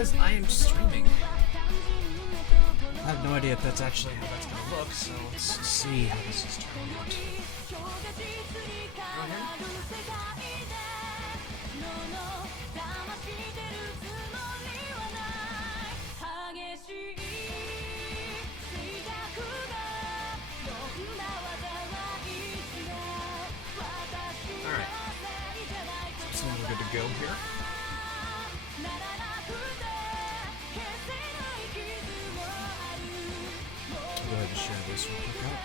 because I am streaming. I have no idea if that's actually how that's gonna look, so let's see how this is turning out. Alright. So we're good to go here. Go ahead and share this real quick out.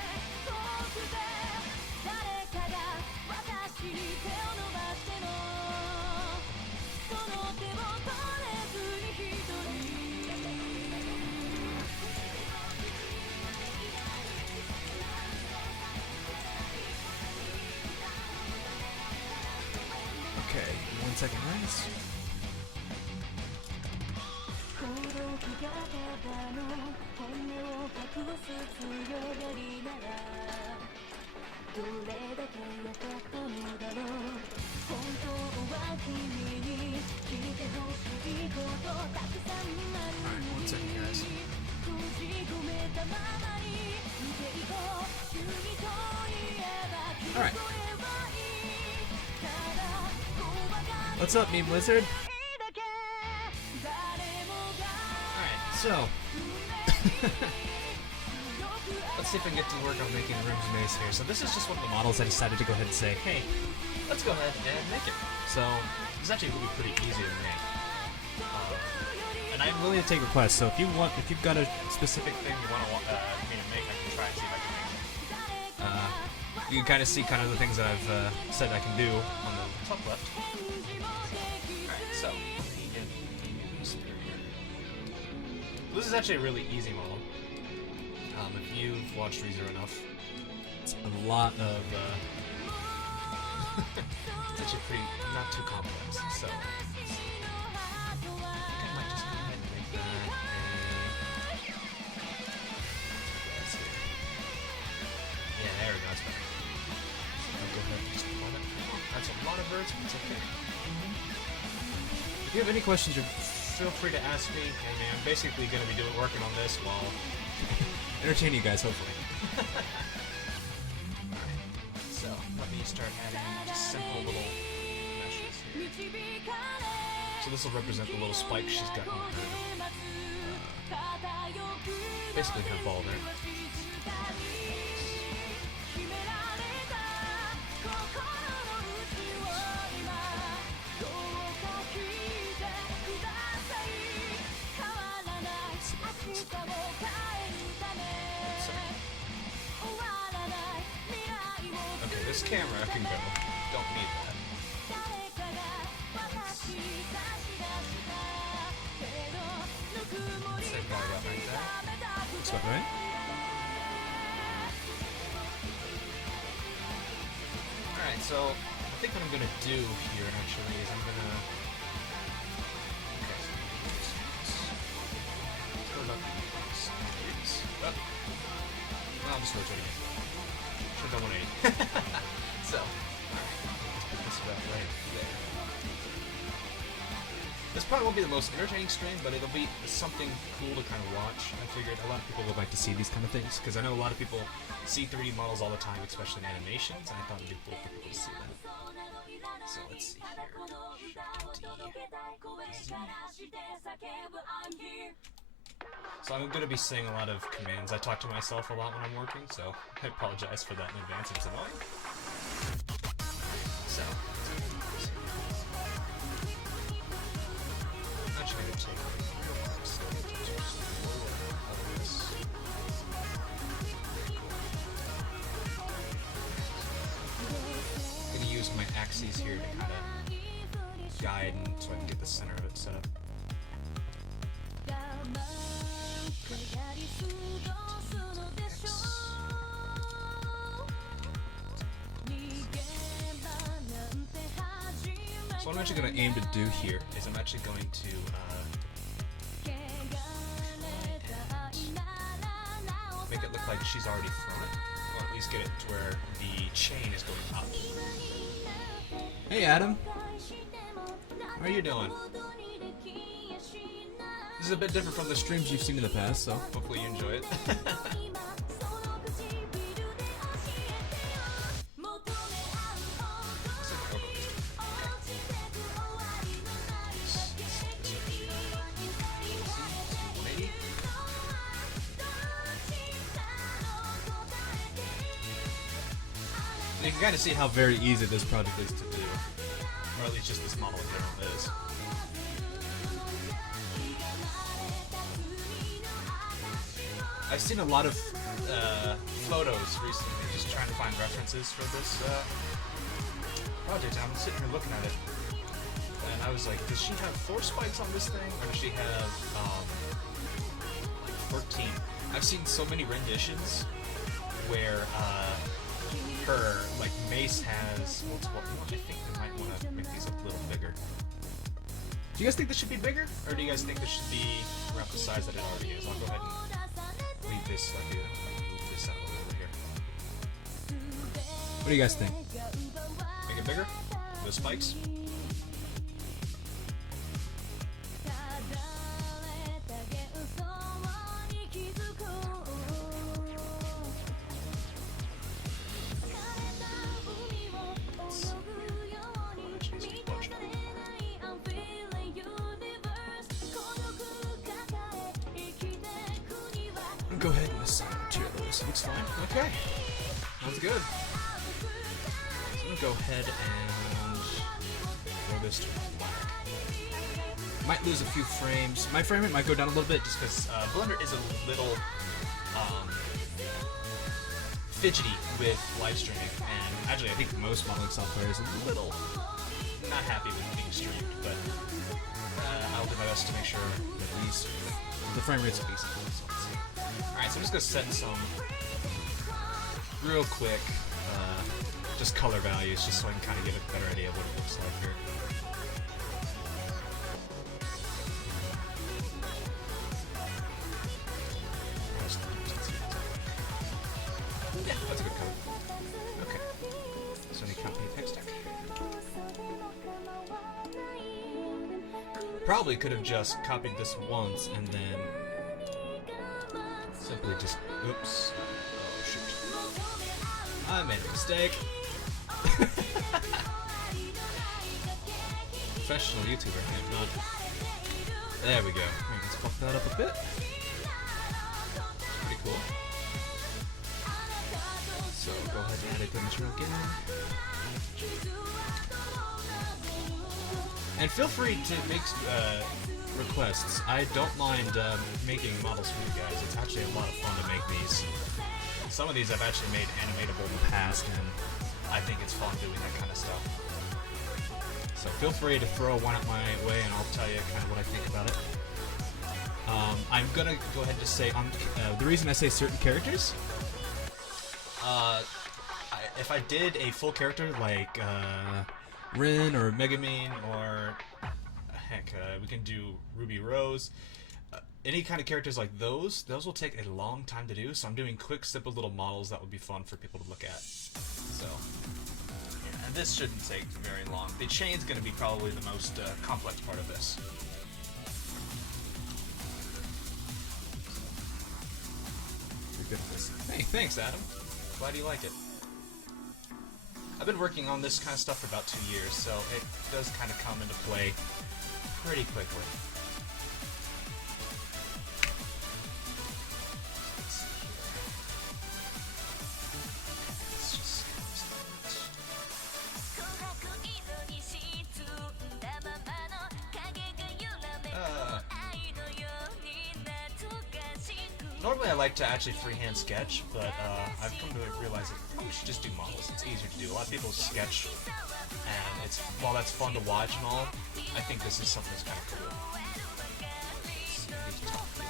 Okay, 1 second, guys. Alright, 1 second, guys. Alright. What's up, Meme Wizard? Alright, so let's see if I can get to work on making Rim's mace here. So this is just one of the models I decided to go ahead and say, hey, let's go ahead and make it. So it's actually going to be pretty easy to make. And I'm willing to take requests. So if you've got a specific thing you want me to make, I can try and see if I can make it. You can kind of see kind of the things that I've said I can do on the top left. Alright, so this is actually a really easy model. If you've watched ReZero enough, it's a lot of it's actually pretty not too complex. So I might just go ahead and make that yeah, there we go, that's better. I'll go ahead and just pull it. That's a lot of birds, but it's okay. If you have any questions, feel free to ask me. I mean, I'm basically going to be working on this while entertaining you guys, hopefully. Alright, so let me start adding just simple little meshes here. So this will represent the little spike she's got in her, basically her ball there. Okay, this camera can go. Don't need that. Set that up right there. Looks about right. Alright, so I think what I'm gonna do here actually is I'm gonna I'll just rotate again. Should've done 180. So, alright. Let's put this about right there. This probably won't be the most entertaining stream, but it'll be something cool to kind of watch. I figured a lot of people would like to see these kind of things, because I know a lot of people see 3D models all the time, especially in animations, and I thought it'd be cool for people to see that. So let's see here. So I'm going to be saying a lot of commands. I talk to myself a lot when I'm working, so I apologize for that in advance if it's annoying. So, I'm actually going to take I'm going to use my axes here to kind of guide and so I can get the center of it set up. So what I'm actually going to aim to do here is I'm actually going to make it look like she's already thrown it, or at least get it to where the chain is going up. Hey Adam, how are you doing? This is a bit different from the streams you've seen in the past, so hopefully you enjoy it. You can kind of see how very easy this project is to do, or at least just this model in general is. I've seen a lot of photos recently, just trying to find references for this project. I'm sitting here looking at it, and I was like, does she have 4 spikes on this thing, or does she have 14? I've seen so many renditions where her mace has multiple. I think we might want to make these a little bigger. Do you guys think this should be bigger, or do you guys think this should be around the size that it already is? I'll go ahead and leave this move this out a little bit here. What do you guys think? Make it bigger? Those spikes? Go ahead and assign material. This looks fine. Okay. That's good. So I'm gonna go ahead and throw this to black. Might lose a few frames. My frame rate might go down a little bit just because Blender is a little fidgety with live streaming, and actually I think most modeling software is a little not happy with being streamed, but I'll do my best to make sure that the frame rates are decent. Alright, so I'm just going to set some real quick just color values just so I can kind of get a better idea of what it looks like here. Yeah, that's a good color. Okay. So I need to copy the text deck. Probably could have just copied this once and then simply just, oops, oh shoot, I made a mistake. Professional YouTuber, I am not. There we go. Here, let's pop that up a bit. Pretty cool. So go ahead and edit the material again. And feel free to make requests. I don't mind making models for you guys. It's actually a lot of fun to make these. Some of these I've actually made animatable in the past, and I think it's fun doing that kind of stuff. So feel free to throw one at my way, and I'll tell you kind of what I think about it. I'm gonna go ahead and just say on the reason I say certain characters. If I did a full character like Rin or Megumin or heck, we can do Ruby Rose. Any kind of characters like those will take a long time to do, so I'm doing quick, simple little models that would be fun for people to look at. So, yeah, and this shouldn't take very long. The chain's going to be probably the most complex part of this. You're good at this. Hey, thanks, Adam. Glad you like it. I've been working on this kind of stuff for about 2 years, so it does kind of come into play pretty quickly. Normally I like to actually freehand sketch, but I've come to realize that we should just do models. It's easier to do. A lot of people sketch, and it's while that's fun to watch and all, I think this is something that's kind of cool.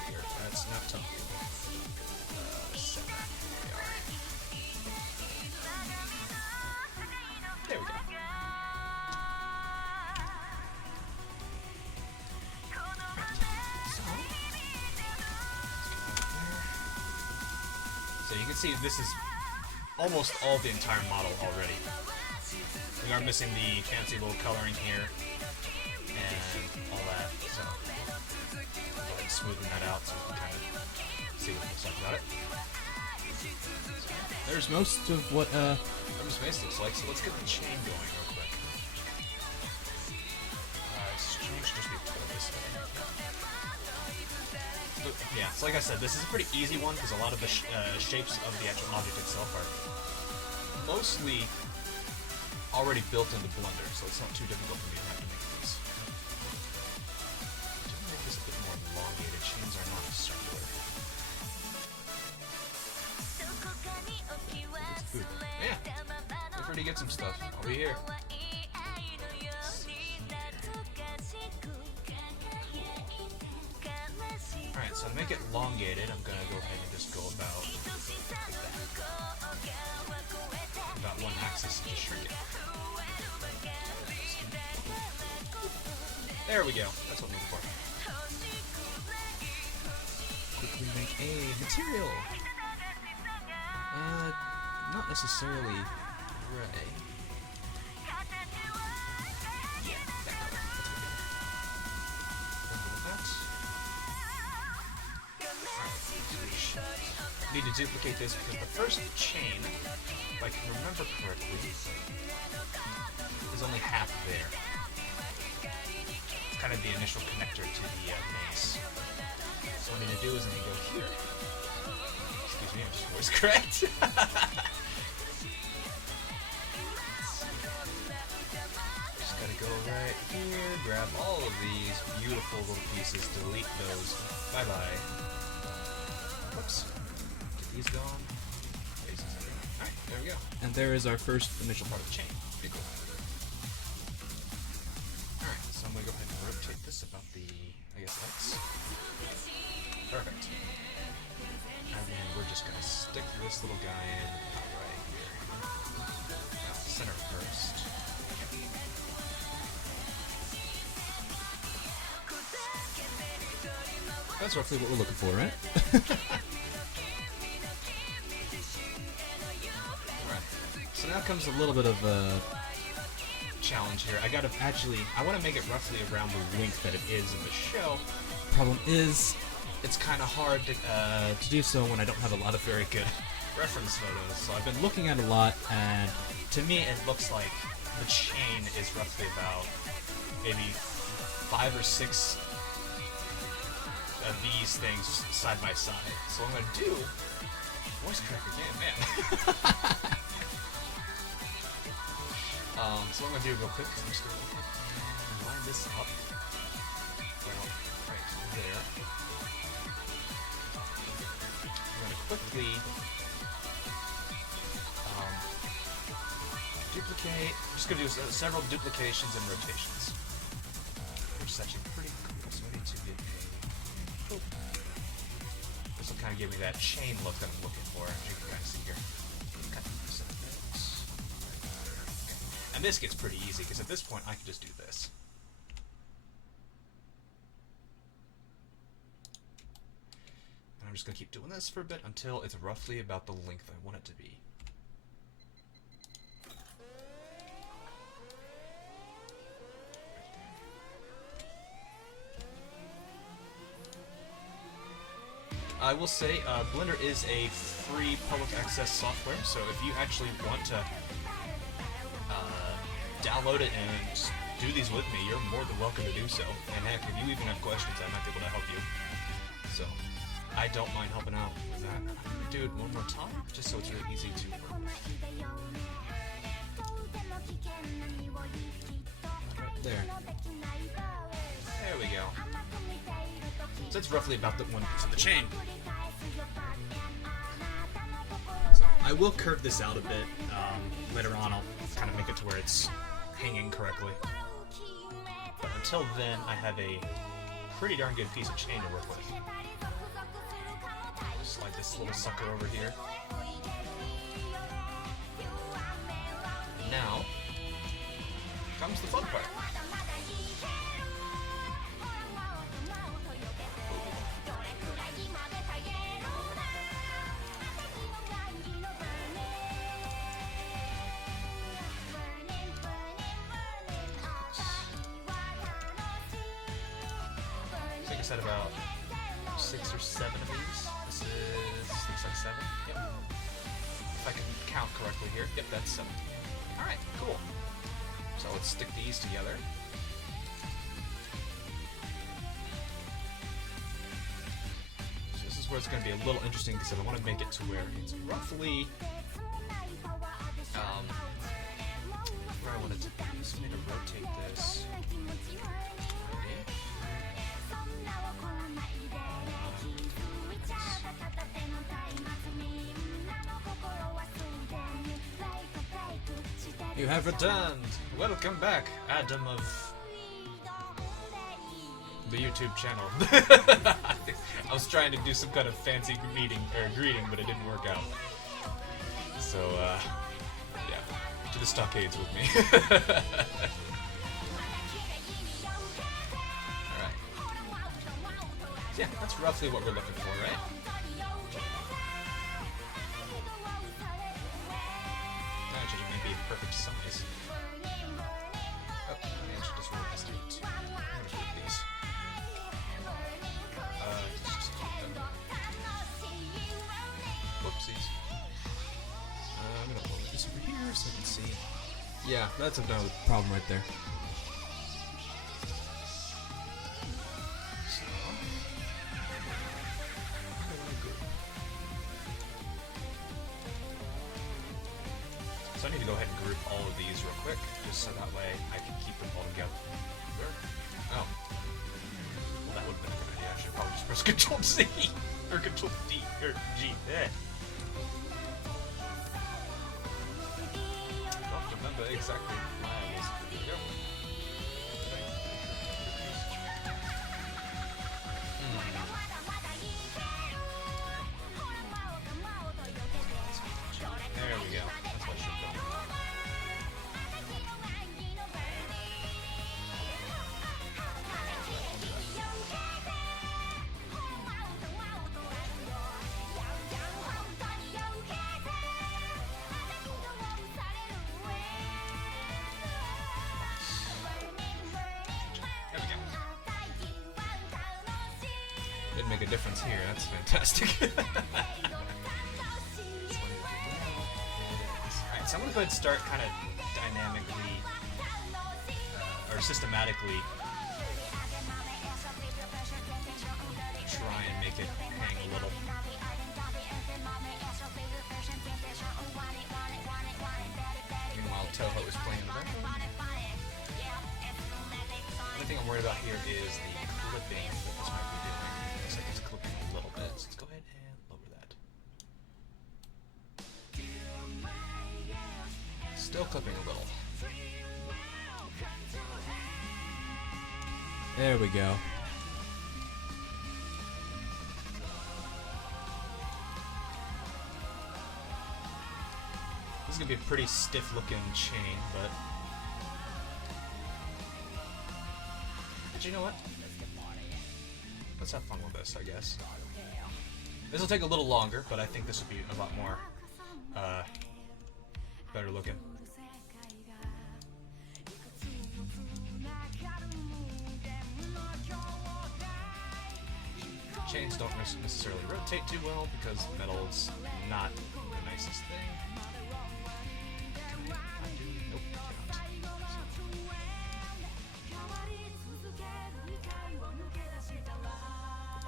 Here. That's not tough. There we go. So you can see this is almost all the entire model already. We are missing the fancy little coloring here, and and all that. So go ahead and smoothen that out so we can kind of see what it looks like about it. There's most of what Hermes Mace looks like, so let's get the chain going real quick. Chain should just be pulled this way. Yeah, so like I said, this is a pretty easy one because a lot of the shapes of the actual object itself are mostly already built into Blender, so it's not too difficult for me to have to make these. I'm going to make this a bit more elongated. Chains are not circular. Ooh, yeah, we've already get some stuff. I'll be here. Alright, so to make it elongated, I'm going to go ahead and just go about one axis and just shrink it. There we go. That's what I'm looking for. quickly make a material. Not necessarily gray. Yeah, that color. That's good. Need to duplicate this because the first chain, if I can remember correctly, is only half there. It's kind of the initial connector to the mace. So what I need to do is I need to go here. Excuse me, I'm just voice correct. Just gotta go right here, grab all of these beautiful little pieces, delete those. Bye bye. Whoops. Get these gone. Alright, there we go. And there is our first initial Part of the chain. Pretty cool. Alright, so I'm gonna go ahead and rotate this about the, I guess, X. Perfect. And then we're just gonna stick this little guy in about right here. Now, center first. That's roughly what we're looking for, right? So now comes a little bit of a challenge here. I gotta actually, I want to make it roughly around the length that it is in the show. Problem is, It's kind of hard to do so when I don't have a lot of very good reference photos. So I've been looking at a lot, and to me it looks like the chain is roughly about maybe 5 or 6 of these things side by side. So what I'm gonna do, voice crack again, man. So what I'm gonna do real quick is I'm just gonna line this up, well, right there. I'm gonna quickly duplicate. I'm just gonna do several duplications and rotations, which is actually pretty cool. So I need to get a. This will kind of give me that chain look that I'm looking for. As you can kind of see here. And this gets pretty easy because at this point I can just do this. And I'm just going to keep doing this for a bit until it's roughly about the length I want it to be. I will say Blender is a free public access software, so if you actually want to download it and do these with me, you're more than welcome to do so. And heck, if you even have questions, I might be able to help you. So, I don't mind helping out with that. I'm gonna do it one more time, just so it's really easy to work with. right there. There we go. So it's roughly about the one piece of the chain. So I will curve this out a bit. Later on, I'll kind of make it to where it's hanging correctly. But until then, I have a pretty darn good piece of chain to work with. Slide this little sucker over here. Now comes the fun part. said about 6 or 7 of these. This looks like 7. Yep. If I can count correctly here. Yep, that's 7. Alright, cool. So let's stick these together. So this is where it's going to be a little interesting because I want to make it to where it's roughly where I want it to be. So I need to rotate this. You have returned! Welcome back, Adam of the YouTube channel. I was trying to do some kind of fancy greeting, but it didn't work out. So, yeah, to the stockades with me. Alright. Yeah, that's roughly what we're looking for, right? Actually, it may be a perfect size. Oh, I should just roll this down too. I'm gonna put these. Just whoopsies. I'm gonna lower this over here so you can see. Yeah, that's another problem right there. So I need to go ahead and group all of these real quick, just so that way I can keep them all together. Oh. Well, that would have been a good idea. I should probably just press Control C or Control D or G. Don't remember exactly why I was. There we go. There we go. That's what I should have done. There we go. Didn't make a difference here. That's fantastic. Alright, so I'm going to go ahead and start kind of dynamically, or systematically, try and make it hang a little. Meanwhile, Toho is playing in the background. The only thing I'm worried about here is the clipping that this might be doing. Looks like it's clipping a little bit, so let's go ahead and lower that. Still clipping a little. There we go. This is going to be a pretty stiff looking chain, but... you know what? Let's have fun with this, I guess. This will take a little longer, but I think this will be a lot more better looking. Chains don't necessarily rotate too well because metal's not the nicest thing. Nope, cannot.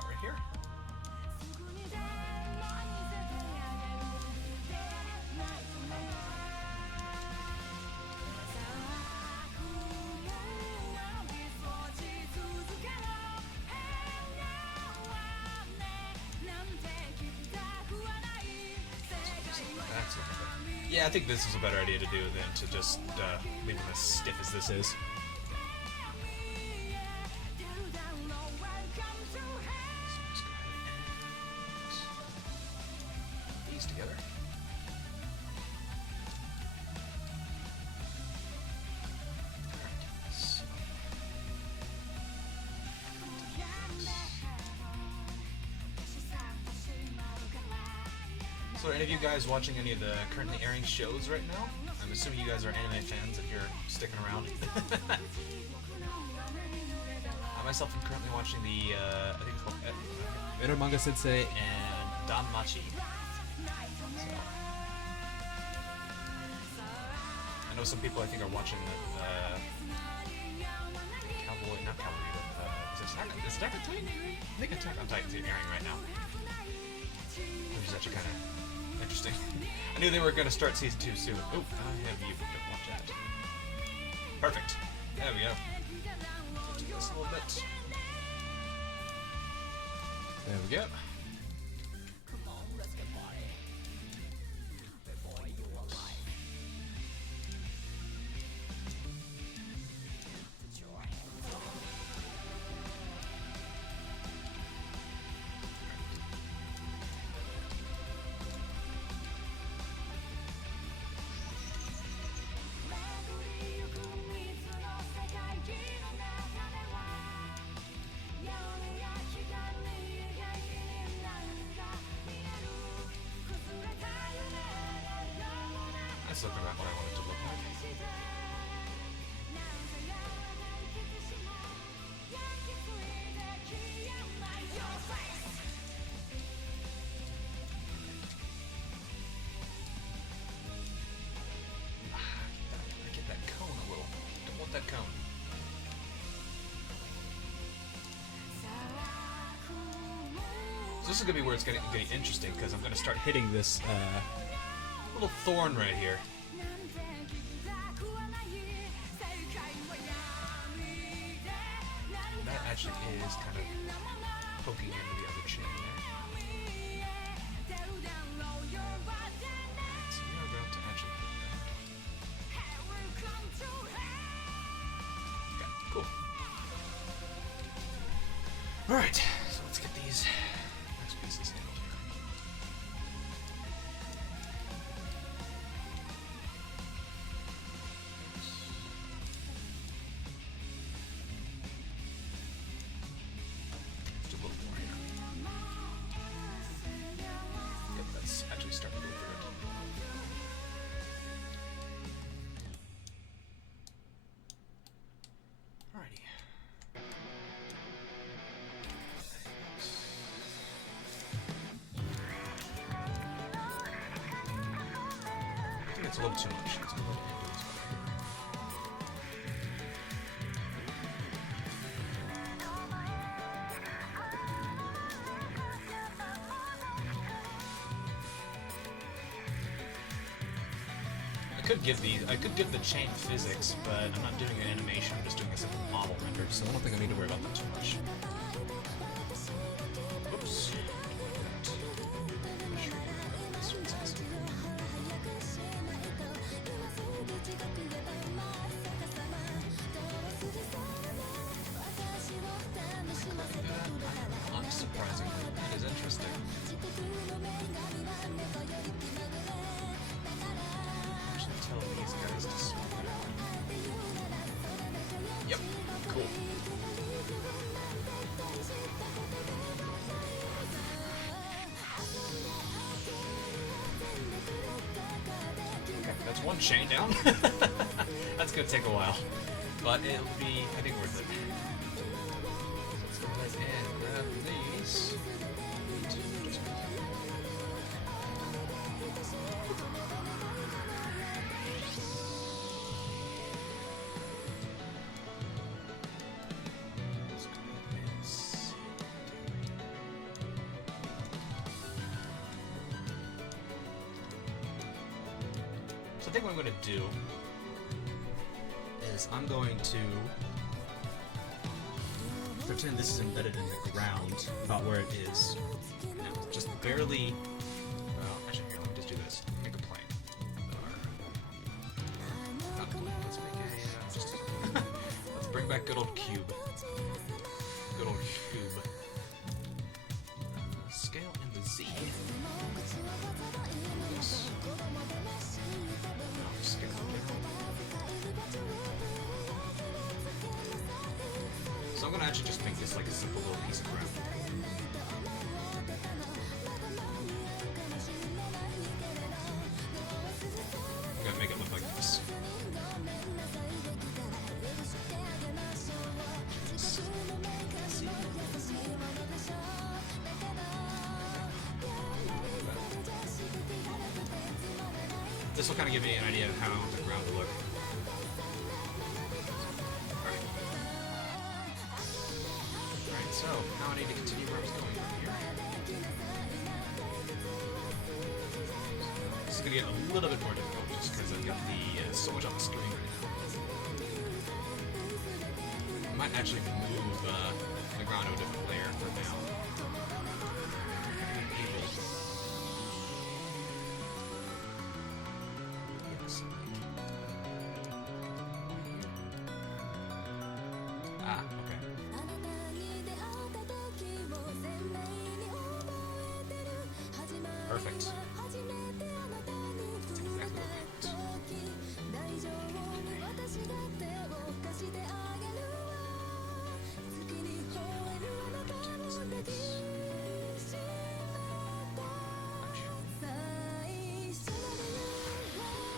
Right here. Yeah, I think this is a better idea to do than to just leave them as stiff as this is. These together. So are any of you guys watching any of the currently airing shows right now? I'm assuming you guys are anime fans if you're sticking around. I'm myself am currently watching the, I think it's called Ero Manga Sensei and Danmachi. So, I know some people I think are watching the, Cowboy, not Cowboy, but, is Attack on Titan? I think Attack on Titan's airing right now. Which is actually kind of interesting. I knew they were going to start season 2 soon. Oh, I have you. Don't watch that. Perfect. There we go. Do this a little bit. There we go. That's looking about what I want it to look like. I get that cone a little. Don't want that cone. So this is going to be where it's going to get interesting, because I'm going to start hitting this little thorn right here. That actually is kind of poking into the other chin there. So we are going to actually hit that. Okay, cool. Alright, so let's get these next pieces handled here. Let's do a little more here. Yep, that's actually starting to go through it. Alrighty. I think it's a little too much. Let's go ahead and do this one. I could give the chain physics, but I'm not doing an animation, I'm just doing a simple model render, so I don't think I need to worry about that too much. Oops. Unsurprisingly, that is interesting. Tell these guys to slow down. Yep, cool. Okay, that's one chain down. That's gonna take a while, but it'll be, I think, worth it. Let's go ahead and grab these. So I think what I'm going to do is I'm going to pretend this is embedded in the ground, about where it is. Now, just barely. Well, actually, here, let me just do this. Make a plane. Not a plane. Let's make a. Let's bring back good old cube. Good old cube. Scale and the Z. Yes. Scale So I'm going to actually just make this like a simple little piece of ground. I'm going to make it look like this. this will kind of give me an idea of how the ground will look. Alright, so now I need to continue where I was going from here. This is going to get a little bit more difficult just because I've got so much on the screen right now. I might actually move the ground to a different layer for now. Ah, okay. Perfect. That's exactly what we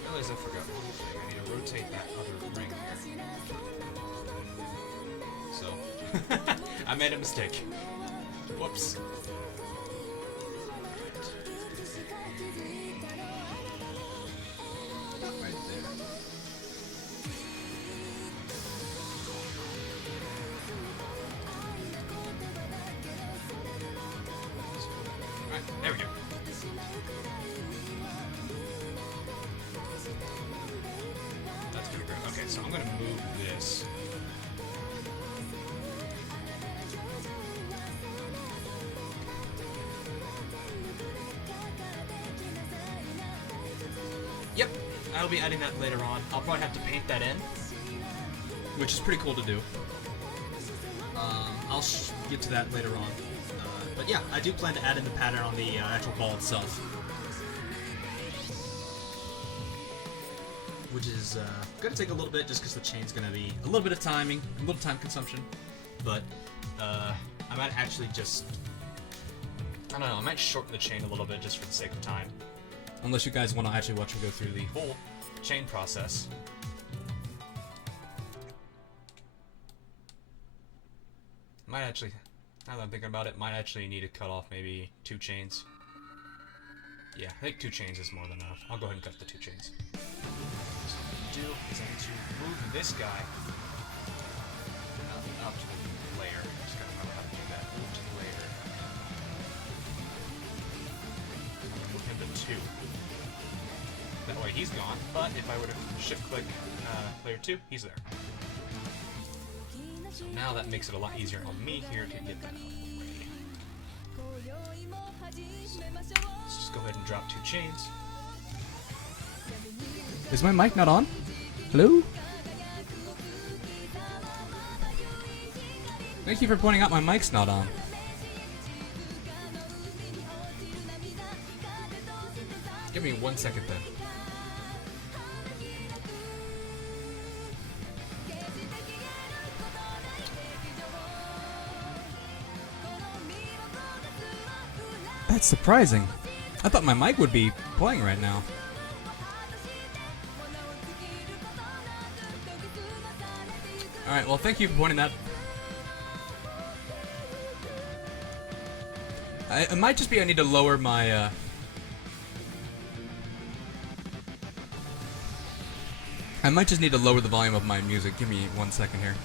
I realized I forgot one thing. I need to rotate that other ring here. So, I made a mistake. Whoops. Right there. Alright, there we go. That's gonna go. Okay, so I'm gonna move this. Yep, I'll be adding that later on. I'll probably have to paint that in, which is pretty cool to do. I'll get to that later on. But yeah, I do plan to add in the pattern on the actual ball itself. Which is going to take a little bit just because the chain's going to be a little bit of timing, a little time consumption. But I might actually just, I don't know, I might shorten the chain a little bit just for the sake of time. Unless you guys want to actually watch me go through the whole chain process. Might actually, now that I'm thinking about it, might actually need to cut off maybe 2 chains. Yeah, I think 2 chains is more than enough. I'll go ahead and cut the 2 chains. So what I'm going to do is I need to move this guy up to the layer. Just gotta remember how to do that. Move to the layer. Move him to 2. That way he's gone, but if I were to shift click layer 2, he's there. So now that makes it a lot easier on me here to get that out of the way. So let's just go ahead and drop 2 chains. Is my mic not on? Hello? Thank you for pointing out my mic's not on. Give me 1 second then. That's surprising. I thought my mic would be playing right now. Alright, well thank you for pointing that. It might just be I need to lower my I might just need to lower the volume of my music. Give me 1 second here.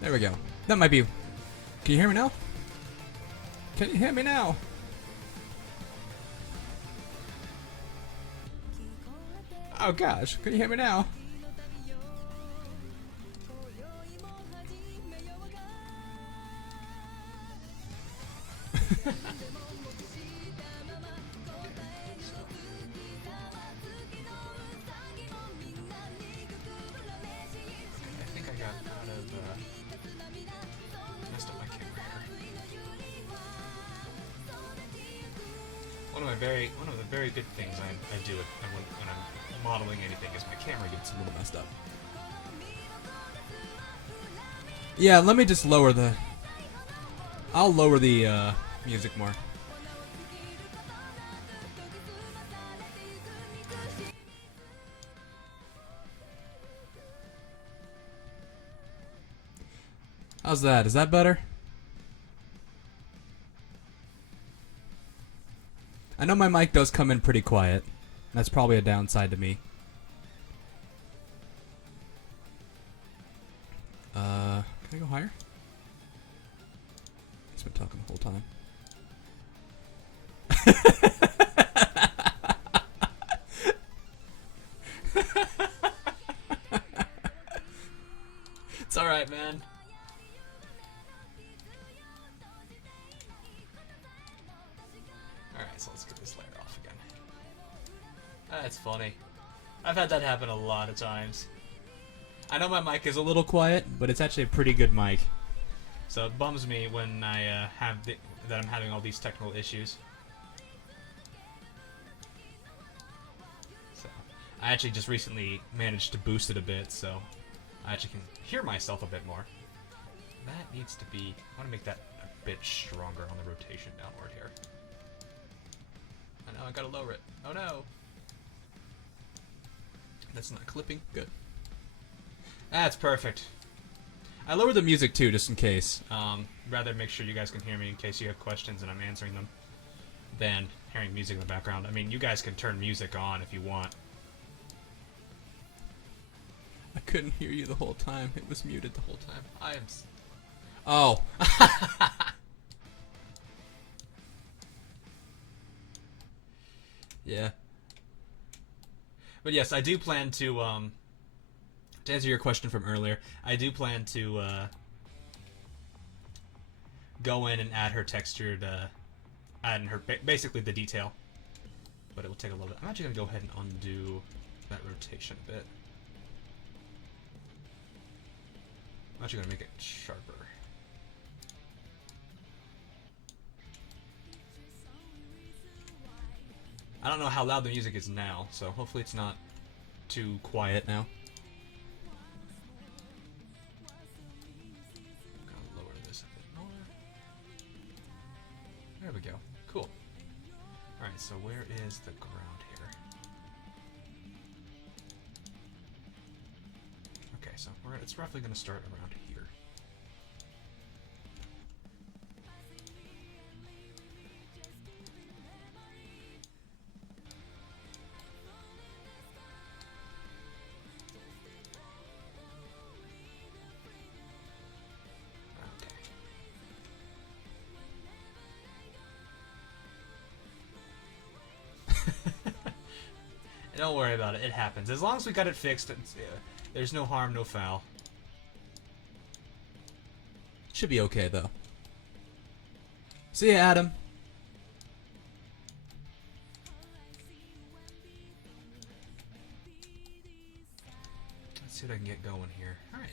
There we go. That might be... Can you hear me now? Can you hear me now? Oh gosh, can you hear me now? One of the very good things I do when I'm modeling anything is my camera gets a little messed up. Yeah, let me just lower the... I'll lower the music more. How's that? Is that better? I know my mic does come in pretty quiet. That's probably a downside to me. Can I go higher? He's been talking the whole time. It's alright, man. Alright, so let's get this layer off again. That's funny. I've had that happen a lot of times. I know my mic is a little quiet, but it's actually a pretty good mic. So it bums me when I that I'm having all these technical issues. So I actually just recently managed to boost it a bit, so I actually can hear myself a bit more. That needs to be... I want to make that a bit stronger on the rotation downward here. I know, I gotta lower it. Oh no! That's not clipping. Good. That's perfect. I lowered the music too, just in case. Rather make sure you guys can hear me in case you have questions and I'm answering them, than hearing music in the background. I mean, you guys can turn music on if you want. I couldn't hear you the whole time. It was muted the whole time. I am... Oh. Yeah. But yes, I do plan to answer your question from earlier, I do plan to go in and add her textured, add in her, basically the detail. But it will take a little bit. I'm actually going to go ahead and undo that rotation a bit. I'm actually going to make it sharper. I don't know how loud the music is now, so hopefully it's not too quiet now. I'm gonna lower this a bit more. There we go. Cool. Alright, so where is the ground here? Okay, so it's roughly going to start around here. Don't worry about it. It happens. As long as we got it fixed, there's no harm, no foul. Should be okay, though. See ya, Adam. Let's see what I can get going here. Alright.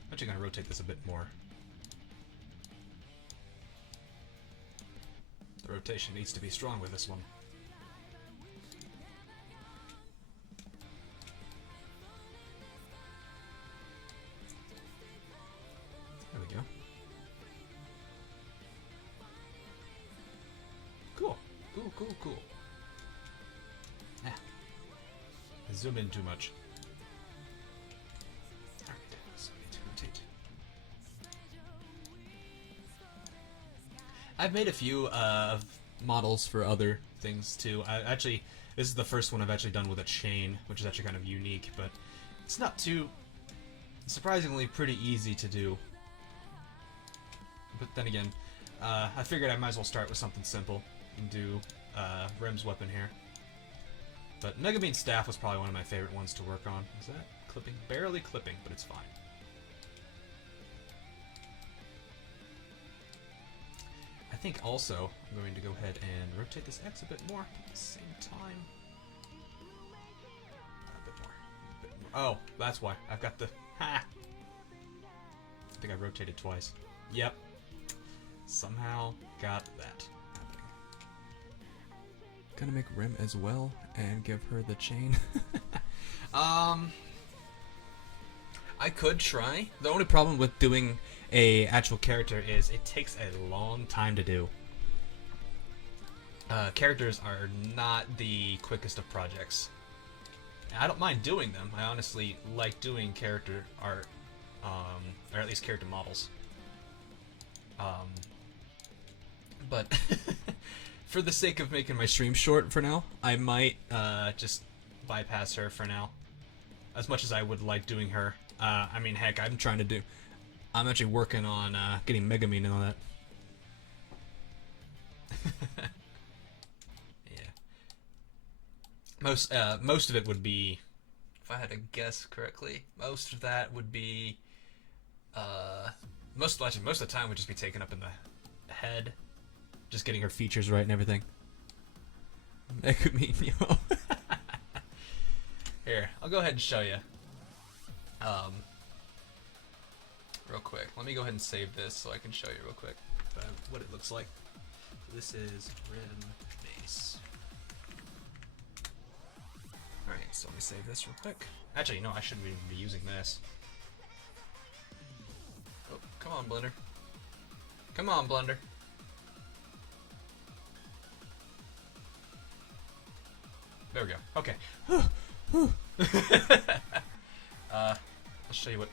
I'm actually going to rotate this a bit more. The rotation needs to be strong with this one. There we go. Cool. Cool, cool, cool. Ah. I zoom in too much. I've made a few models for other things too. Actually, this is the first one I've actually done with a chain, which is actually kind of unique, but it's not too... surprisingly pretty easy to do. But then again, I figured I might as well start with something simple and do Rim's weapon here. But Megabean's staff was probably one of my favorite ones to work on. Is that clipping? Barely clipping, but it's fine. I think also I'm going to go ahead and rotate this X a bit more at the same time. A bit more. A bit more. Oh, that's why. I've got the... Ha! I think I rotated twice. Yep. Somehow got that happening. Gonna make Rim as well and give her the chain. I could try. The only problem with doing a actual character is it takes a long time to do. characters are not the quickest of projects. I don't mind doing them. I honestly like doing character art, or at least character models. But for the sake of making my stream short for now, I might just bypass her for now. As much as I would like doing her. I mean, heck, I'm actually working on getting Megamine and all that. Yeah. Most of it would be, if I had to guess correctly, most of that would be, most of the time would just be taken up in the head, just getting her features right and everything. Megamine, yo. Here, I'll go ahead and show you. Real quick. Let me go ahead and save this so I can show you real quick what it looks like. So this is Rim Mace. Alright, so let me save this real quick. Actually, no, I shouldn't even be using this. Oh, come on, Blender. Come on, Blender. There we go. Okay. I'll show you what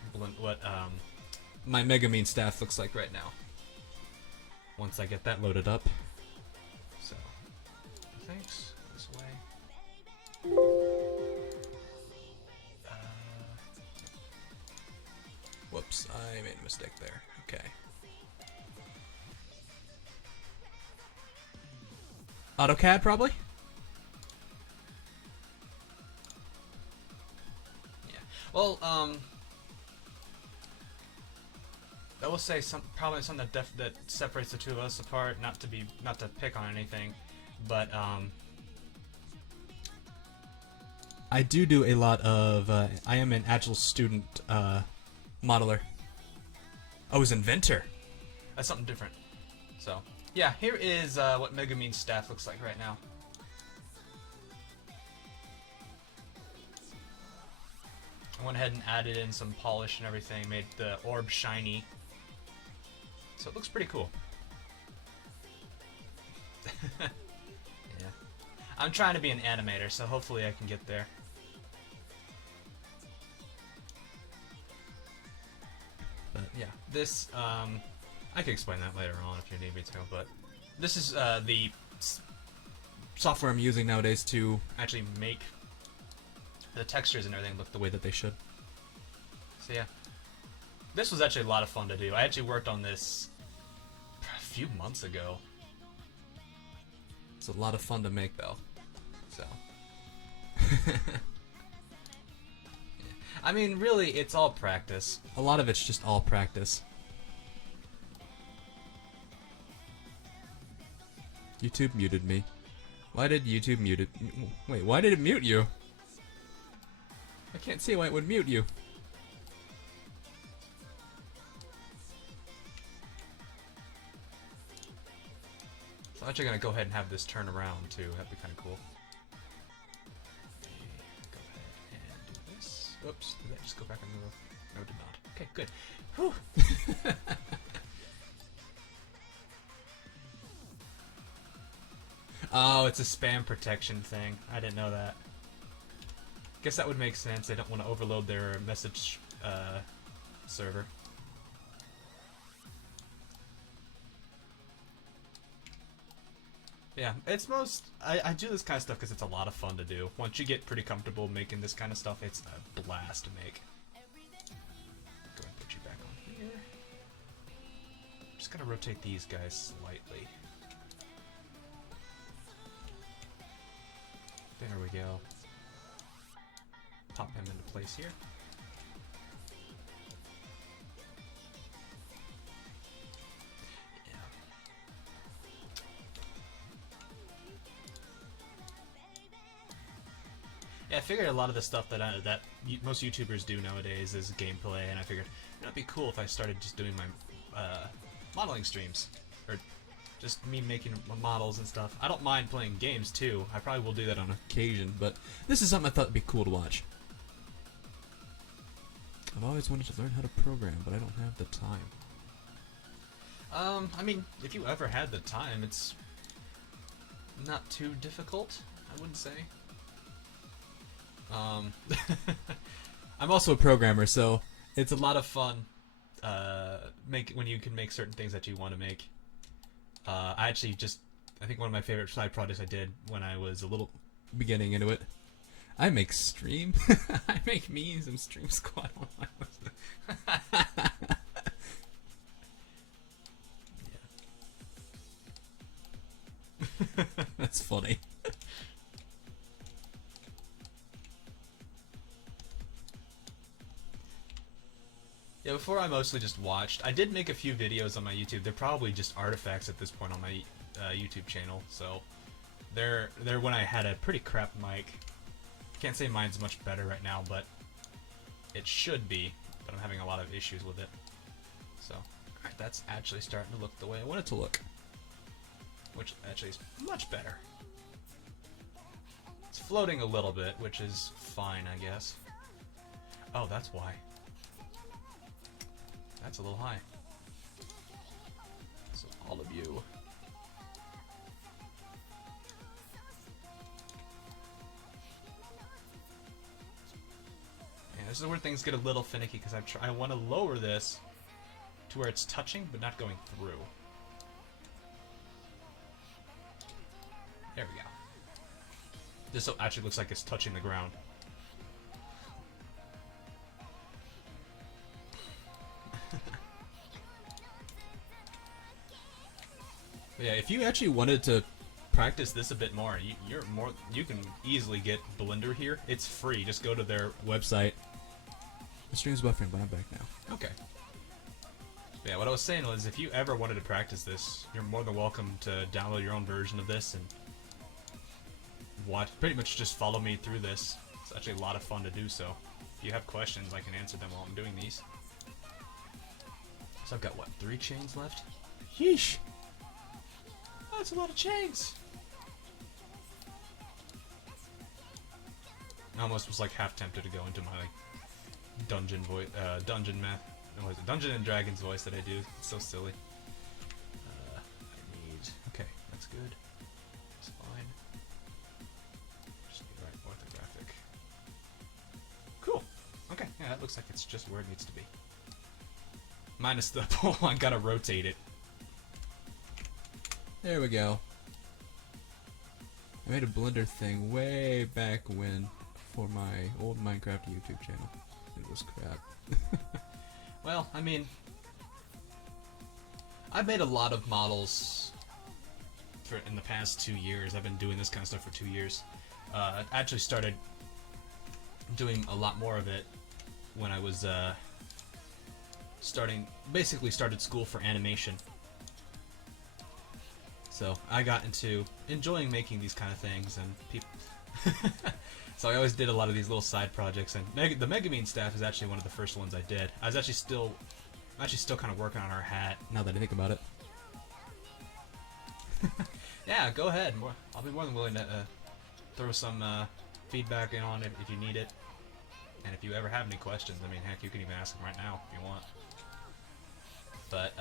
my Megamine staff looks like right now. Once I get that loaded up. So, thanks. This way. Whoops, I made a mistake there. Okay. AutoCAD, probably? Yeah. Well, I will say probably something that separates the two of us apart. Not to pick on anything, but I do a lot of. I am an Agile student modeler. I was inventor. That's something different. So yeah, here is what Megamine's staff looks like right now. I went ahead and added in some polish and everything, made the orb shiny. So it looks pretty cool. Yeah. I'm trying to be an animator, so hopefully I can get there. But yeah, this, I can explain that later on if you need me to, but this is the software I'm using nowadays to actually make the textures and everything look the way that they should. So yeah. This was actually a lot of fun to do. I actually worked on this a few months ago. It's a lot of fun to make, though. So. Yeah. I mean, really, it's all practice. A lot of it's just all practice. YouTube muted me. Why did YouTube mute it? Wait, why did it mute you? I can't see why it would mute you. I'm actually gonna go ahead and have this turn around too. That'd be kind of cool. Go ahead and do this. Oops, did that just go back in the... No, it did not. Okay, good. Whew. Oh, it's a spam protection thing. I didn't know that. Guess that would make sense. They don't want to overload their message server. Yeah, it's I do this kind of stuff because it's a lot of fun to do. Once you get pretty comfortable making this kind of stuff, it's a blast to make. Go ahead and put you back on here. Just gotta rotate these guys slightly. There we go. Pop him into place here. Yeah, I figured a lot of the stuff that most YouTubers do nowadays is gameplay, and I figured it'd be cool if I started just doing my modeling streams, or just me making models and stuff. I don't mind playing games too. I probably will do that on occasion, but this is something I thought would be cool to watch. I've always wanted to learn how to program, but I don't have the time. I mean, if you ever had the time, not too difficult, I wouldn't say. I'm also a programmer, so it's a lot of fun when you can make certain things that you want to make. I think one of my favorite side projects I did when I was a little beginning into it. I make stream. I make memes and stream squad online. That's funny. Yeah, before I mostly just watched. I did make a few videos on my YouTube. They're probably just artifacts at this point on my YouTube channel. So they're when I had a pretty crap mic. Can't say mine's much better right now, but it should be. But I'm having a lot of issues with it. So, alright, that's actually starting to look the way I want it to look. Which actually is much better. It's floating a little bit, which is fine, I guess. Oh, that's why. That's a little high. So all of you. Yeah, this is where things get a little finicky because I want to lower this to where it's touching but not going through. There we go. This actually looks like it's touching the ground. Yeah, if you actually wanted to practice this a bit more, you can easily get Blender here. It's free. Just go to their website. The stream's buffering, but I'm back now. Okay. Yeah, what I was saying was, if you ever wanted to practice this, you're more than welcome to download your own version of this and watch. Pretty much just follow me through this. It's actually a lot of fun to do so. If you have questions, I can answer them while I'm doing these. So I've got, what, 3 chains left? Yeesh! That's a lot of chains! I almost was like half tempted to go into my dungeon voice, dungeon and Dragons voice that I do. It's so silly. I need. Okay, that's good. That's fine. Just need the right orthographic. Cool. Okay, yeah, that looks like it's just where it needs to be. Minus the pole, I gotta rotate it. There we go. I made a Blender thing way back when for my old Minecraft YouTube channel. It was crap. Well, I mean, I've made a lot of models in the past 2 years. I've been doing this kind of stuff for 2 years. I actually started doing a lot more of it when I was basically started school for animation. So I got into enjoying making these kind of things, and people. So I always did a lot of these little side projects, and the Megamine staff is actually one of the first ones I did. I'm actually still kind of working on our hat now that I think about it. Yeah, go ahead. I'll be more than willing to throw some feedback in on it if you need it, and if you ever have any questions, I mean, heck, you can even ask them right now if you want. But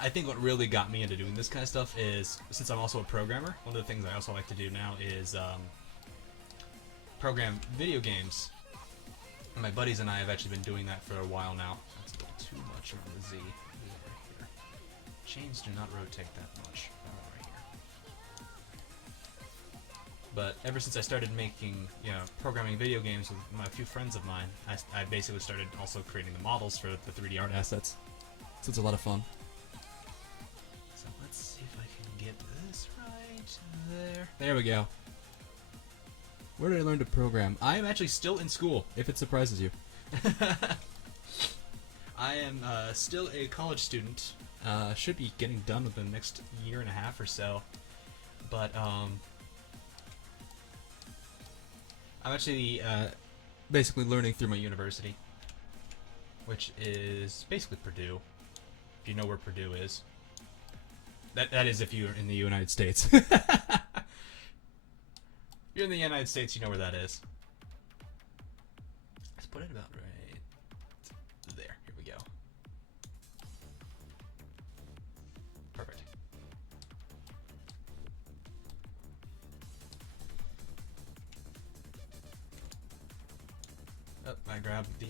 I think what really got me into doing this kind of stuff is, since I'm also a programmer, one of the things I also like to do now is program video games. And my buddies and I have actually been doing that for a while now. That's a little too much on the Z. Right here. Chains do not rotate that much. Right here. But ever since I started making, programming video games with a few friends of mine, I basically started also creating the models for the 3D art assets. So it's a lot of fun. So let's see if I can get this right there. There we go. Where did I learn to program? I am actually still in school, if it surprises you. I am still a college student. Should be getting done within the next year and a half or so. But, I'm actually basically learning through my university, which is basically Purdue, if you know where Purdue is. That is if you're in the United States. If you're in the United States, you know where that is. Let's put it about right there. Here we go. Perfect. Oh, I grabbed the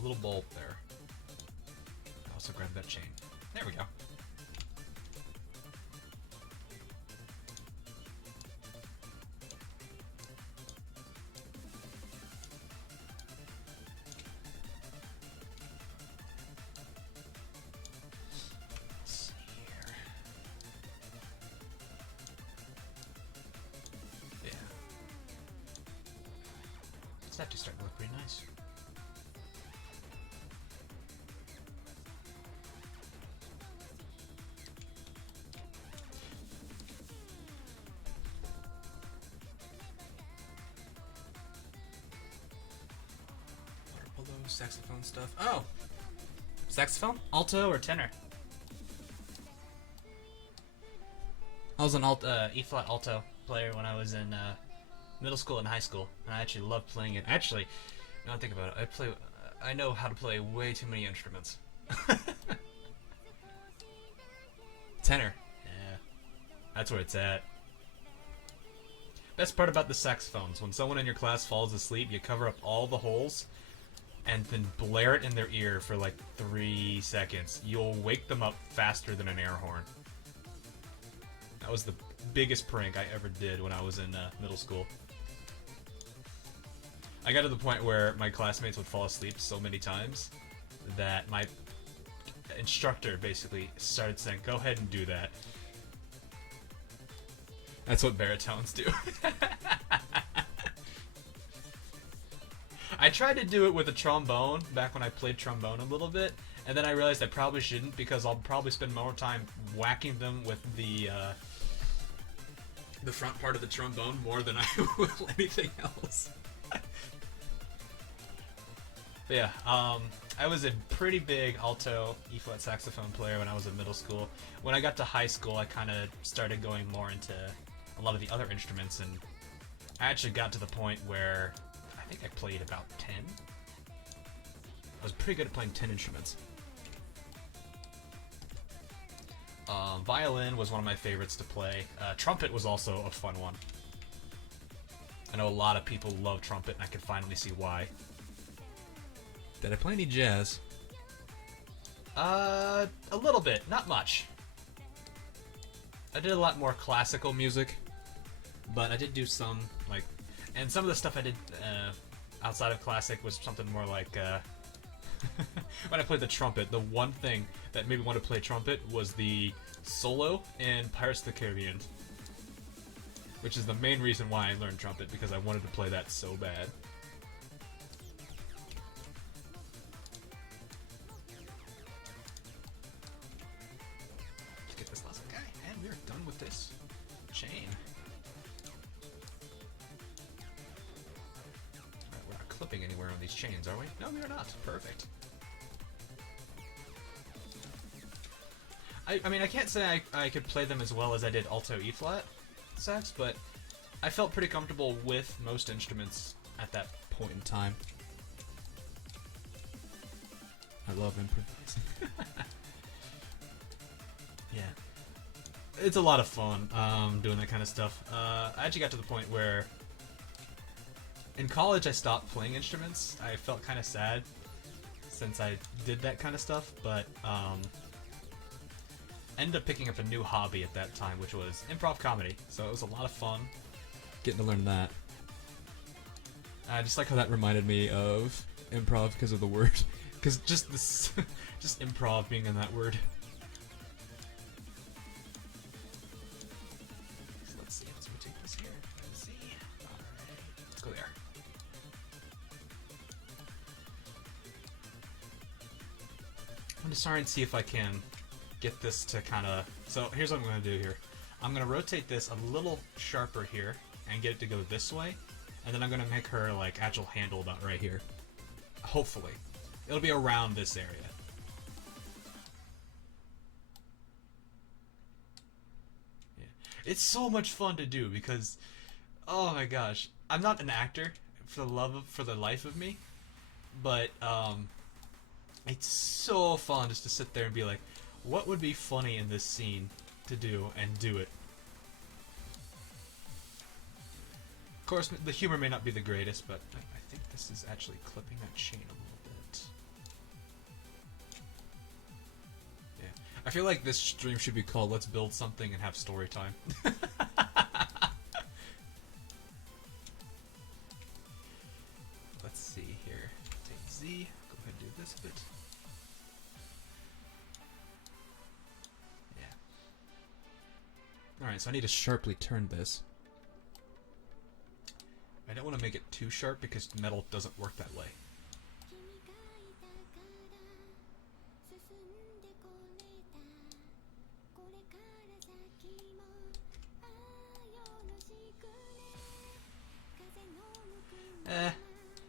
little bulb there. I also grabbed that chain. There we go. Let's see here. Yeah. It's actually starting to look pretty nice. All those saxophone stuff. Oh! Saxophone? Alto or tenor? I was an E-flat alto player when I was in middle school and high school, and I actually loved playing it. Actually, now I think about it, I know how to play way too many instruments. Tenor. Yeah. That's where it's at. Best part about the saxophones, when someone in your class falls asleep, you cover up all the holes and then blare it in their ear for like 3 seconds. You'll wake them up faster than an air horn. That was the biggest prank I ever did when I was in middle school. I got to the point where my classmates would fall asleep so many times that my instructor basically started saying, "Go ahead and do that." That's what baritones do. I tried to do it with a trombone back when I played trombone a little bit, and then I realized I probably shouldn't because I'll probably spend more time whacking them with the front part of the trombone more than I will anything else. But yeah, I was a pretty big alto E-flat saxophone player when I was in middle school. When I got to high school, I kind of started going more into a lot of the other instruments, and I actually got to the point where I think I played about 10. I was pretty good at playing 10 instruments. Violin was one of my favorites to play. Trumpet was also a fun one. I know a lot of people love trumpet, and I can finally see why. Did I play any jazz? A little bit, not much. I did a lot more classical music, but I did do some, like, and some of the stuff I did outside of classic was something more like, when I played the trumpet, the one thing that made me want to play trumpet was the solo in Pirates of the Caribbean, which is the main reason why I learned trumpet, because I wanted to play that so bad. Let's get this last guy, and we're done with this chain. Alright, we're not clipping anywhere on these chains, are we? No, we are not. Perfect. I mean, I can't say I could play them as well as I did alto E-flat sax, but I felt pretty comfortable with most instruments at that point in time. I love improvising. Yeah. It's a lot of fun doing that kind of stuff. I actually got to the point where in college I stopped playing instruments. I felt kind of sad since I did that kind of stuff, but ended up picking up a new hobby at that time, which was improv comedy. So it was a lot of fun getting to learn that. I just like how that reminded me of improv because of the word. Because just this, just improv being in that word. So let's see, let's take this here. Let's see. Alright, let's go there. I'm just trying to see if I can get this to kind of... So here's what I'm going to do here. I'm going to rotate this a little sharper here and get it to go this way. And then I'm going to make her like actual handle about right here. Hopefully. It'll be around this area. Yeah. It's so much fun to do because, oh my gosh, I'm not an actor for the life of me, but it's so fun just to sit there and be like, what would be funny in this scene to do, and do it. course, the humor may not be the greatest, but I think this is actually clipping that chain a little bit. Yeah. I feel like this stream should be called Let's Build Something and Have Story Time. Let's see here. Take Z. Go ahead and do this bit. Yeah. Alright, so I need to sharply turn this. I don't want to make it too sharp because metal doesn't work that way.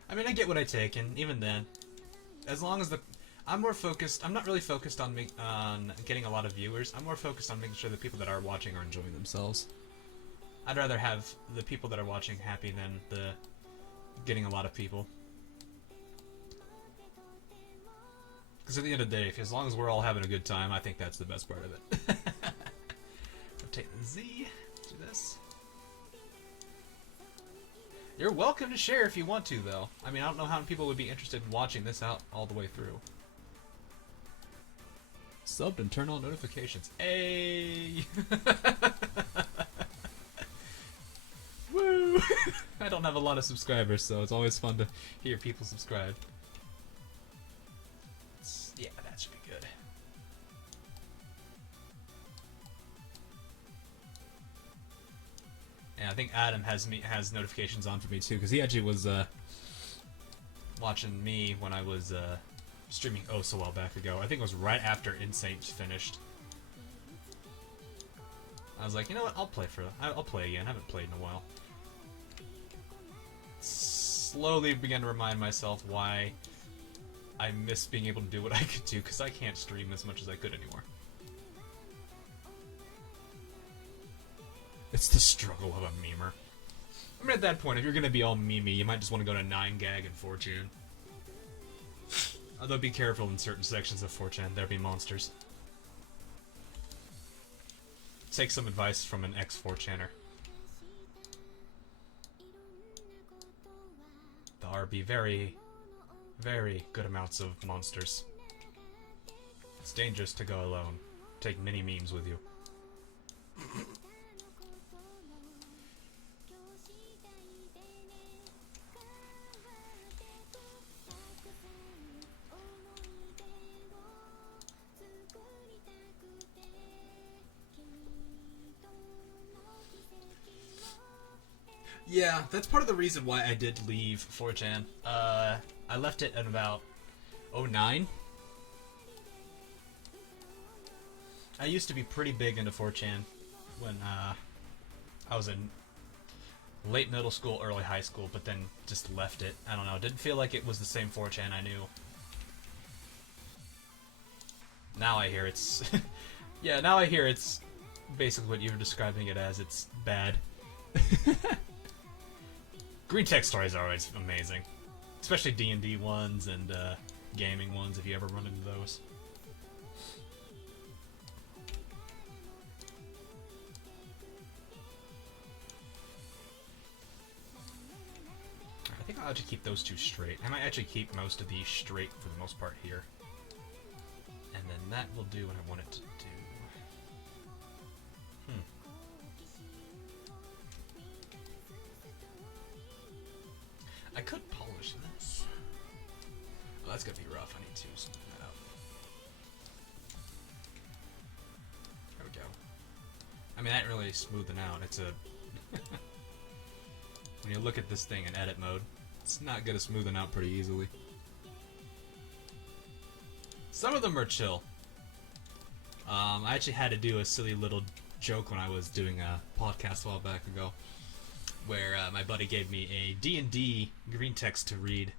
I mean, I get what I take, and even then, as long as I'm more focused. I'm not really focused on getting a lot of viewers. I'm more focused on making sure the people that are watching are enjoying themselves. I'd rather have the people that are watching happy than getting a lot of people. Because at the end of the day, as long as we're all having a good time, I think that's the best part of it. Rotate the Z. Do this. You're welcome to share if you want to, though. I mean, I don't know how many people would be interested in watching this out all the way through. Subbed and turn on notifications. Hey! Woo! I don't have a lot of subscribers, so it's always fun to hear people subscribe. Yeah, that should be good. And I think Adam has notifications on for me too, because he actually was watching me when I was streaming oh so while back ago. I think it was right after Insane finished. I was like, you know what? I'll play again. I haven't played in a while. Slowly began to remind myself why I miss being able to do what I could do, because I can't stream as much as I could anymore. It's the struggle of a memer. I mean, at that point, if you're gonna be all memey, you might just want to go to 9gag and 4chan. Although be careful in certain sections of 4chan, there be monsters. Take some advice from an ex-4chaner. There are be very, very good amounts of monsters. It's dangerous to go alone. Take many memes with you. Yeah, that's part of the reason why I did leave 4chan. I left it at about 09. I used to be pretty big into 4chan when I was in late middle school, early high school, but then just left it. I don't know, it didn't feel like it was the same 4chan I knew. Now I hear it's... yeah, now I hear it's basically what you were describing it as. It's bad. Green text stories are always amazing. Especially D&D ones and gaming ones, if you ever run into those. I think I'll actually keep those two straight. I might actually keep most of these straight for the most part here. And then that will do what I want it to do. I could polish this. Oh, that's gonna be rough. I need to smooth that out. There we go. I mean, that really smoothing out. It's a... when you look at this thing in edit mode, it's not good at smoothing out pretty easily. Some of them are chill. I actually had to do a silly little joke when I was doing a podcast a while back ago, where my buddy gave me a D&D green text to read,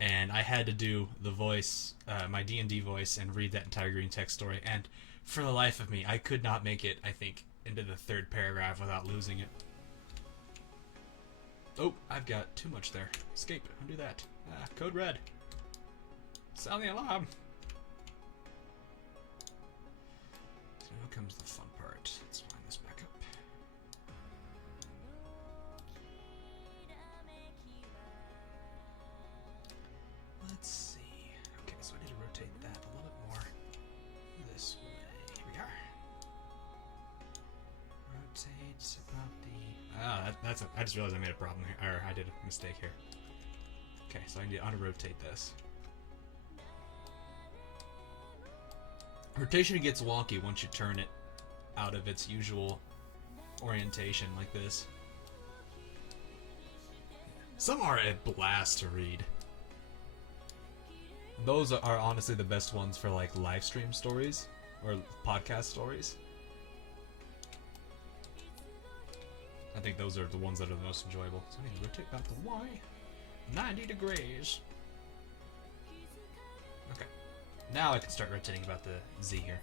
and I had to do the voice, my D&D voice, and read that entire green text story, and for the life of me, I could not make it, I think, into the third paragraph without losing it. Oh, I've got too much there. Escape, undo that. Code red. Sound the alarm. So now comes the fun part. Let's line this back up. I just realized I made a problem here, or I did a mistake here. Okay, so I need to rotate this. Rotation gets wonky once you turn it out of its usual orientation like this. Some are a blast to read. Those are honestly the best ones for like live stream stories or podcast stories. I think those are the ones that are the most enjoyable. So I need to rotate back the Y 90 degrees. Okay. Now I can start rotating about the Z here.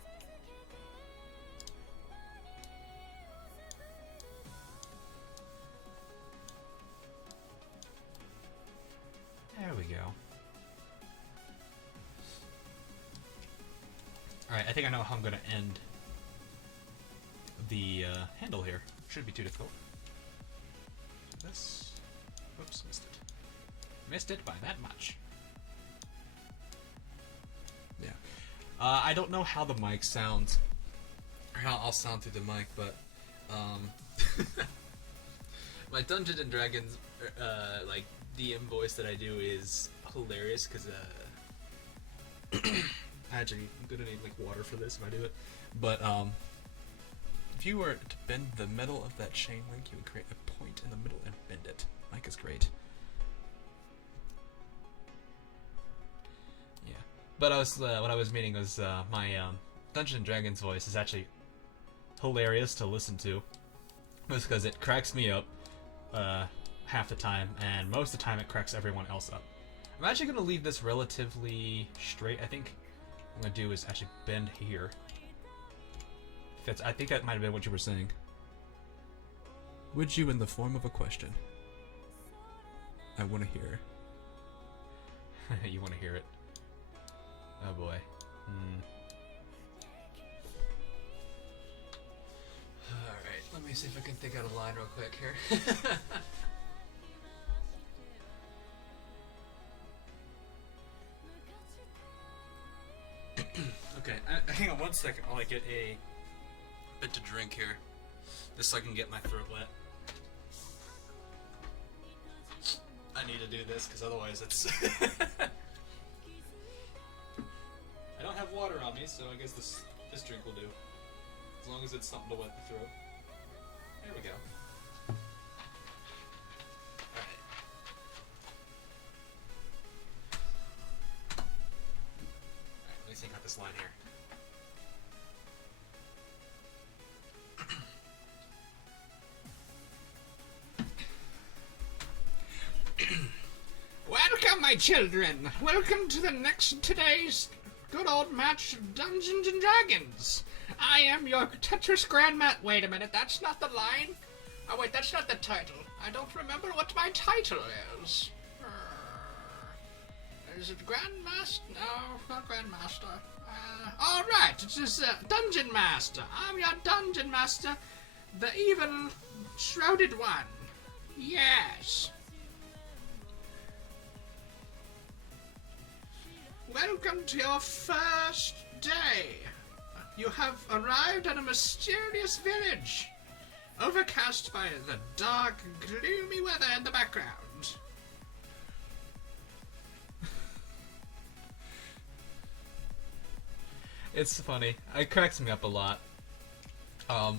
There we go. Alright, I think I know how I'm going to end the handle here. Shouldn't be too difficult. This. Whoops, missed it. Missed it by that much. Yeah. I don't know how the mic sounds, or how I'll sound through the mic, but my Dungeons and Dragons like DM voice that I do is hilarious because actually I'm gonna need like water for this if I do it. But if you were to bend the middle of that chain link, you would create a point in the middle and bend it. Mike is great. Yeah, but what I was meaning was my Dungeons and Dragons voice is actually hilarious to listen to, just because it cracks me up half the time, and most of the time it cracks everyone else up. I'm actually going to leave this relatively straight. I think what I'm going to do is actually bend here. I think that might have been what you were saying. Would you in the form of a question? I want to hear. You want to hear it? Oh boy. Alright, let me see if I can think out a line real quick here. Okay, hang on one second while I get a bit to drink here, just so I can get my throat wet. I need to do this because otherwise it's. I don't have water on me, so I guess this drink will do, as long as it's something to wet the throat. There we go. All right. Let me think out this line here. Welcome, my children! Welcome to today's good old match of Dungeons and Dragons! I am your Tetris Grandma. Wait a minute, that's not the line? Oh wait, that's not the title. I don't remember what my title is. Is it Grandmaster? No, not Grandmaster. Alright, it is Dungeon Master. I'm your Dungeon Master, the evil shrouded one. Yes. Welcome to your first day. You have arrived at a mysterious village, overcast by the dark, gloomy weather in the background. It's funny. It cracks me up a lot.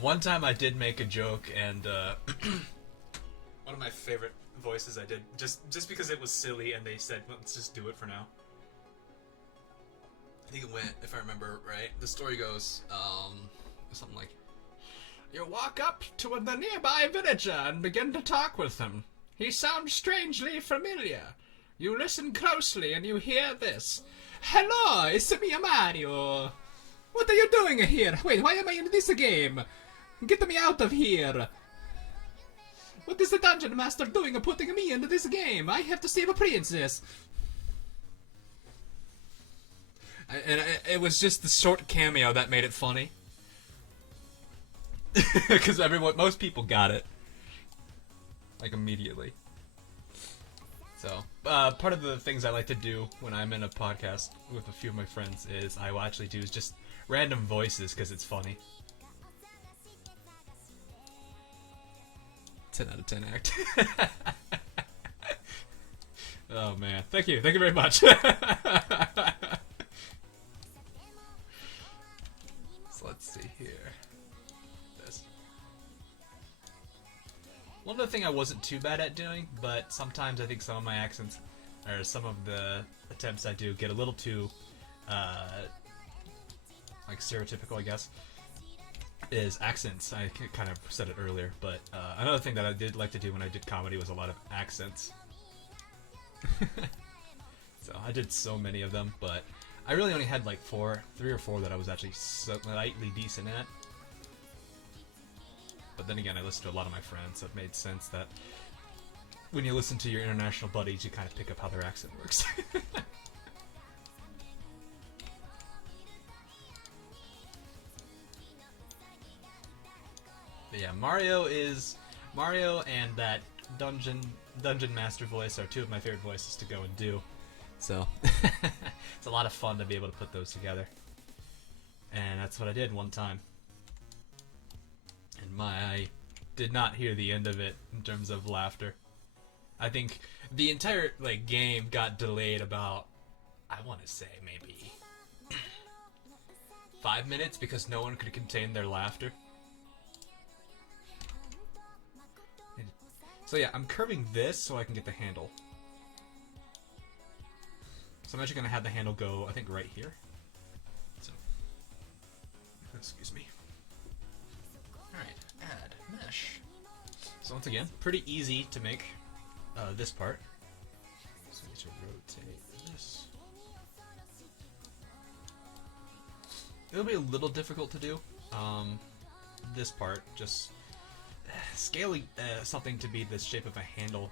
One time I did make a joke, and one of my favorite voices I did, just because it was silly, and they said, let's just do it for now. I think it went, if I remember right, the story goes, something like, you walk up to the nearby villager and begin to talk with him. He sounds strangely familiar. You listen closely and you hear this. Hello, it's me, Mario. What are you doing here? Wait, why am I in this game? Get me out of here. What is the Dungeon Master doing putting me into this game? I have to save a princess. And it was just the short cameo that made it funny. Because most people got it. Like, immediately. So, part of the things I like to do when I'm in a podcast with a few of my friends is I will actually do just random voices because it's funny. 10 out of 10 act. Oh man, thank you very much. So let's see here. This. One other thing I wasn't too bad at doing, but sometimes I think some of my accents, or some of the attempts I do, get a little too, like stereotypical, I guess, is accents. I kind of said it earlier, but another thing that I did like to do when I did comedy was a lot of accents. So I did so many of them, but I really only had like 3 or 4 that I was actually slightly decent at. But then again, I listened to a lot of my friends, so it made sense that when you listen to your international buddies, you kind of pick up how their accent works. But yeah, Mario and that Dungeon Master voice are 2 of my favorite voices to go and do. So it's a lot of fun to be able to put those together. And that's what I did one time. And I did not hear the end of it in terms of laughter. I think the entire game got delayed about, I want to say maybe 5 minutes because no one could contain their laughter. So yeah, I'm curving this so I can get the handle. So I'm actually going to have the handle go, I think, right here. So, excuse me. Alright, add mesh. So once again, pretty easy to make this part. So I need to rotate this. It'll be a little difficult to do. This part, just scaling something to be the shape of a handle,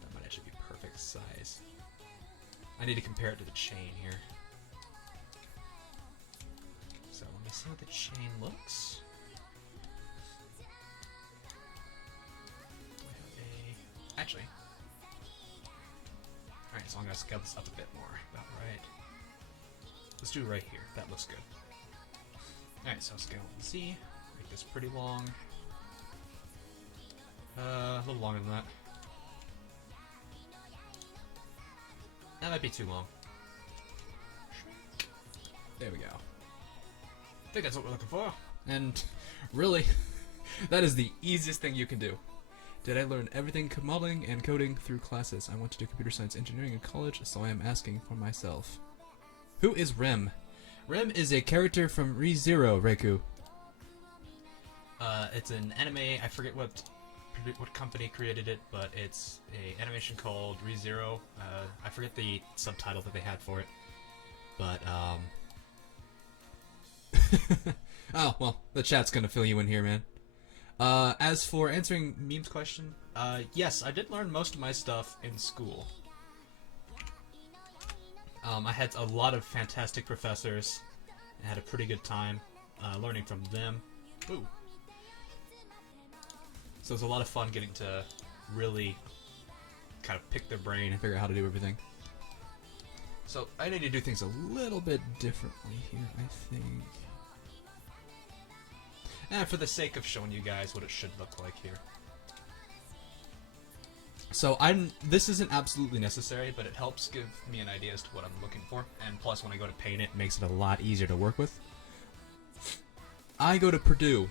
that might actually be perfect size. I need to compare it to the chain here. So let me see how the chain looks. Actually, alright, so I'm going to scale this up a bit more. About right. Let's do right here. That looks good. Alright, so scale Z. Make this pretty long. A little longer than that. That might be too long. There we go. I think that's what we're looking for. And really, that is the easiest thing you can do. Did I learn everything modeling and coding through classes? I went to do computer science engineering in college, so I am asking for myself. Who is Rem? Rem is a character from ReZero, Reiku. It's an anime, I forget what company created it, but it's a animation called ReZero. I forget the subtitle that they had for it, but oh well, the chat's gonna fill you in here, man. As for answering Meme's question, yes, I did learn most of my stuff in school. I had a lot of fantastic professors and had a pretty good time learning from them. Ooh. So it was a lot of fun getting to really kind of pick their brain and figure out how to do everything. So I need to do things a little bit differently here, I think. And for the sake of showing you guys what it should look like here. So this isn't absolutely necessary, but it helps give me an idea as to what I'm looking for. And plus, when I go to paint it, it makes it a lot easier to work with. I go to Purdue.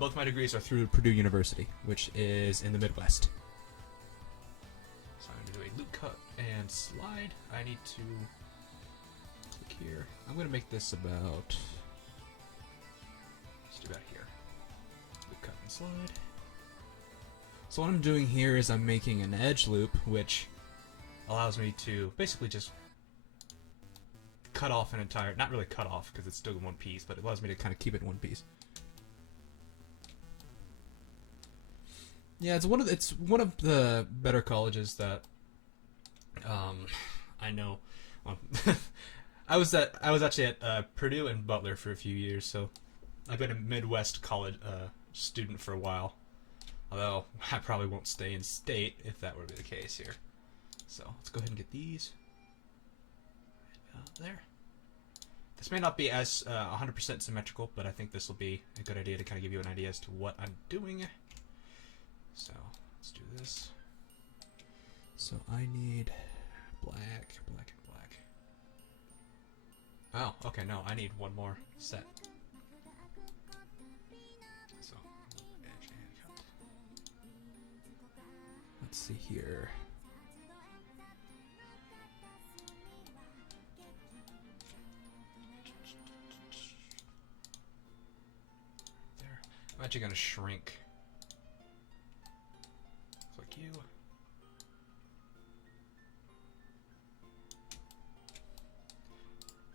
Both my degrees are through Purdue University, which is in the Midwest. So I'm going to do a loop cut and slide. I need to click here. I'm going to make this about... let's do about here. Loop cut and slide. So what I'm doing here is I'm making an edge loop, which allows me to basically just cut off an entire... not really cut off, because it's still in one piece, but it allows me to kind of keep it in one piece. Yeah, it's one of the better colleges that I know. Well, I was actually at Purdue and Butler for a few years, so I've been a Midwest college student for a while. Although I probably won't stay in state if that were to be the case here. So let's go ahead and get these right there. This may not be as 100% symmetrical, but I think this will be a good idea to kind of give you an idea as to what I'm doing. So let's do this. So I need black, black, and black. Oh, okay, no, I need one more set. So, edge and cut. Let's see here. There. I'm actually going to shrink. Click you.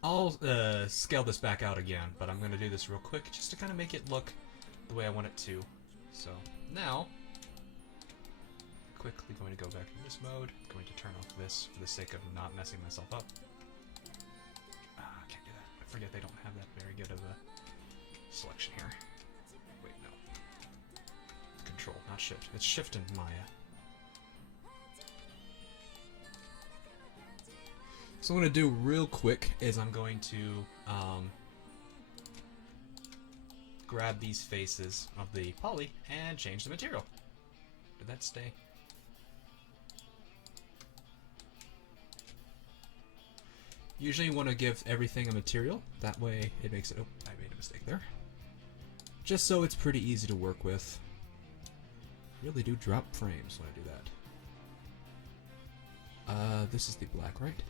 I'll scale this back out again, but I'm going to do this real quick just to kind of make it look the way I want it to. So now, quickly going to go back into this mode, going to turn off this for the sake of not messing myself up. I can't do that. I forget they don't have that very good of a selection here. Wait, no. Control, not Shift. It's Shift and Maya. So what I'm going to do real quick is I'm going to grab these faces of the poly and change the material. Did that stay? Usually you want to give everything a material. That way it makes it... Oh, I made a mistake there. Just so it's pretty easy to work with. Really do drop frames when I do that. This is the black, right?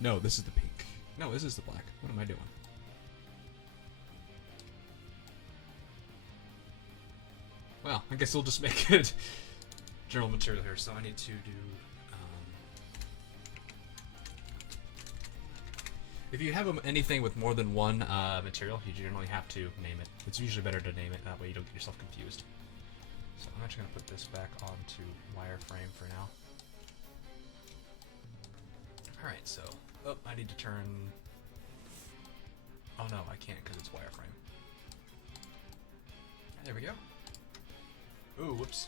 No, this is the pink. No, this is the black. What am I doing? Well, I guess we'll just make it general material here. So I need to do... if you have anything with more than one material, you generally have to name it. It's usually better to name it, that way you don't get yourself confused. So I'm actually going to put this back onto wireframe for now. Alright, so... Oh, I need to turn... Oh no, I can't because it's wireframe. There we go. Ooh, whoops.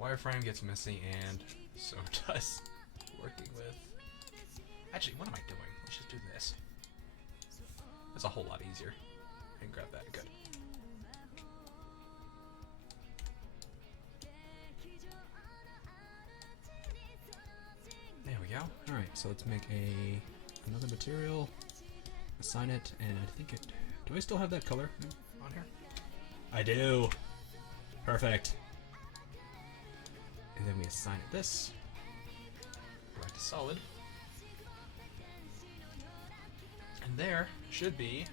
Wireframe gets messy, and so does working with... Actually, what am I doing? Let's just do this. That's a whole lot easier. I can grab that. Good. There we go. Alright, so let's make another material, assign it, and I think it... Do I still have that color on here? I do! Perfect. And then we assign it this. Go back to solid. And there should be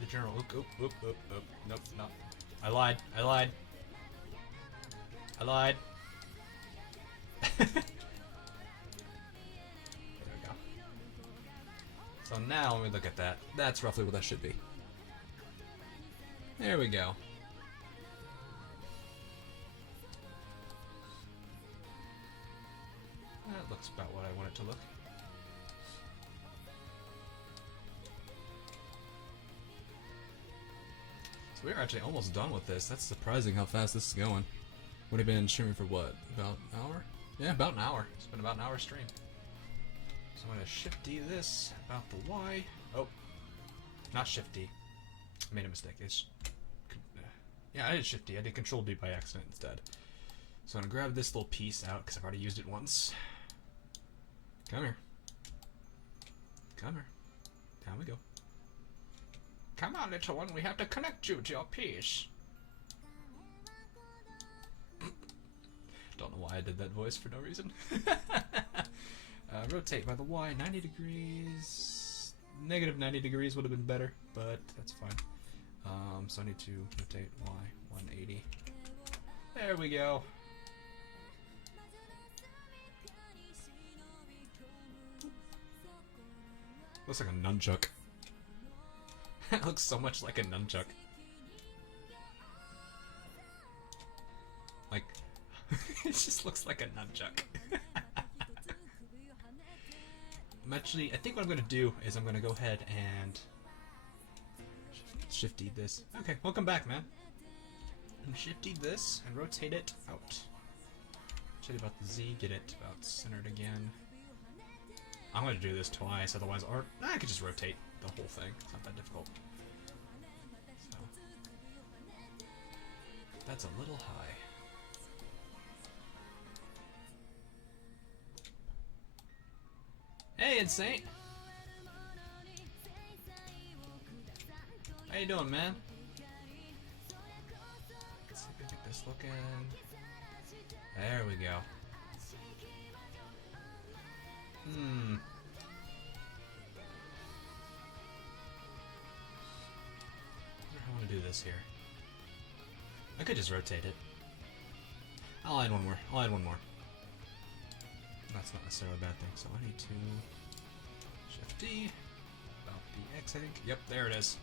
the general... Oop. Nope, not. I lied. There we go. So now when we look at that, that's roughly what that should be. There we go. That looks about what I want it to look. So we're actually almost done with this. That's surprising how fast this is going. Would have been streaming for what? About an hour? Yeah, about an hour. It's been about an hour stream. So I'm going to Shift D this, about the Y. Oh, not Shift D. I made a mistake. It's... Yeah, I did Shift D. I did Control D by accident instead. So I'm going to grab this little piece out because I've already used it once. Come here. Come here. Down we go. Come on, little one. We have to connect you to your piece. Don't know why I did that voice for no reason. Rotate by the Y, 90 degrees. Negative 90 degrees would have been better, but that's fine. So I need to rotate Y 180. There we go. Looks like a nunchuck. It looks so much like a nunchuck. Like, it just looks like a nunchuck. I think what I'm going to do is I'm going to go ahead and Shift D this. Okay, welcome back, man. And Shift D this and rotate it out. Shitty about the Z, get it about centered again. I'm gonna do this twice, otherwise, or I could just rotate the whole thing. It's not that difficult. So, that's a little high. Hey, Insane! How you doing, man? Let's see if we get this looking. There we go. I want to do this here. I could just rotate it. I'll add one more. I'll add one more. That's not necessarily a bad thing. So I need to Shift D. About the X, I think. Yep, there it is.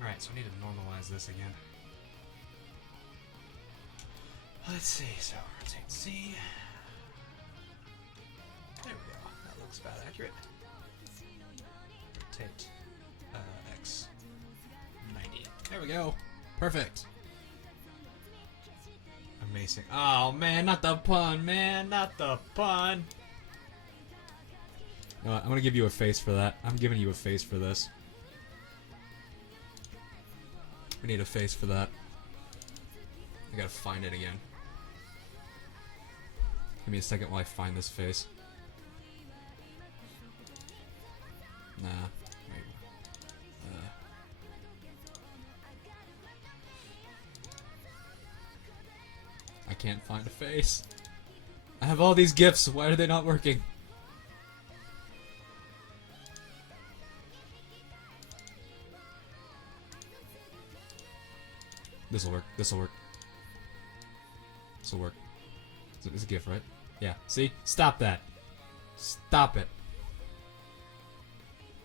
Alright, so I need to normalize this again. Let's see. So rotate C. There we go. That looks about accurate. Rotate X 90. There we go. Perfect. Amazing. Oh man, not the pun, man, not the pun. You know what? I'm gonna give you a face for that. I'm giving you a face for this. We need a face for that. I gotta find it again. Give me a second while I find this face. Nah. Wait. I can't find a face. I have all these gifts. Why are they not working? This'll work. This'll work. This'll work. It's a GIF, right? Yeah. See? Stop that. Stop it.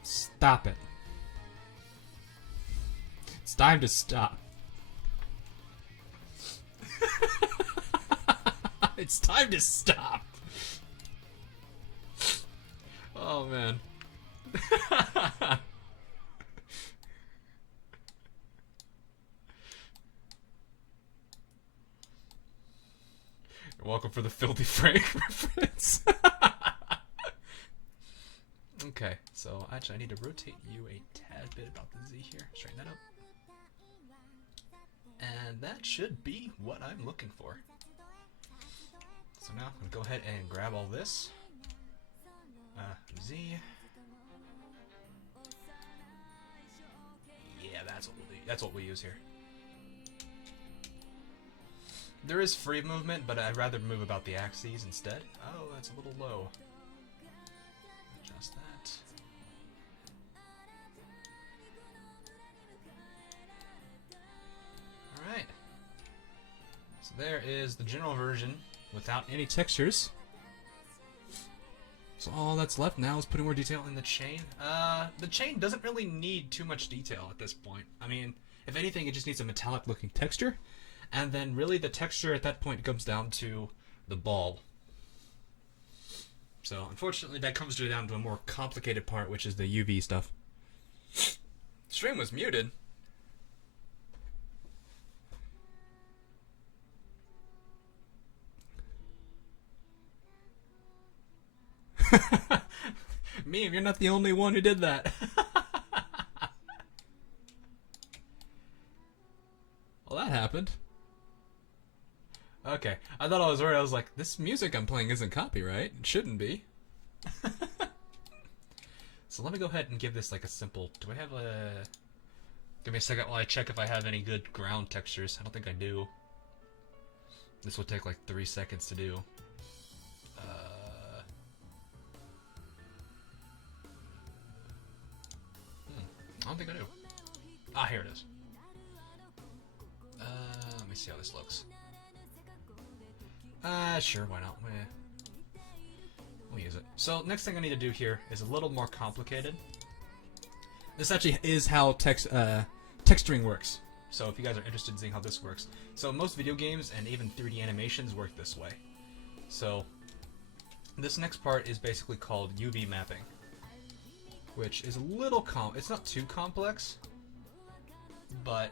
Stop it. It's time to stop. It's time to stop. Oh man. You're welcome for the Filthy Frank reference. Okay, so actually I need to rotate you a tad bit about the Z here. Straighten that up. And that should be what I'm looking for. So now I'm going to go ahead and grab all this. Z. Yeah, that's what we'll do. That's what we use here. There is free movement, but I'd rather move about the axes instead. Oh, that's a little low. Adjust that. Alright. So there is the general version without any textures. So all that's left now is putting more detail in the chain. The chain doesn't really need too much detail at this point. I mean, if anything, it just needs a metallic looking texture. And then really the texture at that point comes down to the ball. So unfortunately that comes down to a more complicated part, which is the UV stuff. Stream was muted. Meme, you're not the only one who did that. Well, that happened. Okay, I thought I was worried. I was like, this music I'm playing isn't copyright. It shouldn't be. So let me go ahead and give this like a simple... Do I have a... Give me a second while I check if I have any good ground textures. I don't think I do. This will take like 3 seconds to do. I don't think I do. Ah, here it is. Let me see how this looks. Sure, why not? We'll use it. So, next thing I need to do here is a little more complicated. This actually is how texturing works. So, if you guys are interested in seeing how this works. So, most video games and even 3D animations work this way. So, this next part is basically called UV mapping. Which is a little it's not too complex, but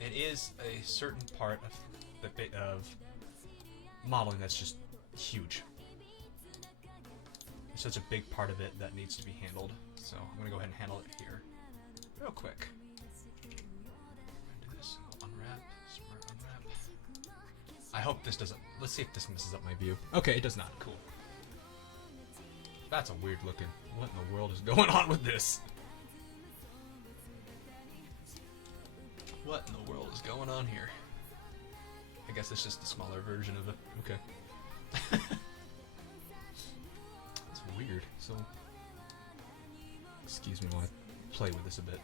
it is a certain part of modeling that's just huge. It's such a big part of it that needs to be handled. So I'm gonna go ahead and handle it here, real quick. Do this. Unwrap. Smart unwrap. I hope this doesn't. Let's see if this messes up my view. Okay, it does not. Cool. That's a weird looking. What in the world is going on with this? What in the world is going on here? I guess it's just a smaller version of it. Okay. That's weird. So, excuse me while I play with this a bit.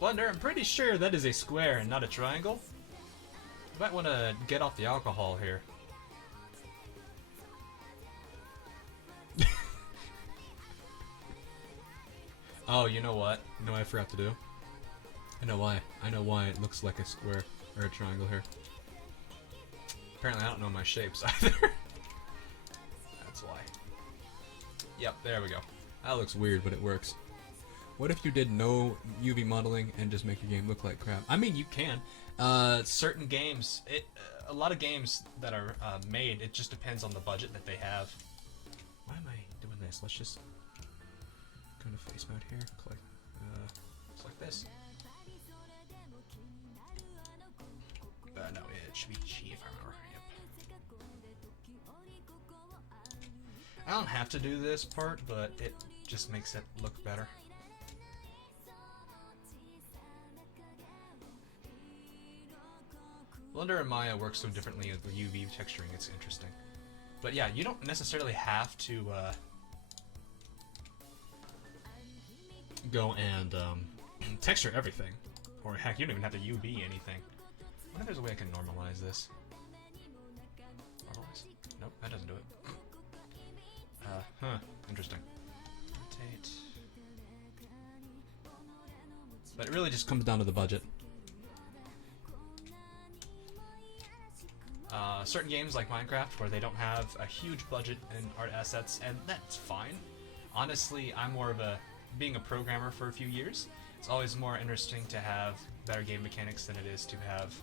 Blender, I'm pretty sure that is a square and not a triangle. You might want to get off the alcohol here. Oh, you know what? You know what I forgot to do? I know why. I know why it looks like a square or a triangle here. Apparently I don't know my shapes either. That's why. Yep, there we go. That looks weird, but it works. What if you did no UV modeling and just make your game look like crap? I mean, you can. Certain games, a lot of games that are made, it just depends on the budget that they have. Why am I doing this? Let's just go into face mode here. Click, just like this. No, it should be G if I remember. Yep. I don't have to do this part, but it just makes it look better. Blender and Maya work so differently with UV texturing, it's interesting. But yeah, you don't necessarily have to go and texture everything. Or heck, you don't even have to UV anything. I wonder if there's a way I can normalize this. Normalize? Nope, that doesn't do it. Interesting. Rotate. But it really just comes down to the budget. Certain games like Minecraft where they don't have a huge budget in art assets, and that's fine. Honestly, I'm more of a, being a programmer for a few years, it's always more interesting to have better game mechanics than it is to have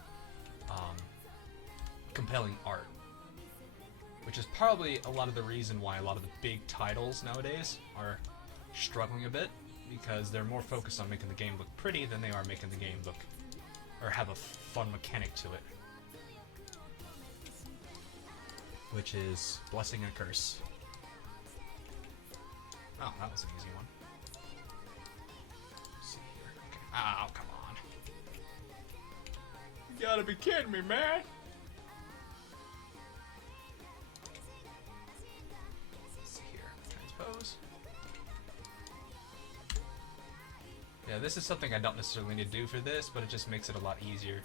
compelling art. Which is probably a lot of the reason why a lot of the big titles nowadays are struggling a bit, because they're more focused on making the game look pretty than they are making the game look, or have a fun mechanic to it. Which is blessing and curse. Oh, that was an easy one. Let's see here. Okay. Oh, come on. You gotta be kidding me, man! Let's see here. Transpose. Yeah, this is something I don't necessarily need to do for this, but it just makes it a lot easier.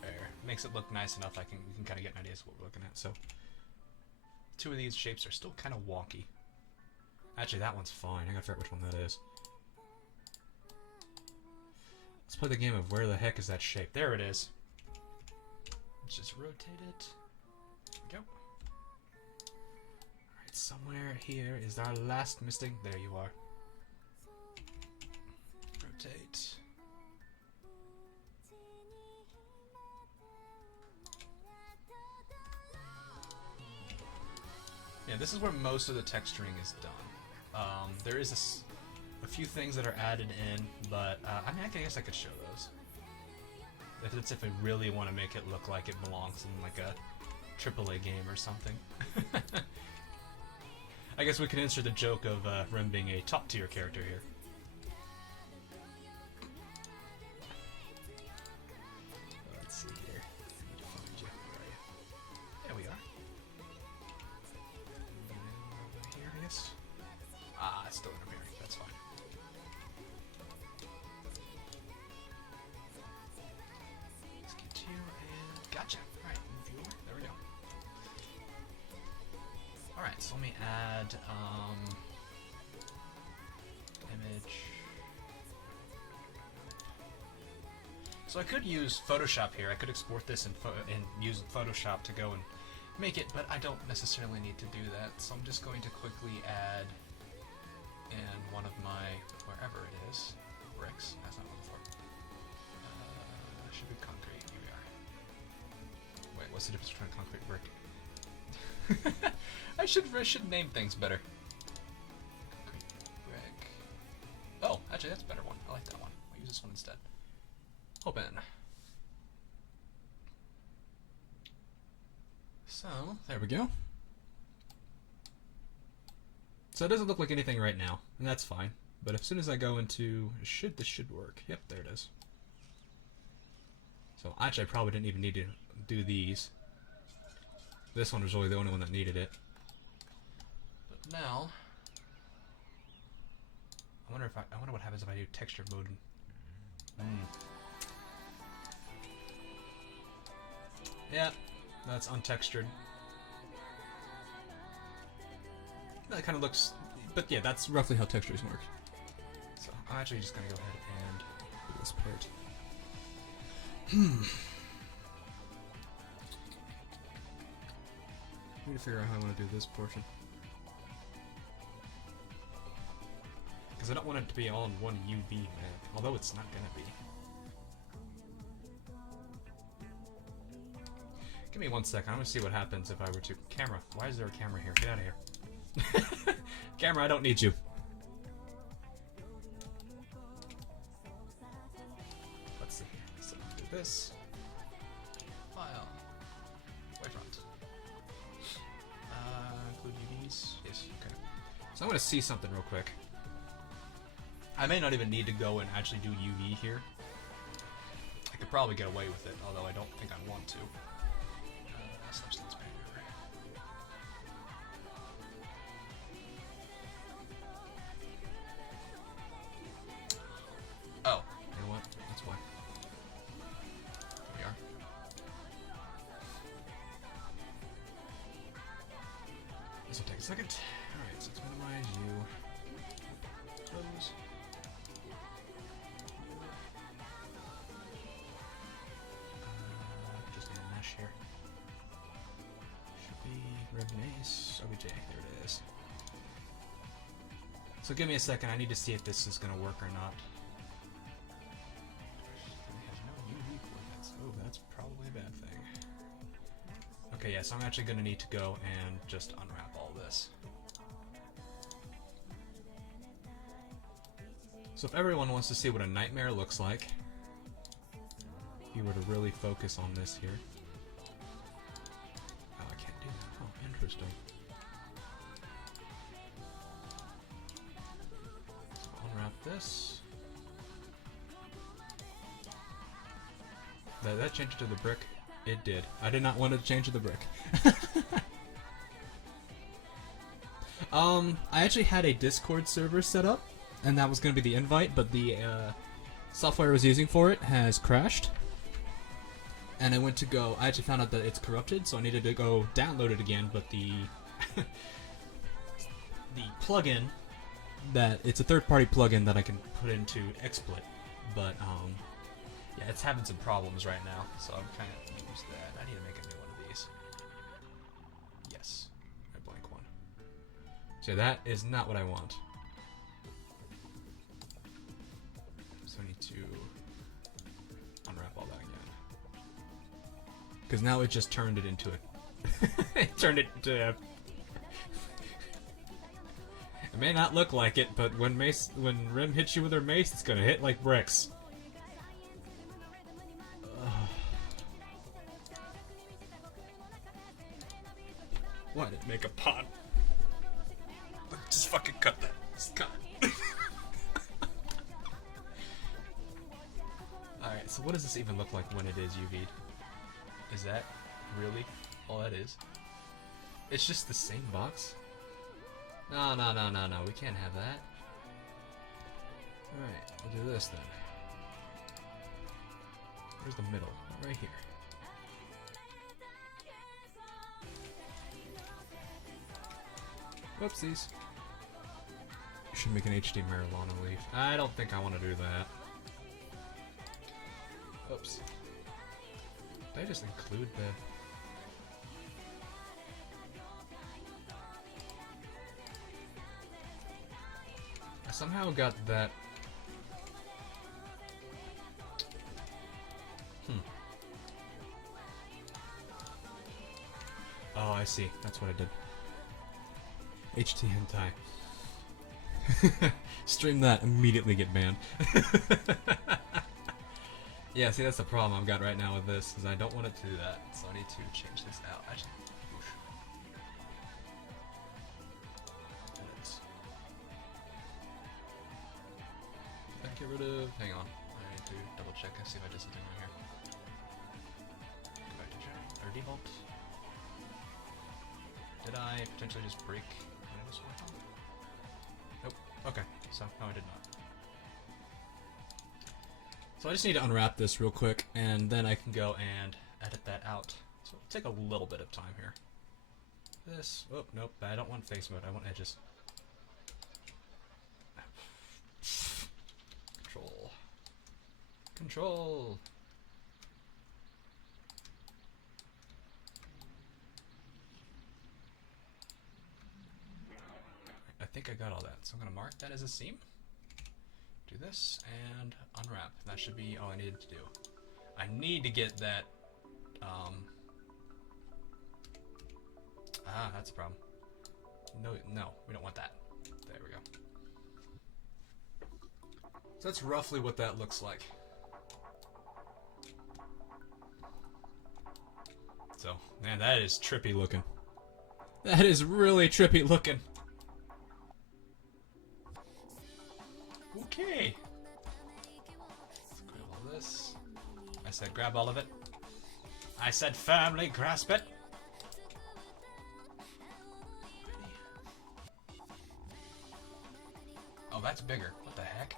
There. Makes it look nice enough we can kind of get an idea of what we're looking at. So, two of these shapes are still kind of wonky. Actually, that one's fine. I gotta figure out which one that is. Let's play the game of where the heck is that shape. There it is. Let's just rotate it. There we go. Alright, somewhere here is our last missing. There you are. Rotate. Yeah, this is where most of the texturing is done. There is a few things that are added in, but I mean, I guess I could show those. If I really want to make it look like it belongs in like a AAA game or something. I guess we can insert the joke of Rem being a top tier character here. Let's see here. I need to find you. Where are you? There we are. Here, I guess. Ah, it's still interfering. That's fine. Let's get you and gotcha. Alright, move you over. There we go. Alright, so let me add image. So I could use Photoshop here. I could export this and use Photoshop to go and make it, but I don't necessarily need to do that. So I'm just going to quickly add in one of my, wherever it is, bricks. That's not what I'm for. Should be concrete. Here we are. What's the difference between concrete brick? I should name things better. Concrete brick. Oh, actually, that's a better one. I like that one. I'll use this one instead. Open. So, there we go. So it doesn't look like anything right now, and that's fine. But as soon as I go into... this should work. Yep, there it is. So actually I probably didn't even need to do these. This one was really the only one that needed it. But now... I wonder what happens if I do texture mode. Yeah, that's untextured. That kind of looks... But yeah, that's roughly how textures work. So I'm actually just going to go ahead and do this part. I need to figure out how I want to do this portion. Because I don't want it to be all in one UV map, although it's not going to be. Give me 1 second, I'm going to see what happens if I were to... Camera, why is there a camera here? Get out of here. Camera, I don't need you. Let's see. So do this. File. Wavefront. Include UVs. Yes. Okay. So I'm going to see something real quick. I may not even need to go and actually do UV here. I could probably get away with it, although I don't think I want to. Substance barrier. Oh, you know what? That's why. There we are. This will take a second. Alright, so let's minimize you. Close. Just need a mesh here. Should be red mace. OBJ, there it is. So give me a second, I need to see if this is going to work or not. It has no UV coordinates. Oh, that's probably a bad thing. Okay, yeah, so I'm actually going to need to go and just unwrap all this. So if everyone wants to see what a nightmare looks like, if you were to really focus on this here. Oh, I can't do that. Oh, interesting. So unwrap this. Did that change it to the brick? It did. I did not want it to change to the brick. I actually had a Discord server set up, and that was going to be the invite, but the software I was using for it has crashed. And I went to go, I actually found out that it's corrupted, so I needed to go download it again, but the the plugin, that it's a third-party plugin that I can put into XSplit, but yeah, it's having some problems right now, so I'm kind of use that. I need to make a new one of these. Yes, a blank one. So that is not what I want. So I need to unwrap all that again. Because now it just turned it into a... it turned it into a... It may not look like it, but when Rim hits you with her mace, it's gonna hit like bricks. Why did it make a pot? Just fucking cut that. Just cut it. Alright, so what does this even look like when it is UV'd? Is that really all that is? It's just the same box? No, no, no, no, no. We can't have that. Alright, we'll do this then. Where's the middle? Right here. Whoopsies. Should make an HD marijuana leaf. I don't think I want to do that. Oops. Did I just include the... I somehow got that... see. That's what I did. HT hentai. Stream that, immediately get banned. Yeah, see, that's the problem I've got right now with this, is I don't want it to do that, so I need to change this out. Actually, whoosh. Did I get rid of? Hang on. I need to double check and see if I did something wrong here. Go back to general or default. Did I potentially just break this one? Nope. Okay, so no, I did not. So I just need to unwrap this real quick, and then I can go and edit that out. So it'll take a little bit of time here. This, oh, nope, I don't want face mode, I want edges. Control. Control! I think I got all that, so I'm gonna mark that as a seam. Do this and unwrap. That should be all I needed to do. I need to get that. That's a problem. No, we don't want that. There we go. So that's roughly what that looks like. So, man, that is trippy looking. That is really trippy looking. Okay. Grab all this. I said grab all of it. I said firmly grasp it. Oh, that's bigger. What the heck?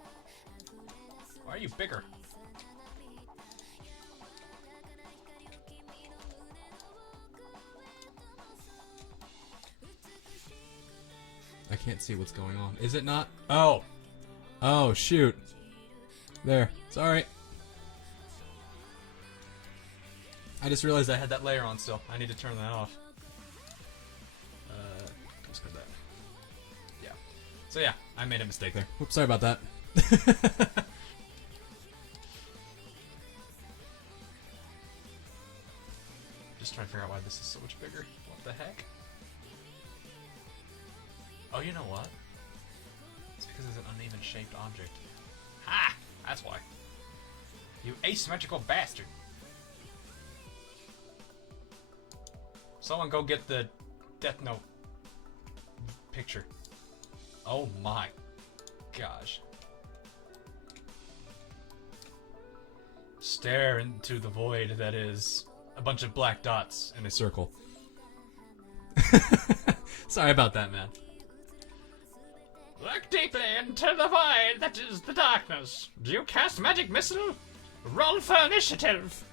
Why are you bigger? I can't see what's going on. Is it not? Oh! Oh, shoot. There. Sorry. I just realized I had that layer on still. I need to turn that off. Let's go that. Yeah. So yeah, I made a mistake there. Whoops, sorry about that. Just trying to figure out why this is so much bigger. What the heck? Oh, you know what? It's because it's an uneven shaped object. Ha! That's why. You asymmetrical bastard. Someone go get the Death Note picture. Oh my gosh. Stare into the void that is a bunch of black dots in a circle. Sorry about that, man. Look deeply into the void that is the darkness. Do you cast magic missile? Roll for initiative.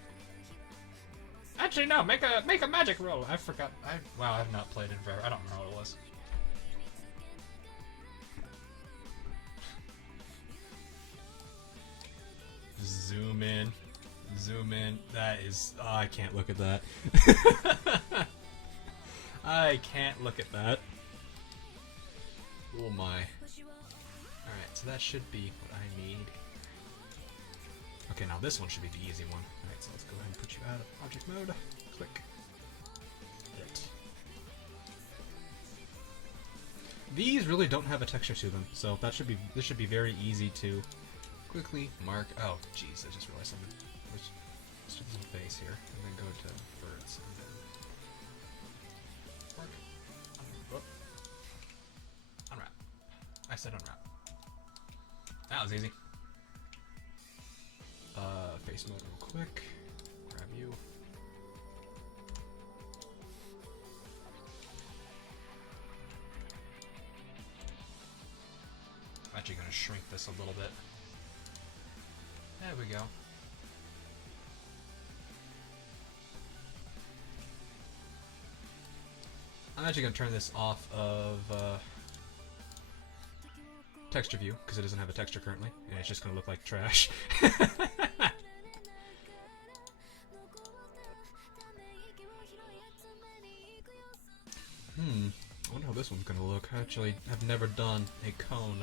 Actually, no. Make a magic roll. I forgot. Wow, I've not played it forever. I don't remember what it was. Zoom in. Zoom in. That is... Oh, I can't look at that. I can't look at that. Oh my. Alright, so that should be what I need. Okay, now this one should be the easy one. Alright, so let's go ahead and put you out of object mode. Click. Edit. These really don't have a texture to them, so that should be this should be very easy to quickly mark. Oh, jeez, I just realized something. Let's do some face here, and then go to birds, and then mark. Unwrap. I said unwrap. That was easy. Face mode real quick. Grab you. I'm actually going to shrink this a little bit. There we go. I'm actually going to turn this off of texture view because it doesn't have a texture currently, and it's just going to look like trash. I wonder how this one's going to look. I actually have never done a cone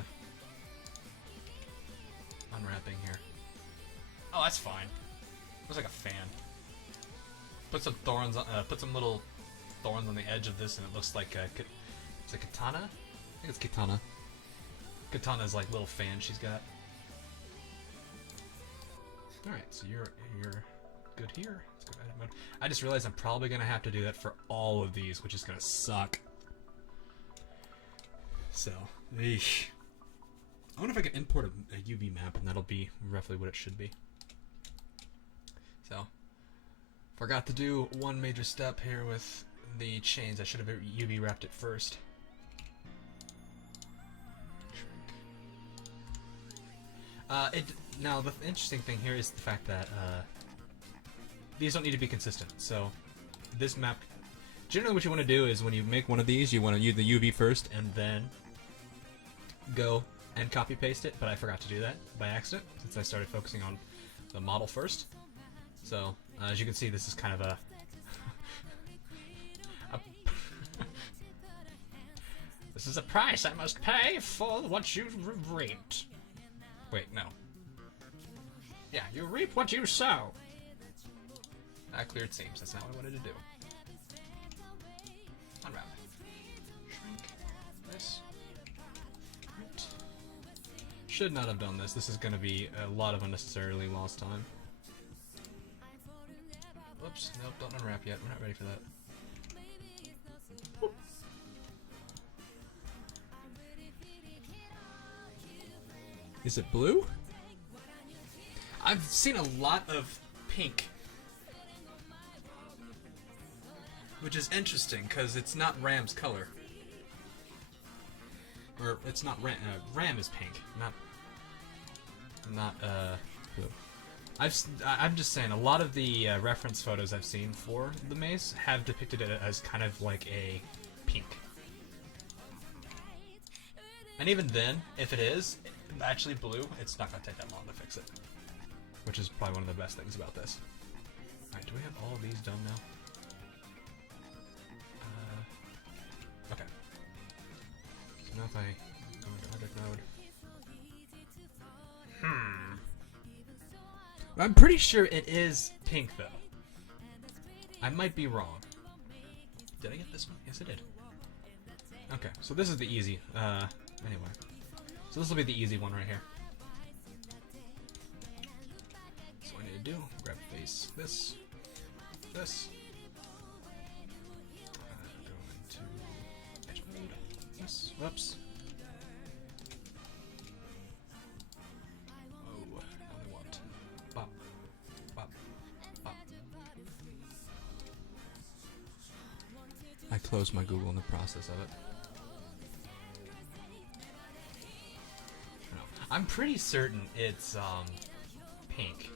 unwrapping here. Oh, that's fine. Looks like a fan. Put some thorns on, put some little thorns on the edge of this, and it looks like a... Is it katana? I think it's katana. Katana's like little fan she's got. Alright, so you're good here. Let's go edit mode. I just realized I'm probably gonna have to do that for all of these, which is gonna suck. So, eesh. I wonder if I can import a UV map, and that'll be roughly what it should be. So, forgot to do one major step here with the chains. I should have UV wrapped it first. Now, the interesting thing here is the fact that these don't need to be consistent. So, this map, generally what you want to do is when you make one of these, you want to use the UV first and then go and copy paste it, but I forgot to do that by accident since I started focusing on the model first. So, as you can see, this is kind of a this is a price I must pay for what you reaped. Wait, no. Yeah, you reap what you sow. Cleared seams. That's not what I wanted to do. Unwrap. Shrink. This. Right. Should not have done this. This is going to be a lot of unnecessarily lost time. Whoops. Nope, don't unwrap yet. We're not ready for that. Whoop. Is it blue? I've seen a lot of pink. Which is interesting, because it's not Ram's color. Or, it's not Ram. Ram is pink, not blue. I'm just saying, a lot of the reference photos I've seen for the mace have depicted it as kind of like a pink. And even then, if it is actually blue, it's not going to take that long to fix it. Which is probably one of the best things about this. Alright, do we have all of these done now? Okay. So now if I go into object mode... I'm pretty sure it is pink, though. I might be wrong. Did I get this one? Yes, I did. Okay, so this is the easy, anyway. So this will be the easy one right here. So what I need to do, grab face, this. Go into edge mode, this, whoops. Oh, only what? Bop, bop, bop. I closed my Google in the process of it. I'm pretty certain it's pink,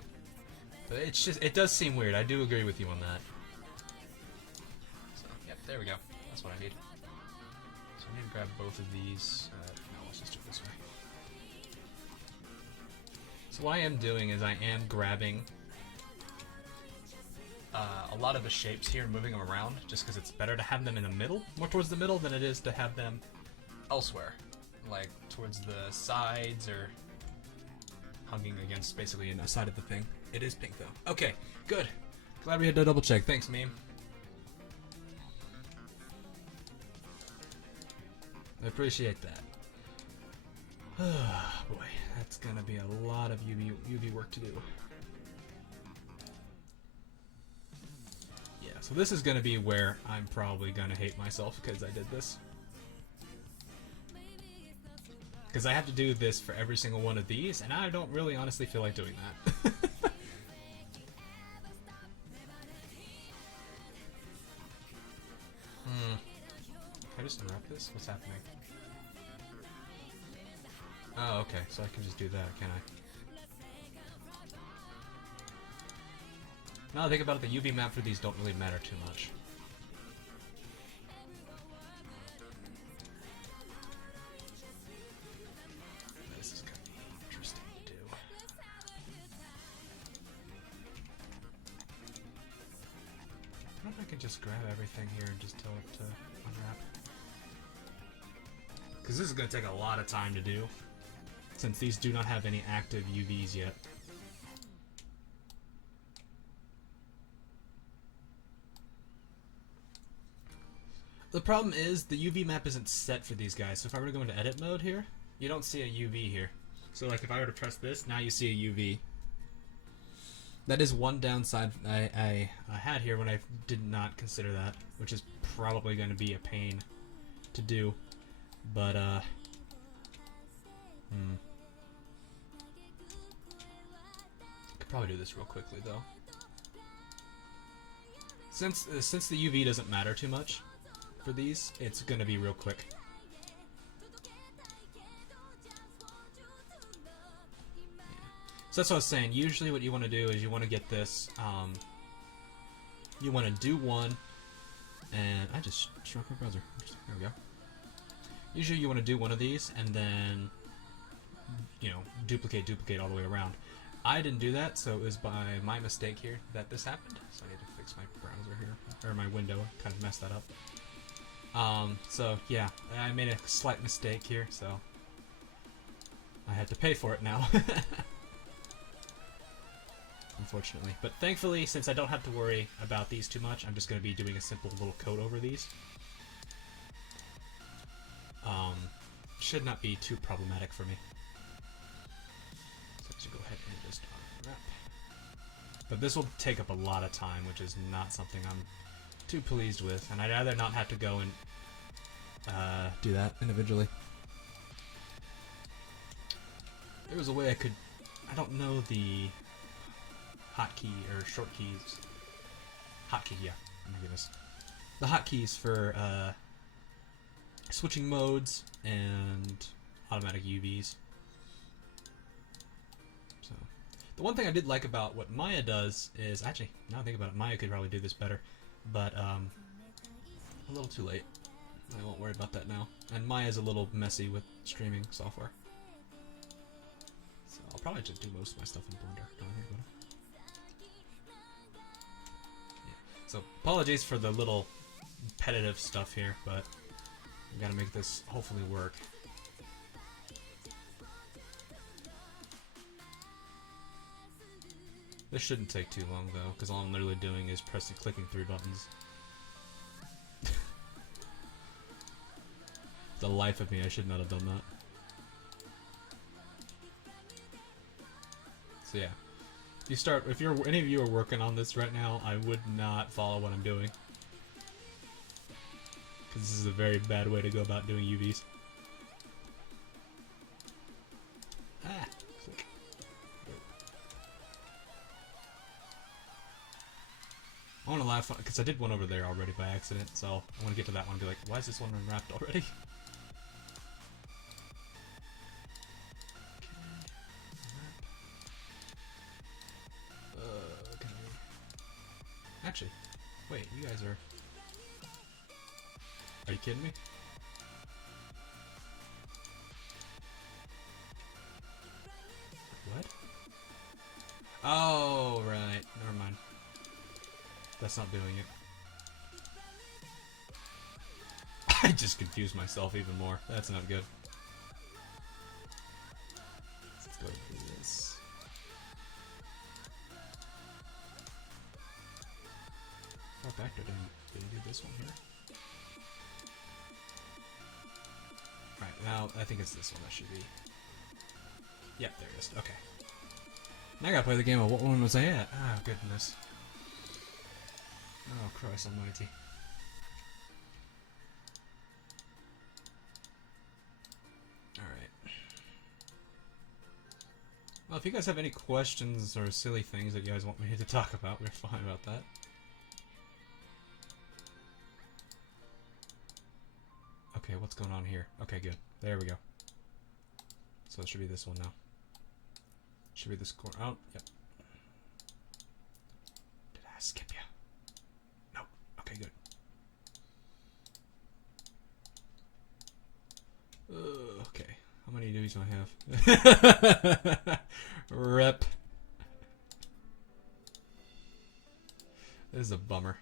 but it's just, it does seem weird. I do agree with you on that. So yep, there we go. That's what I need. So I need to grab both of these. No, let's just do it this way. So what I am doing is I am grabbing a lot of the shapes here and moving them around, just because it's better to have them in the middle, more towards the middle, than it is to have them elsewhere. Like towards the sides or hugging against basically a side of the thing. It is pink though. Okay, good. Glad we had to double check. Thanks, meme. I appreciate that. Oh, boy, that's gonna be a lot of UV work to do. Yeah, so this is gonna be where I'm probably gonna hate myself because I did this. Because I have to do this for every single one of these, and I don't really honestly feel like doing that. Can I just unwrap this? What's happening? Oh, okay, so I can just do that, can I? Now I think about it, the UV map for these don't really matter too much. I can just grab everything here and just tell it to unwrap. Because this is going to take a lot of time to do, since these do not have any active UVs yet. The problem is the UV map isn't set for these guys. So if I were to go into edit mode here, you don't see a UV here. So like if I were to press this, now you see a UV. That is one downside I had here when I did not consider that, which is probably going to be a pain to do. But could probably do this real quickly though. Since the UV doesn't matter too much for these, it's gonna be real quick. Yeah. So that's what I was saying. Usually, what you want to do is you want to get this. You want to do one, and I just shrunk my browser. There we go. Usually, you want to do one of these, and then duplicate all the way around. I didn't do that, so it was by my mistake here that this happened. So I need to fix my browser here, or my window. Kind of messed that up. So yeah, I made a slight mistake here, so I had to pay for it now. Unfortunately. But thankfully, since I don't have to worry about these too much, I'm just going to be doing a simple little coat over these. Should not be too problematic for me. So I should go ahead and just unwrap. But this will take up a lot of time, which is not something I'm too pleased with, and I'd rather not have to go and do that individually. There was a way I could... I don't know the hotkey or short keys. Hotkey, yeah. Oh my goodness. The hotkeys for switching modes and automatic UVs. So, the one thing I did like about what Maya does is... Actually, now I think about it, Maya could probably do this better. But, a little too late. I won't worry about that now. And Maya's a little messy with streaming software. So I'll probably just do most of my stuff in Blender. Don't think about it. Yeah. So apologies for the little repetitive stuff here, but we gotta make this hopefully work. This shouldn't take too long though, because all I'm literally doing is clicking 3 buttons. The life of me, I should not have done that. So yeah, if any of you are working on this right now, I would not follow what I'm doing, because this is a very bad way to go about doing UVs. Ah, click. I want to laugh because I did one over there already by accident, so I want to get to that one and be like, why is this one unwrapped already? Actually, wait, you guys are... Are you kidding me? What? Oh, right. Never mind. That's not doing it. I just confused myself even more. That's not good. Let's go do this. Far back, did I do this one here? Right, now I think it's this one that should be. Yep, there it is. Okay. Now I gotta play the game of what one was I at? Oh, goodness. Oh, Christ almighty. Alright. Well, if you guys have any questions or silly things that you guys want me to talk about, we're fine about that. Okay, what's going on here? Okay, good. There we go. So it should be this one now. Should be this corner. Oh, yep. Did I skip you? No. Okay, good. Okay. How many duties do I have? Rep. This is a bummer.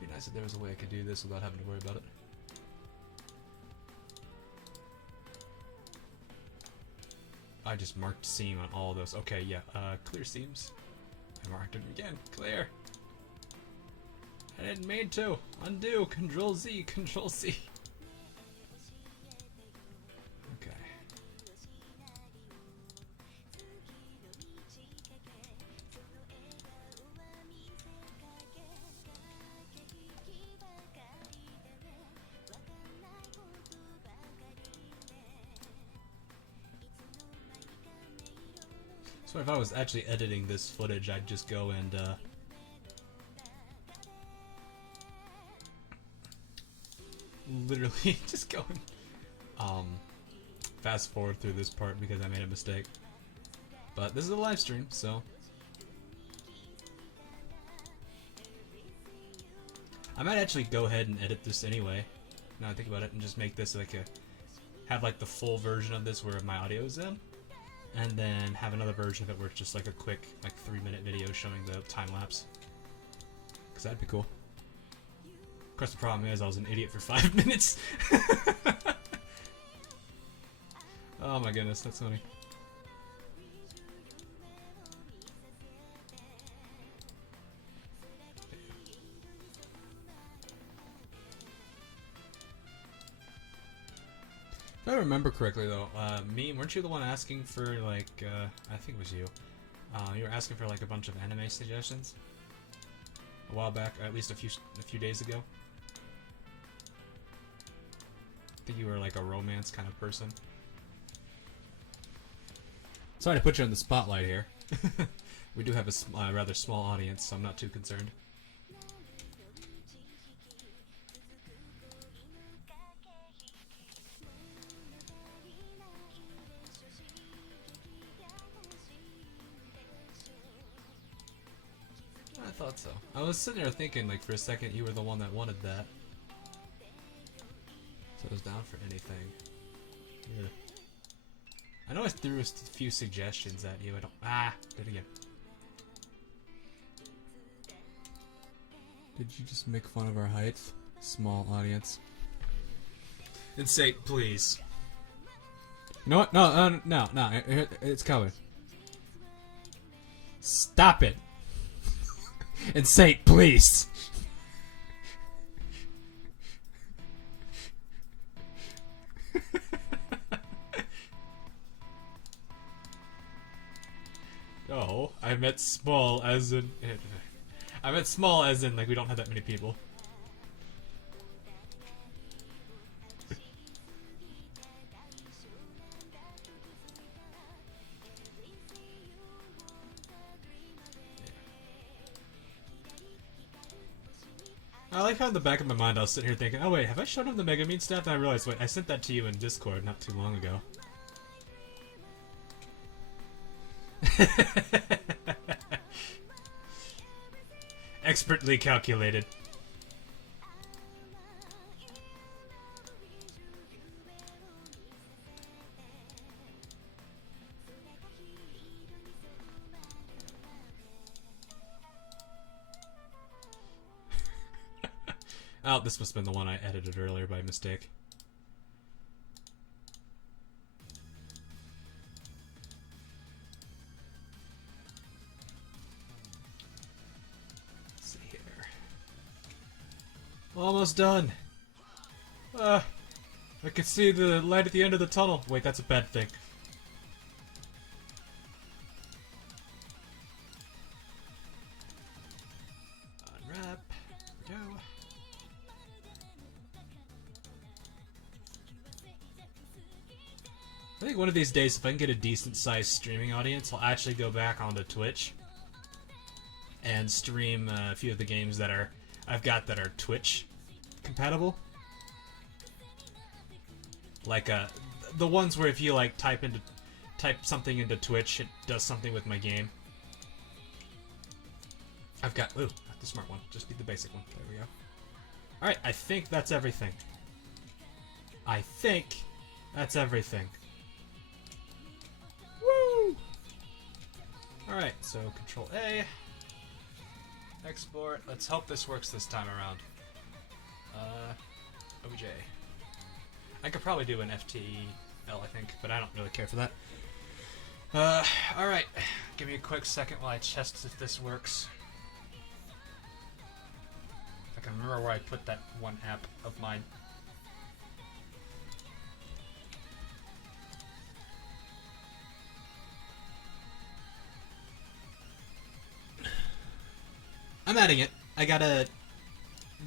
Be nice if there was a way I could do this without having to worry about it. I just marked seam on all of those. Okay, yeah, clear seams. I marked them again. Clear. I didn't mean to. Undo. Control Z. Control Z. Okay. So if I was actually editing this footage, I'd just go and literally just go and fast forward through this part because I made a mistake. But this is a live stream, so I might actually go ahead and edit this anyway. Now I think about it, and just make this like have like the full version of this where my audio is in. And then have another version of it where it's just like a quick, like 3-minute video showing the time lapse. Cause that'd be cool. Of course, the problem is I was an idiot for 5 minutes. Oh my goodness, that's funny. If I remember correctly, though, me, weren't you the one asking for, like, I think it was you. You were asking for, like, a bunch of anime suggestions a while back, or at least a few days ago. I think you were, like, a romance kind of person. Sorry to put you on the spotlight here. We do have a rather small audience, so I'm not too concerned. I thought so. I was sitting there thinking, like, for a second, you were the one that wanted that. So I was down for anything. Yeah. I know I threw a few suggestions at you. I don't. Ah! Did it again. Did you just make fun of our height? Small audience. And say, please. You know what? No, no. It's coming. Stop it. And say, please. No, I meant small as in... I meant small as in, like, we don't have that many people. I like how in the back of my mind I was sitting here thinking, oh wait, have I shown him the Megamine stuff? And I realized, wait, I sent that to you in Discord not too long ago. Expertly calculated. Oh, this must have been the one I edited earlier by mistake. Let's see here. Almost done. I can see the light at the end of the tunnel. Wait, that's a bad thing. Unwrap. There we go. I think one of these days, if I can get a decent-sized streaming audience, I'll actually go back onto Twitch and stream a few of the games that I've got that are Twitch compatible. Like the ones where if you like type something into Twitch, it does something with my game. I've got not the smart one, just be the basic one. There we go. All right, I think that's everything. I think that's everything. Alright, so Control A, export. Let's hope this works this time around. OJ. I could probably do an FTL, I think, but I don't really care for that. Alright. Give me a quick second while I test if this works. If I can remember where I put that one app of mine. I'm adding it. I gotta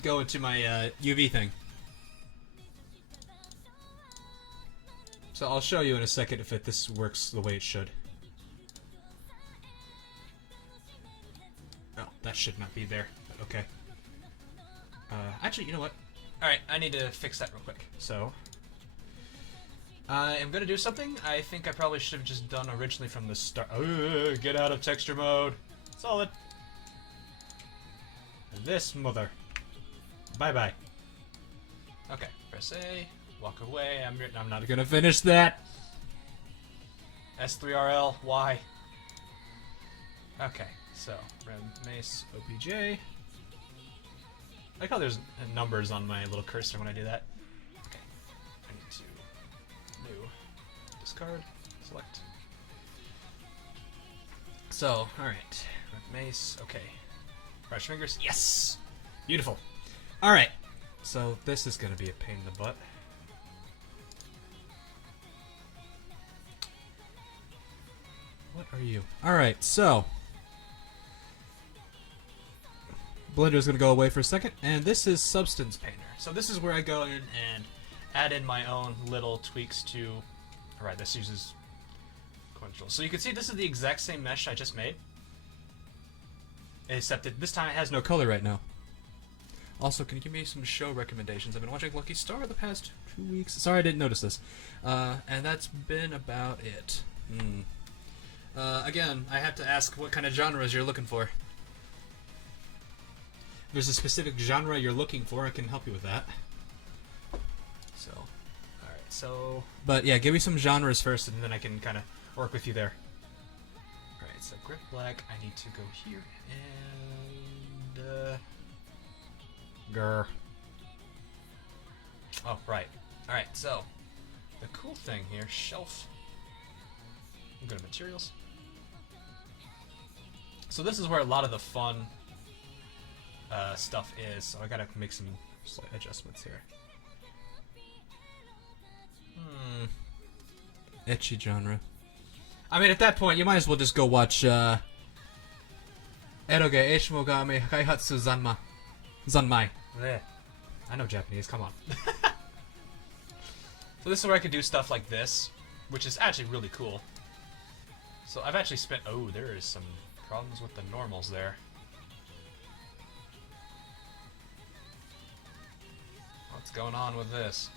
go into my UV thing. So I'll show you in a second if this works the way it should. Oh, that should not be there, but okay. Actually, you know what? Alright, I need to fix that real quick. So, I am gonna do something I think I probably should have just done originally from the start. Get out of texture mode. Solid. This mother. Bye-bye. Okay, press A. Walk away. I'm not gonna finish that. S3RL. Why? Okay, so Red Mace OPJ. I like how there's numbers on my little cursor when I do that. Okay, I need to new discard select. So, all right, Red Mace. Okay, brush fingers. Yes, beautiful. All right, so this is gonna be a pain in the butt. What are you? Alright, so Blender's gonna go away for a second, and this is Substance Painter. So this is where I go in and add in my own little tweaks to... Alright, this uses Control. So you can see this is the exact same mesh I just made. Except that this time it has no color right now. Also, can you give me some show recommendations? I've been watching Lucky Star the past 2 weeks. Sorry I didn't notice this. And that's been about it. Again, I have to ask what kind of genres you're looking for. If there's a specific genre you're looking for, I can help you with that. So, alright, so... But yeah, give me some genres first, and then I can kind of work with you there. Alright, so Grip Black, I need to go here, and... Grr. Oh, right. Alright, so... The cool thing here, shelf... Go to materials. So this is where a lot of the fun stuff is. So I gotta make some slight adjustments here. Etchy genre. I mean, at that point, you might as well just go watch Eroge Eishimogame Kaihatsu Zanmai. Bleh. I know Japanese, come on. So this is where I could do stuff like this, which is actually really cool. So I've actually spent... Oh, there is some problems with the normals there. What's going on with this?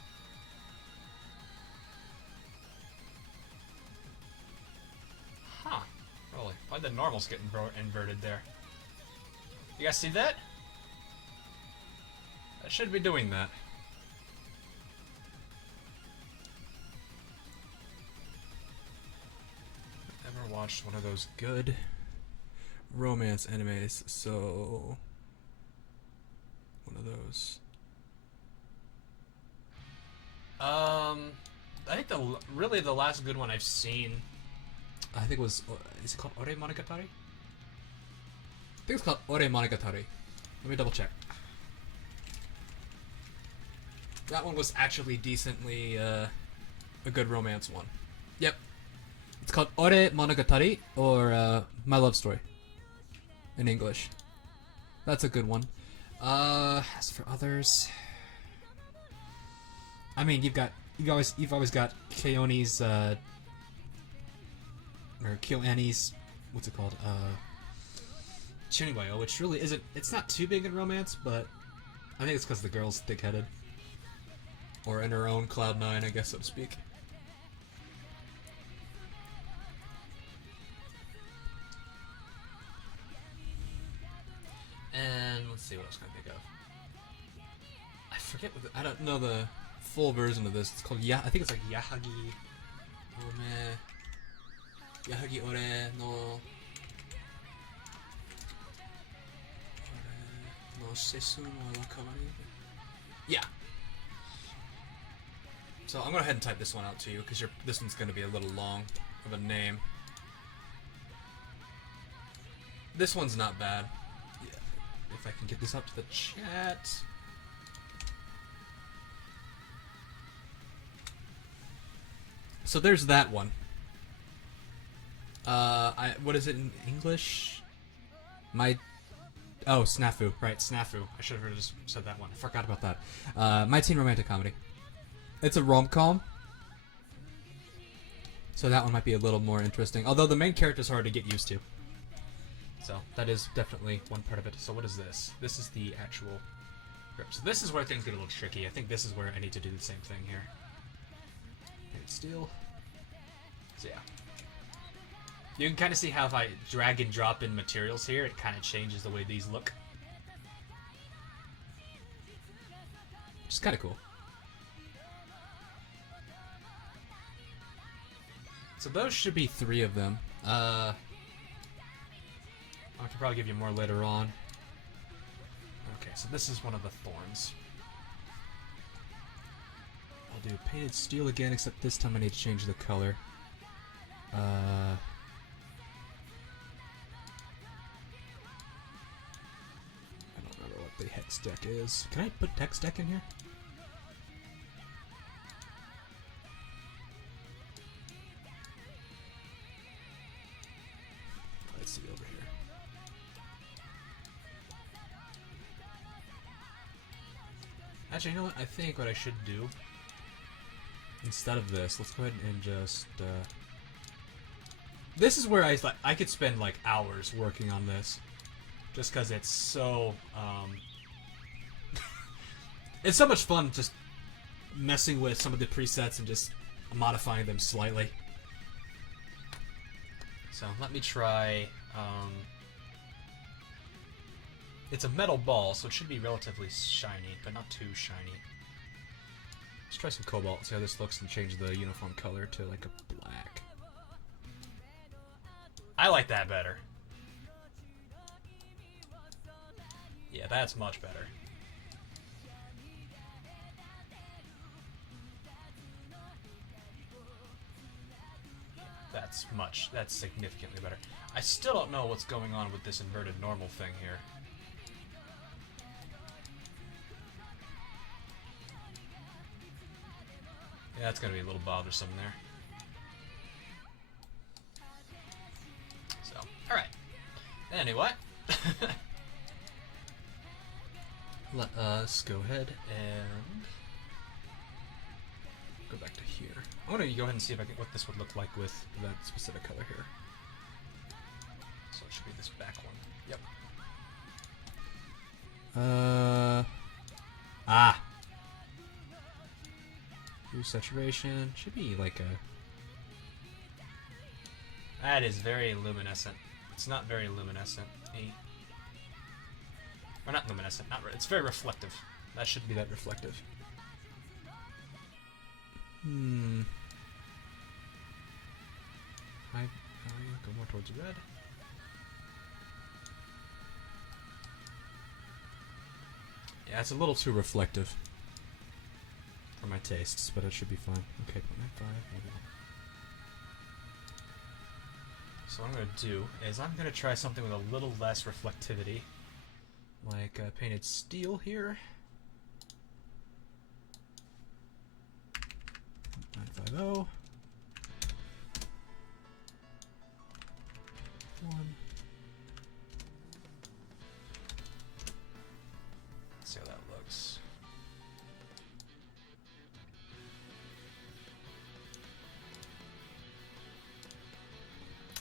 Huh. Really? Why'd the normals get inverted there? You guys see that? I should be doing that. Ever watched one of those good romance animes? So one of those. I think really the last good one I've seen, I think it was, is it called Ore Monogatari? I think it's called Ore Monogatari. Let me double check. That one was actually decently a good romance one. Yep. It's called Ore Monogatari, or My Love Story in English. That's a good one. As for others, I mean, you've always got Keoni's or KyoAni's, what's it called? Chuniwayo, which really isn't. It's not too big in romance, but I think it's because the girl's thick-headed, or in her own cloud nine, I guess, so to speak. And let's see what else can I think of. I forget what I don't know the full version of this. It's called I think it's like Yahagi Ore no Sesu no Wakawari. Yeah. So I'm gonna go ahead and type this one out to you because this one's gonna be a little long of a name. This one's not bad. Yeah. If I can get this up to the chat. So there's that one. What is it in English? Oh, Snafu. Right, Snafu. I should have just said that one. I forgot about that. My Teen Romantic Comedy. It's a rom-com. So that one might be a little more interesting. Although the main character is hard to get used to. So that is definitely one part of it. So what is this? This is the actual grip. So this is where things get a little tricky. I think this is where I need to do the same thing here. Painted steel. So yeah. You can kind of see how if I drag and drop in materials here, it kind of changes the way these look. Which is kind of cool. So those should be 3 of them. I'll have to probably give you more later on. Okay, so this is one of the thorns. I'll do painted steel again, except this time I need to change the color. I don't remember what the hex deck is. Can I put hex deck in here? Let's see over here. Actually, you know what? I think what I should do, instead of this, let's go ahead and just, this is where I could spend like hours working on this. Just because it's so, it's so much fun just messing with some of the presets and just modifying them slightly. So let me try, it's a metal ball, so it should be relatively shiny, but not too shiny. Let's try some cobalt, see how this looks, and change the uniform color to like a black. I like that better. Yeah, that's much better. That's significantly better. I still don't know what's going on with this inverted normal thing here. Yeah, that's gonna be a little bothersome there. So, alright. Anyway. Let us go ahead and go back to here. I want to go ahead and see if I can, what this would look like with that specific color here. So it should be this back one. Yep. Hue saturation should be like a. That is very luminescent. It's not very luminescent. Or not luminescent. It's very reflective. That should be that reflective. Go more towards red. Yeah, it's a little too reflective for my tastes, but it should be fine. Okay, 0.95, maybe. So what I'm going to do is I'm going to try something with a little less reflectivity, like painted steel here. 950. 1. Let's see how that looks.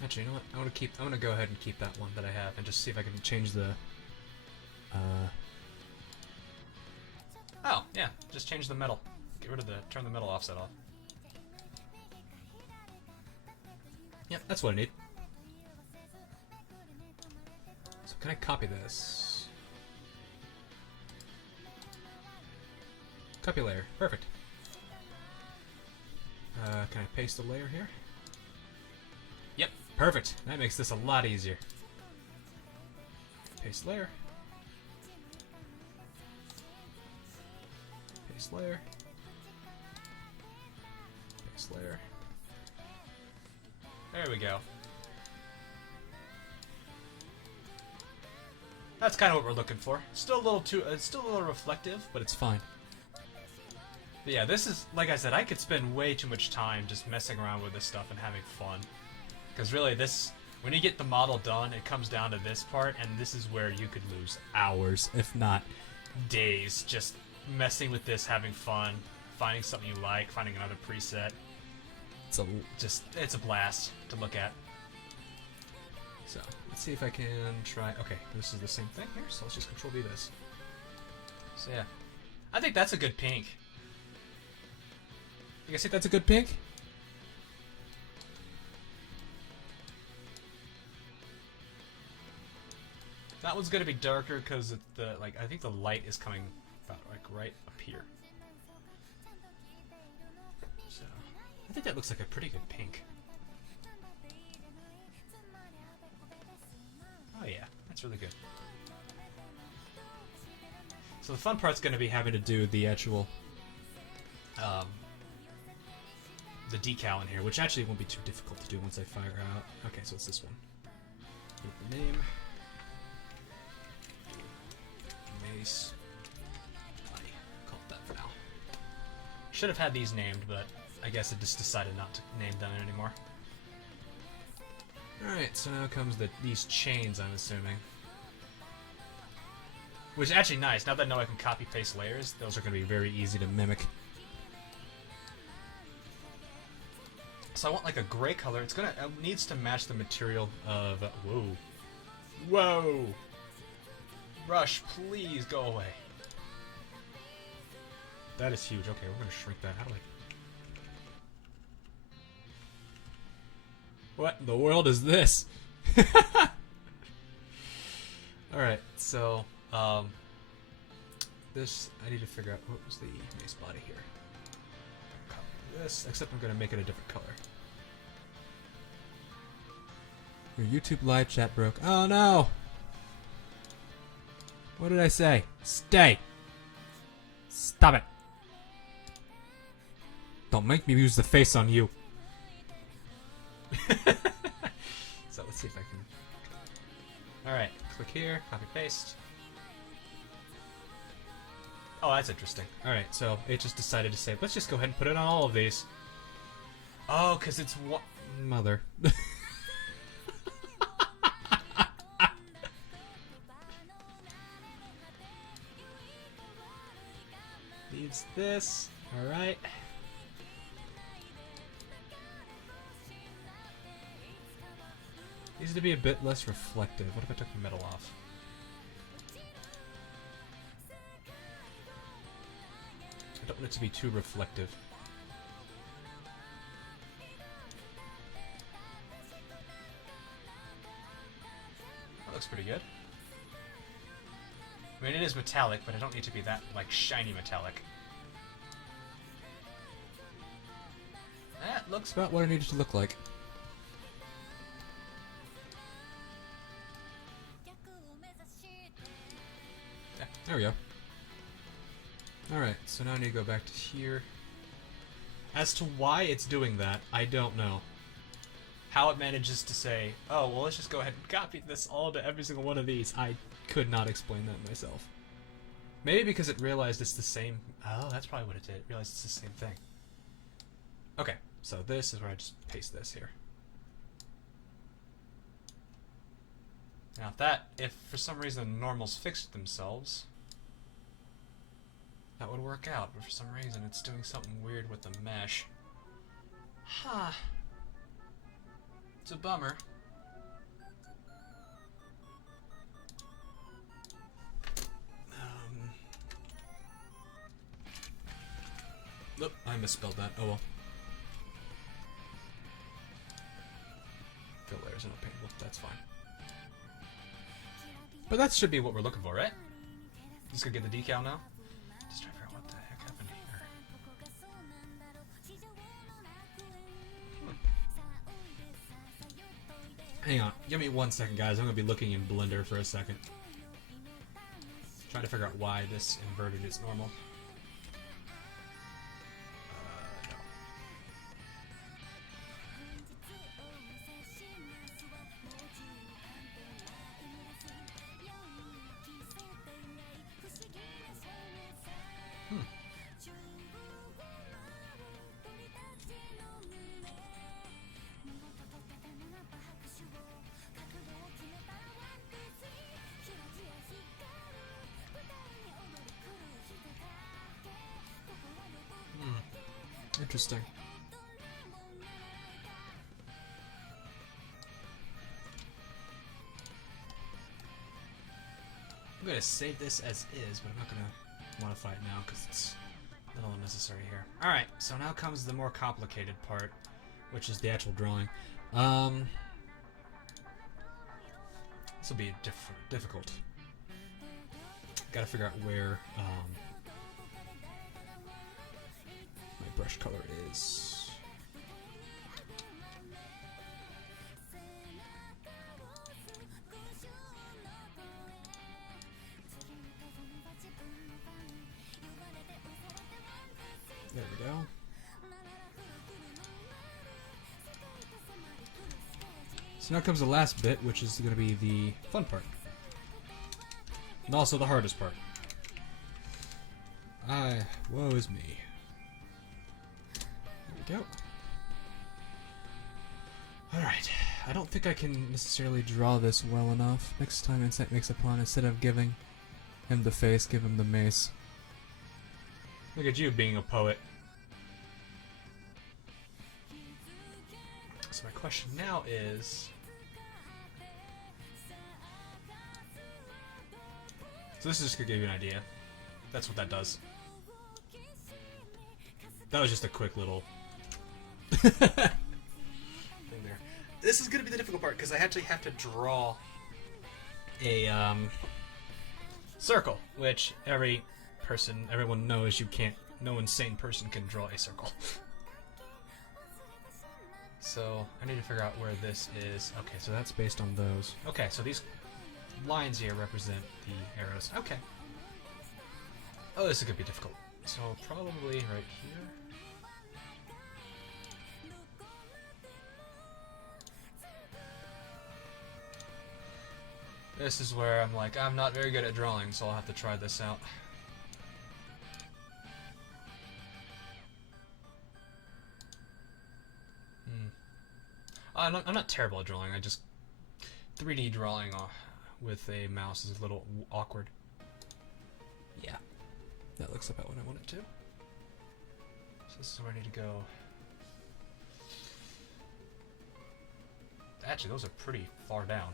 Actually, you know what? I'm gonna go ahead and keep that one that I have and just see if I can change the Oh, yeah, just change the metal. Turn the metal offset off. Yep, that's what I need. So can I copy this? Copy layer. Perfect. Can I paste a layer here? Yep, perfect. That makes this a lot easier. Paste layer. Paste layer. Paste layer. There we go. That's kind of what we're looking for. Still a little too, it's still a little reflective, but it's fine. But yeah, this is, like I said, I could spend way too much time just messing around with this stuff and having fun. Because really, this, when you get the model done, it comes down to this part, and this is where you could lose hours, if not days, just messing with this, having fun, finding something you like, finding another preset. It's a blast to look at. So, let's see if I can try... Okay, this is the same thing here, so let's just Control V this. So yeah. I think that's a good pink. You guys think that's a good pink? That one's gonna be darker because the I think the light is coming about like right up here. So I think that looks like a pretty good pink. Oh yeah, that's really good. So the fun part's gonna be having to do the actual the decal in here, which actually won't be too difficult to do once I fire out. Okay, so it's this one. Give the name. Mace. I call it that for now. Should have had these named, but I guess I just decided not to name them anymore. Alright, so now comes these chains, I'm assuming. Which is actually nice. Now that I know I can copy-paste layers, those are going to be very easy to mimic. So I want like a gray color. It needs to match the material of... Whoa. Whoa! Rush, please go away. That is huge. Okay, we're going to shrink that. How do I... What in the world is this? Alright, so, this, I need to figure out, what was the mace body here? Copy this, except I'm going to make it a different color. Your YouTube live chat broke. Oh no! What did I say? Stay! Stop it! Don't make me use the face on you. So let's see if I can... Alright, click here, copy paste. Oh, that's interesting. Alright, so it just decided to say, let's just go ahead and put it on all of these. Oh, because it's one... Mother. Needs this. Alright. Needs to be a bit less reflective. What if I took the metal off? I don't want it to be too reflective. That looks pretty good. I mean, it is metallic, but I don't need to be that, like, shiny metallic. That looks about what I need it to look like. Yeah, there we go. Alright, so now I need to go back to here. As to why it's doing that, I don't know. How it manages to say, oh, well, let's just go ahead and copy this all to every single one of these, I could not explain that myself. Maybe because it realized it's the same... Oh, that's probably what it did. It realized it's the same thing. Okay, so this is where I just paste this here. Now if for some reason the normals fixed themselves, that would work out, but for some reason it's doing something weird with the mesh. Huh. It's a bummer. Nope, I misspelled that. Oh well. Fill layers are not paintable. That's fine. But that should be what we're looking for, right? Just gonna get the decal now. Just trying to figure out what the heck happened here. Hang on. Give me 1 second, guys. I'm gonna be looking in Blender for a second. Trying to figure out why this inverted is normal. Interesting. I'm gonna save this as is, but I'm not gonna modify it now because it's a little unnecessary here. Alright, so now comes the more complicated part, which is the actual drawing. This will be difficult. Gotta figure out where my brush color is. There we go. So now comes the last bit, which is going to be the fun part. And also the hardest part. Woe is me. There we go. Alright, I don't think I can necessarily draw this well enough. Next time Insight makes a pun, instead of giving him the face, give him the mace. Look at you being a poet. So my question now is... So this is just to give you an idea. That's what that does. That was just a quick little thing there. This is going to be the difficult part because I actually have to draw a circle, which everyone knows you can't. No insane person can draw a circle. So I need to figure out where this is. Okay, so that's based on those. Okay, so these lines here represent the arrows. Okay. Oh, this is gonna be difficult. So probably right here. This is where I'm like, I'm not very good at drawing, so I'll have to try this out. I'm not terrible at drawing. I just 3D drawing with a mouse is a little awkward. Yeah, that looks about what I want it to. So this is where I need to go. Actually, those are pretty far down.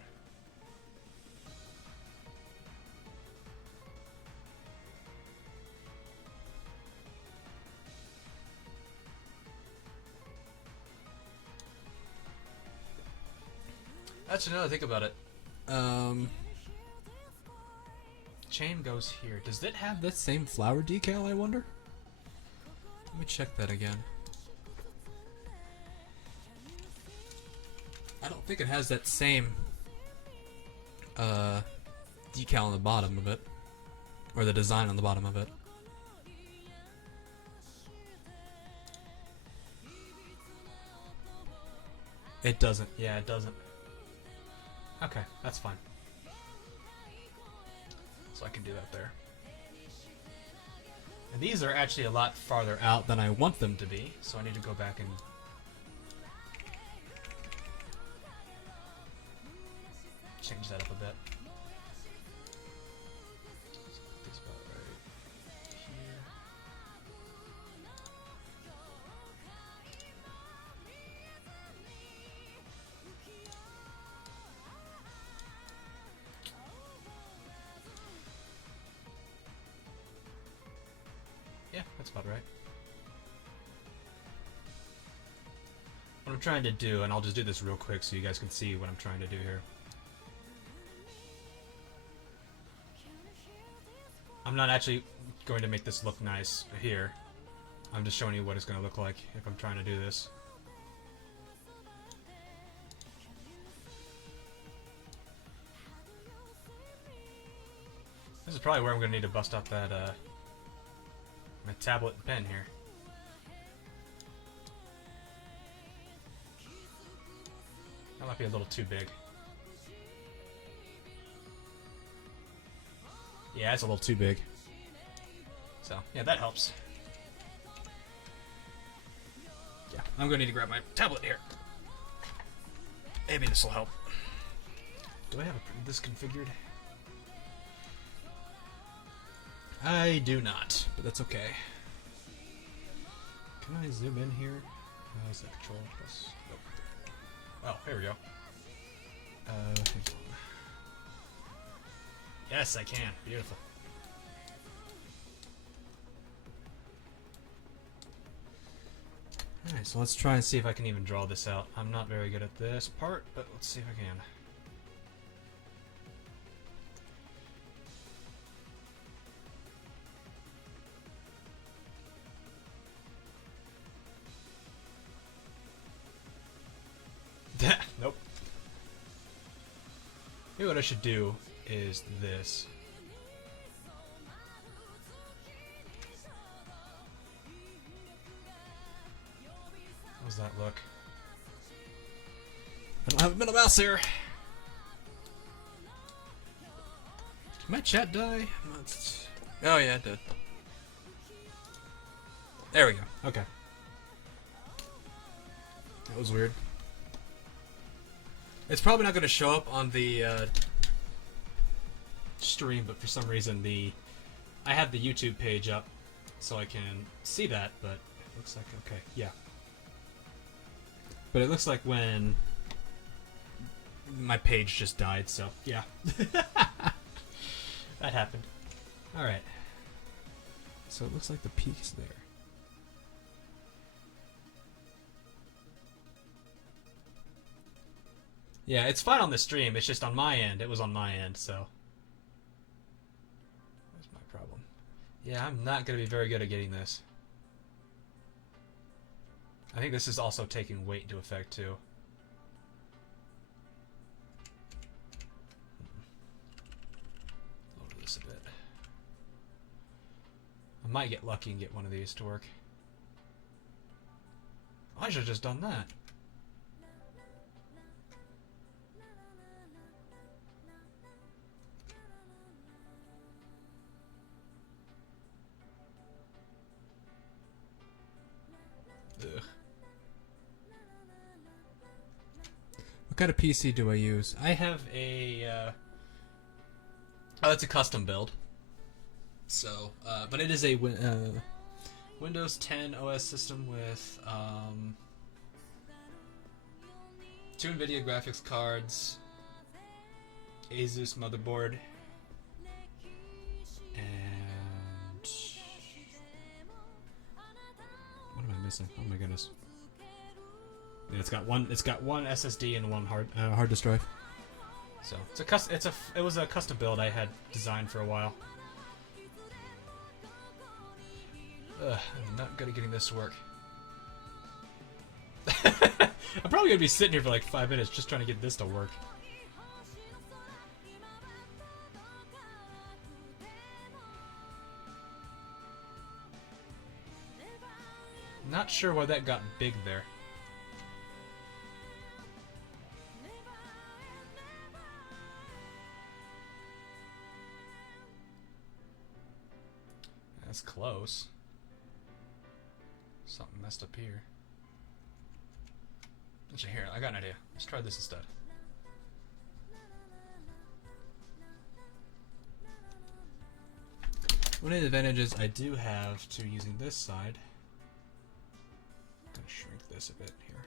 Actually, now that I think about it, chain goes here. Does it have that same flower decal, I wonder? Let me check that again. I don't think it has that same decal on the bottom of it, or the design on the bottom of it. It doesn't. Yeah, it doesn't. Okay, that's fine. So I can do that there. And these are actually a lot farther out than I want them to be, so I need to go back and change that up a bit. This about right here. Yeah, that's about right. What I'm trying to do, and I'll just do this real quick so you guys can see what I'm trying to do here. I'm not actually going to make this look nice here. I'm just showing you what it's going to look like if I'm trying to do this. This is probably where I'm going to need to bust out that my tablet and pen here. That might be a little too big. Yeah, it's a little too big. So, yeah, that helps. Yeah, I'm gonna need to grab my tablet here. Maybe this will help. Do I have this configured? I do not, but that's okay. Can I zoom in here? Is that control plus? Nope. Oh, here we go. Yes, I can. Beautiful. Alright, so let's try and see if I can even draw this out. I'm not very good at this part, but let's see if I can. Nope. Maybe what I should do is this. How's that look? I don't have a middle mouse here. Did my chat die? Oh yeah, it did. There we go. Okay. That was weird. It's probably not going to show up on the stream, but for some reason I have the YouTube page up so I can see that, but it looks like okay, yeah. But it looks like when my page just died, so yeah. That happened. Alright. So it looks like the peak's there. Yeah, it's fine on the stream, it's just on my end. It was on my end, so. That's my problem. Yeah, I'm not going to be very good at getting this. I think this is also taking weight into effect, too. Lower this a bit. I might get lucky and get one of these to work. I should have just done that. Ugh. What kind of PC do I use? I have a oh, it's a custom build. So, but it is a Windows 10 OS system with 2 NVIDIA graphics cards, Asus motherboard, and what am I missing? Oh my goodness! Yeah, it's got one SSD and one hard disk drive. So it was a custom build I had designed for a while. I'm not good at getting this to work. I'm probably gonna be sitting here for like 5 minutes just trying to get this to work. Not sure why that got big there. That's close. Something messed up here. Actually, here, I got an idea. Let's try this instead. One of the advantages I do have to using this side, I'm gonna shrink this a bit here.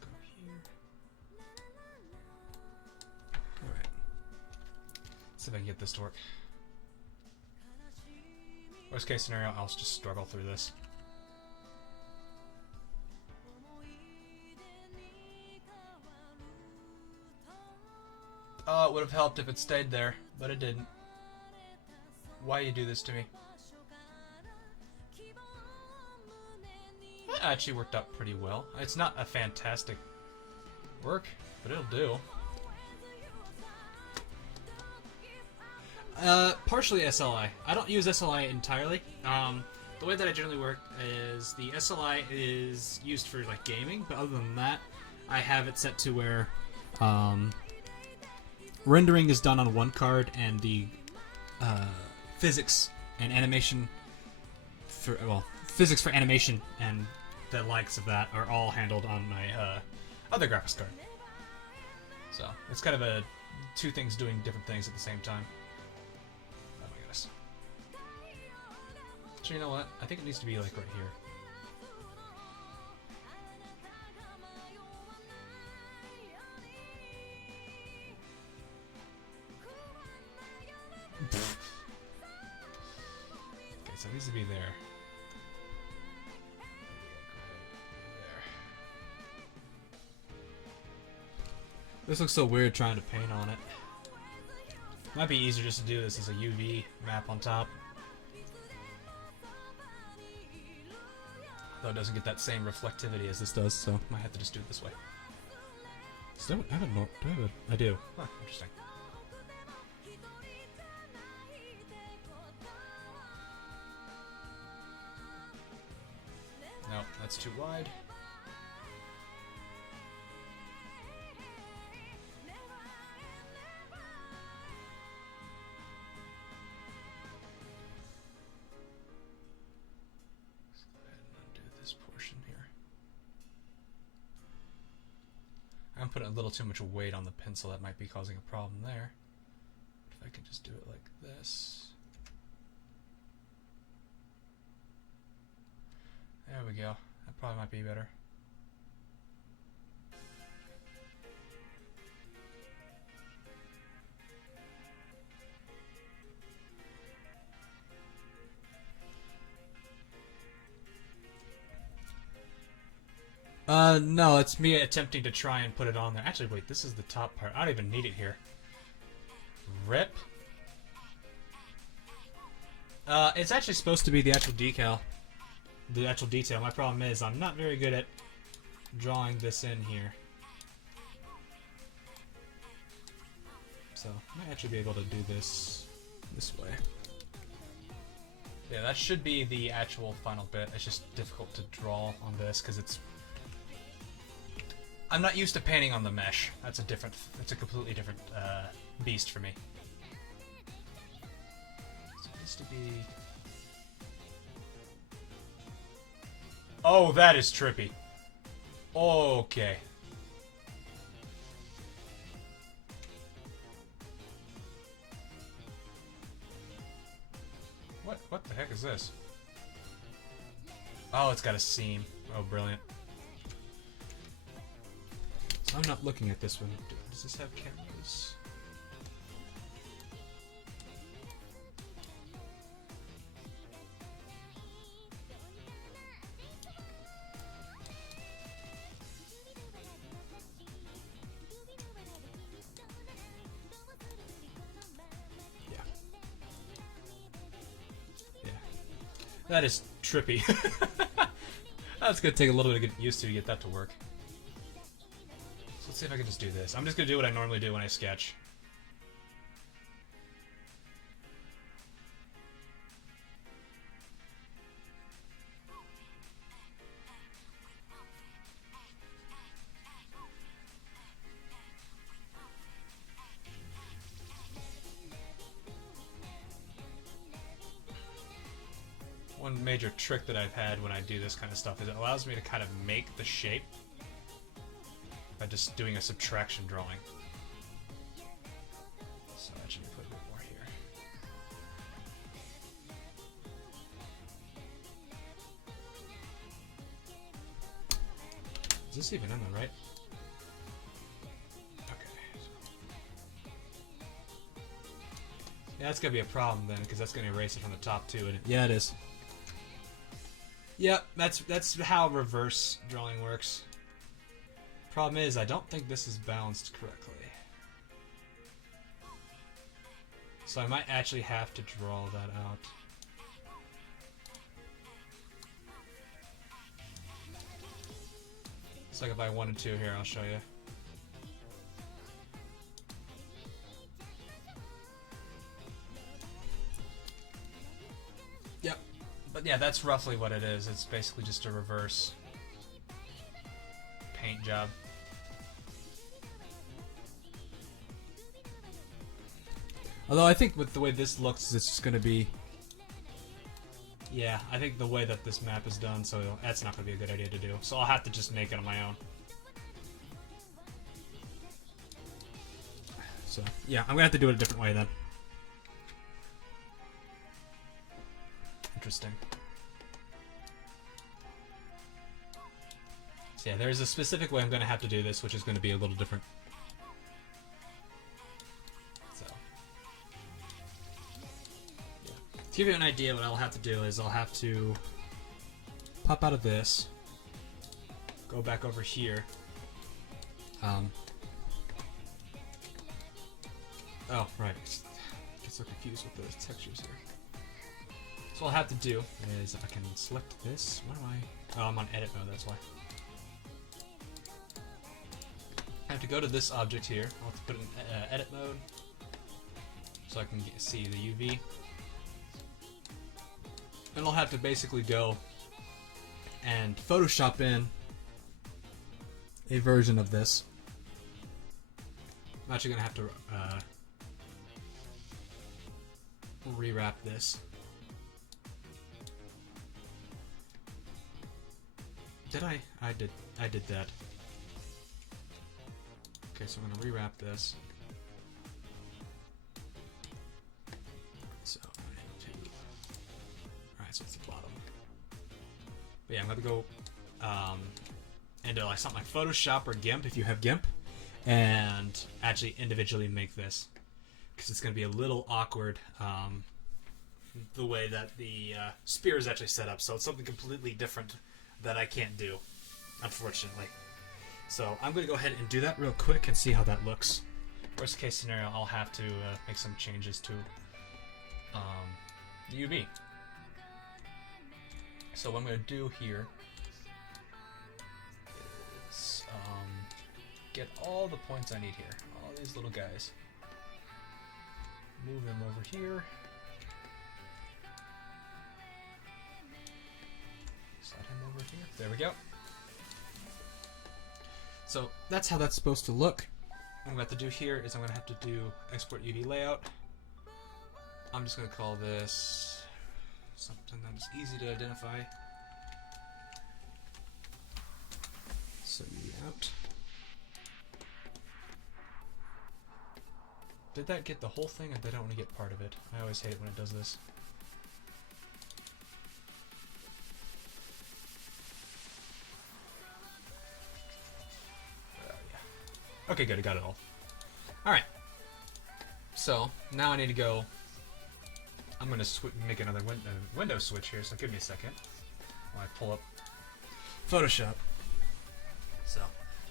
Go here. Alright. See if I can get this to work. Worst case scenario, I'll just struggle through this. Oh, it would have helped if it stayed there, but it didn't. Why you do this to me? That actually worked out pretty well. It's not a fantastic work, but it'll do. Partially SLI. I don't use SLI entirely. The way that I generally work is the SLI is used for like gaming, but other than that, I have it set to where rendering is done on one card, and the physics and animation for physics for animation and the likes of that are all handled on my other graphics card. So it's kind of a two things doing different things at the same time. Oh my goodness. So you know what? I think it needs to be like right here. Okay, so it needs to be there. This looks so weird trying to paint on it. Might be easier just to do this as a UV map on top. Though it doesn't get that same reflectivity as this does, so might have to just do it this way. So I don't know. I do. Huh, interesting. No, that's too wide. Let's go ahead and undo this portion here. I'm putting a little too much weight on the pencil. That might be causing a problem there. But if I can just do it like this. There we go. That probably might be better. No, it's me attempting to try and put it on there. Actually, wait, this is the top part. I don't even need it here. Rip. It's actually supposed to be the actual decal. The actual detail. My problem is I'm not very good at drawing this in here. So, I might actually be able to do this way. Yeah, that should be the actual final bit. It's just difficult to draw on this because it's... I'm not used to painting on the mesh. That's a completely different beast for me. So it needs to be... Oh, that is trippy. Okay. What the heck is this? Oh, it's got a seam. Oh, brilliant. So I'm not looking at this one. Does this have cameras? That is trippy. That's gonna take a little bit to get used to get that to work. So let's see if I can just do this. I'm just gonna do what I normally do when I sketch. One major trick that I've had when I do this kind of stuff is it allows me to kind of make the shape by just doing a subtraction drawing. So I should put a bit more here. Is this even in there, right? Yeah, that's gonna be a problem then, because that's gonna erase it from the top too. And yeah, it is. Yep, that's how reverse drawing works. Problem is, I don't think this is balanced correctly. So I might actually have to draw that out. It's like if I wanted to here, I'll show you. Yep. But yeah, that's roughly what it is. It's basically just a reverse paint job. Although I think with the way this looks, it's just going to be... Yeah, I think the way that this map is done, so that's not going to be a good idea to do. So I'll have to just make it on my own. So, yeah, I'm going to have to do it a different way then. Interesting. So yeah, there's a specific way I'm going to have to do this, which is going to be a little different. So, yeah. To give you an idea, what I'll have to do is I'll have to pop out of this, go back over here. Oh, right. I get so confused with the textures here. So what I'll have to do is I can select this. What am I? Oh, I'm on edit mode, that's why. I have to go to this object here. I'll have to put it in edit mode so I can see the UV. And I'll have to basically go and Photoshop in a version of this. I'm actually going to have to rewrap this. Did I? I did that. Okay, so I'm going to rewrap this. So, alright, so it's the bottom. But yeah, I'm going to go into like something like Photoshop or GIMP if you have GIMP, and actually individually make this, because it's going to be a little awkward the way that the spear is actually set up. So it's something completely different that I can't do, unfortunately. So I'm going to go ahead and do that real quick and see how that looks. Worst case scenario, I'll have to make some changes to the UV. So what I'm going to do here is get all the points I need here. All these little guys. Move them over here. Slide him over here. There we go. So that's how that's supposed to look. What I'm going to have to do here is I'm going to have to do export UV layout. I'm just going to call this something that's easy to identify. So UV out. Did that get the whole thing, or did I only get part of it? I always hate it when it does this. Yeah. Okay, good. I got it all. Alright. So, now I need to go... I'm going to make another window switch here, so give me a second while I pull up Photoshop. So,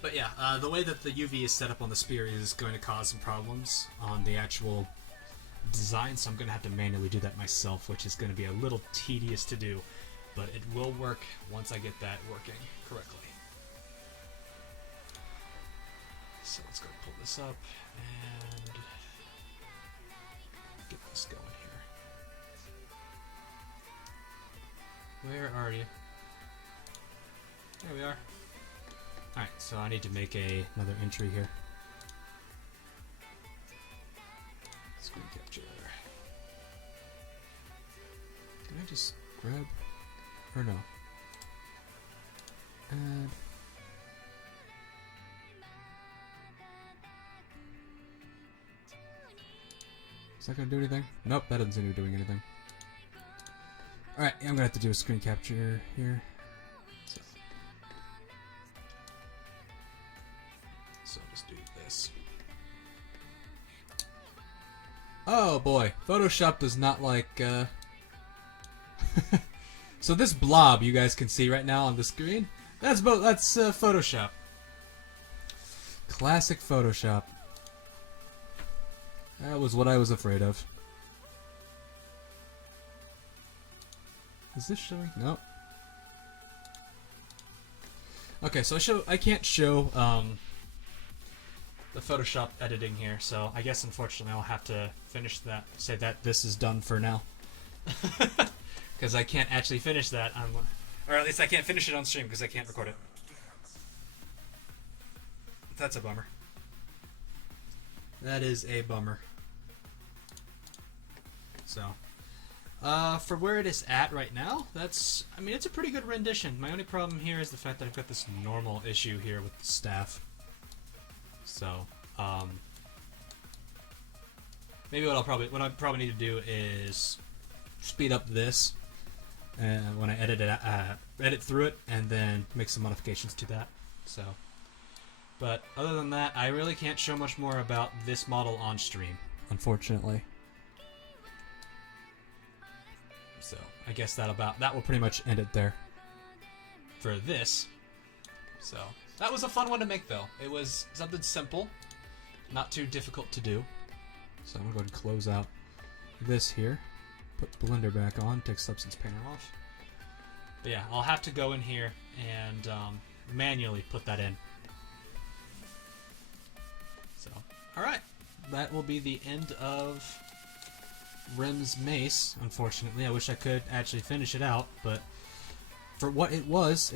but yeah, the way that the UV is set up on the spear is going to cause some problems on the actual design, so I'm going to have to manually do that myself, which is going to be a little tedious to do, but it will work once I get that working correctly. So let's go pull this up and get this going here. Where are you? There we are. Alright, so I need to make another entry here. Screen capture. Can I just grab? Or no? Add. Is that gonna do anything? Nope, that doesn't seem to be doing anything. Alright, I'm gonna have to do a screen capture here. So I'll just do this. Oh boy, Photoshop does not like, So this blob you guys can see right now on the screen, that's Photoshop. Classic Photoshop. That was what I was afraid of. Is this showing? Nope. Okay, so I can't show the Photoshop editing here, so I guess unfortunately I'll have to finish that, say that this is done for now. Because I can't actually finish that, or at least I can't finish it on stream because I can't record it. That's a bummer. That is a bummer. So, for where it is at right now, that's, I mean, it's a pretty good rendition. My only problem here is the fact that I've got this normal issue here with the staff. So, maybe what I probably need to do is speed up this when I edit through it, and then make some modifications to that. So, but other than that, I really can't show much more about this model on stream, unfortunately. So, I guess that will pretty much end it there for this. So, that was a fun one to make, though. It was something simple, not too difficult to do. So I'm gonna go ahead and close out this here, put Blender back on, take Substance Painter off. But yeah, I'll have to go in here and manually put that in. So, alright. That will be the end of Rim's Mace, unfortunately. I wish I could actually finish it out, but for what it was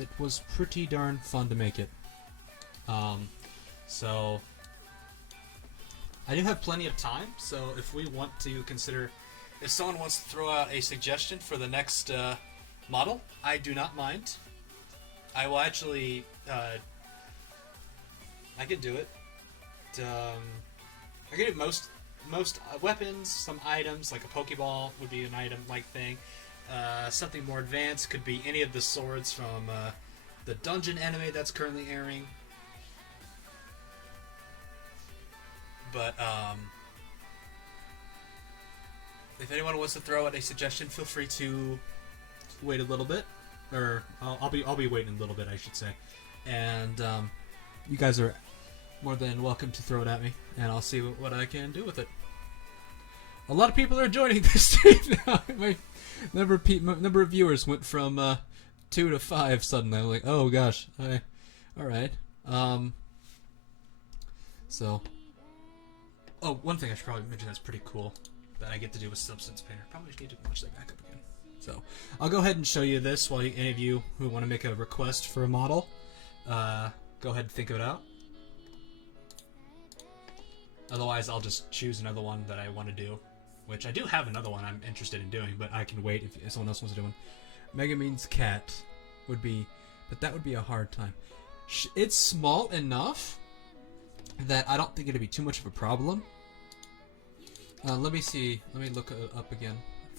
pretty darn fun to make it. So I do have plenty of time, so if we want to consider, if someone wants to throw out a suggestion for the next model, I do not mind. I will actually, I could do it. I could do most weapons, some items, like a Pokeball would be an item-like thing. Something more advanced could be any of the swords from the Dungeon anime that's currently airing. But, if anyone wants to throw out a suggestion, feel free to wait a little bit. Or, I'll be waiting a little bit, I should say. And, you guys are more than welcome to throw it at me, and I'll see what I can do with it. A lot of people are joining this stream now. My number of viewers went from 2 to 5 suddenly. I'm like, oh gosh, alright. So, oh, one thing I should probably mention that's pretty cool that I get to do with Substance Painter. Probably need to push that back up again. So, I'll go ahead and show you this while any of you who want to make a request for a model, go ahead and think of it out. Otherwise, I'll just choose another one that I want to do, which I do have another one I'm interested in doing, but I can wait if someone else wants to do one. Megumin's cat would be, but that would be a hard time. It's small enough that I don't think it'd be too much of a problem. Let me see. Let me look it up again.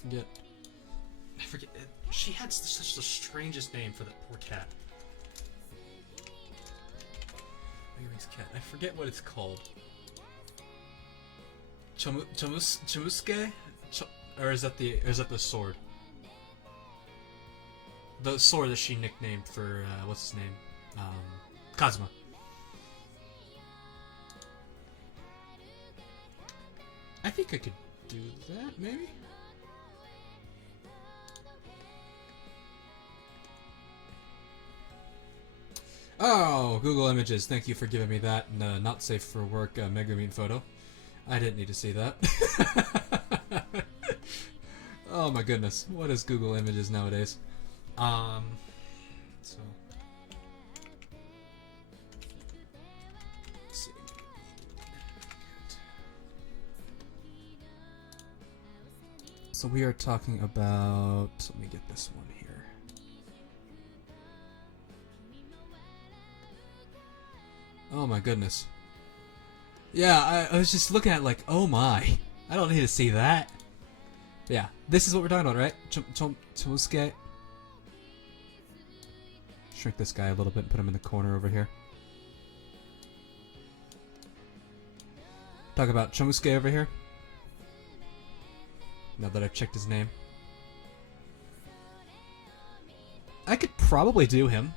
I forget. She had such the strangest name for that poor cat. Megumin's cat. I forget what it's called. Chomusuke? Or is that the sword? The sword that she nicknamed for what's his name? Kazuma. I think I could do that, maybe? Oh, Google Images, thank you for giving me that not safe for work Megumin photo. I didn't need to see that. Oh my goodness, what is Google Images nowadays? So let's see. So we are talking about. Let me get this one here. Oh my goodness. Yeah, I was just looking at like, oh my, I don't need to see that. But yeah, this is what we're talking about, right? Chomusuke. Shrink this guy a little bit and put him in the corner over here. Talk about Chomusuke over here. Now that I've checked his name. I could probably do him.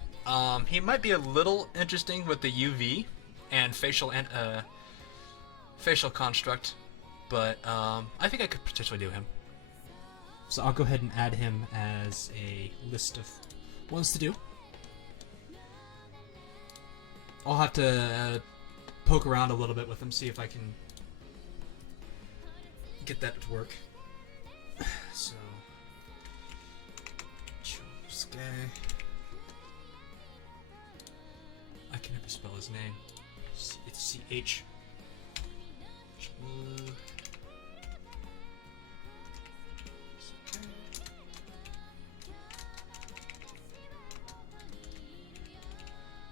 He might be a little interesting with the UV and facial construct, but I think I could potentially do him. So I'll go ahead and add him as a list of ones to do. I'll have to poke around a little bit with him, see if I can get that to work. So, Chomusuke. I can never spell his name. It's CH.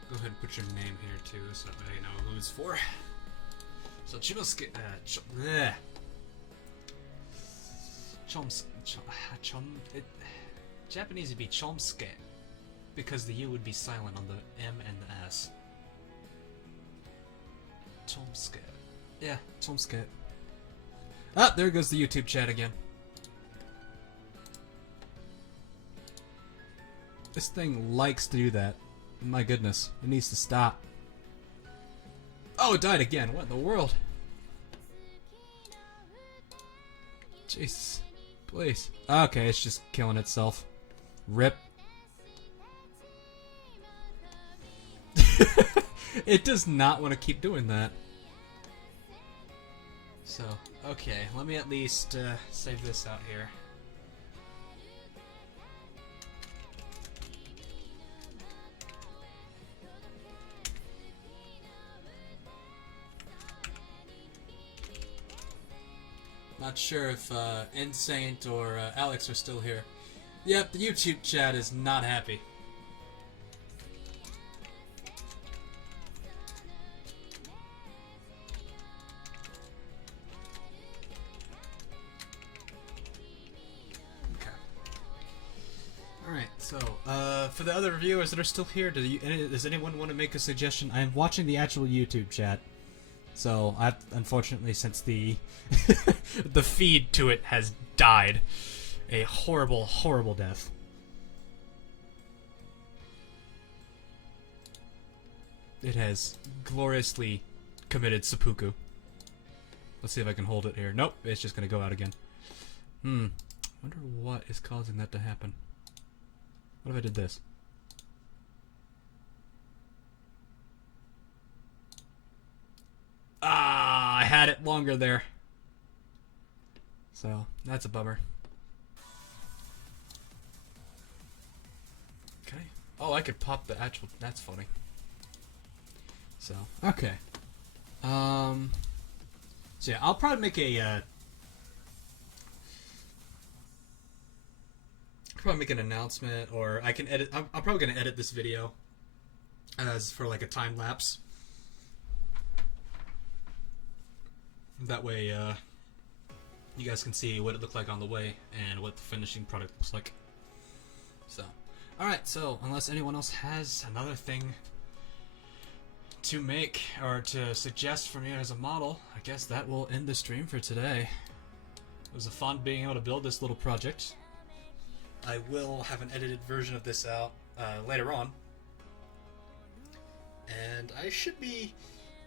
Go ahead and put your name here too, so that I know who it's for. So Chomusuke, Japanese would be Chomusuke, because the U would be silent on the M and the S. Chomsky. Yeah, Chomsky. Ah, there goes the YouTube chat again. This thing likes to do that. My goodness, it needs to stop. Oh, it died again. What in the world? Jesus. Please. Okay, it's just killing itself. Rip. It does not want to keep doing that. So, okay, let me at least save this out here. Not sure if Insaint or Alex are still here. Yep, the YouTube chat is not happy. Okay. Alright, so, for the other viewers that are still here, does anyone want to make a suggestion? I am watching the actual YouTube chat. So, unfortunately, since the the feed to it has died, a horrible, horrible death. It has gloriously committed seppuku. Let's see if I can hold it here. Nope, it's just gonna go out again. Wonder what is causing that to happen. What if I did this? Ah, I had it longer there. So, that's a bummer. Okay. Oh, I could pop the actual... That's funny. So, okay. So yeah, I'll probably make a, probably make an announcement, or I can edit... I'm probably going to edit this video as for like a time lapse. That way, you guys can see what it looked like on the way and what the finishing product looks like. So, alright, so unless anyone else has another thing to make or to suggest for me as a model, I guess that will end the stream for today. It was a fun being able to build this little project. I will have an edited version of this out later on. And I should be...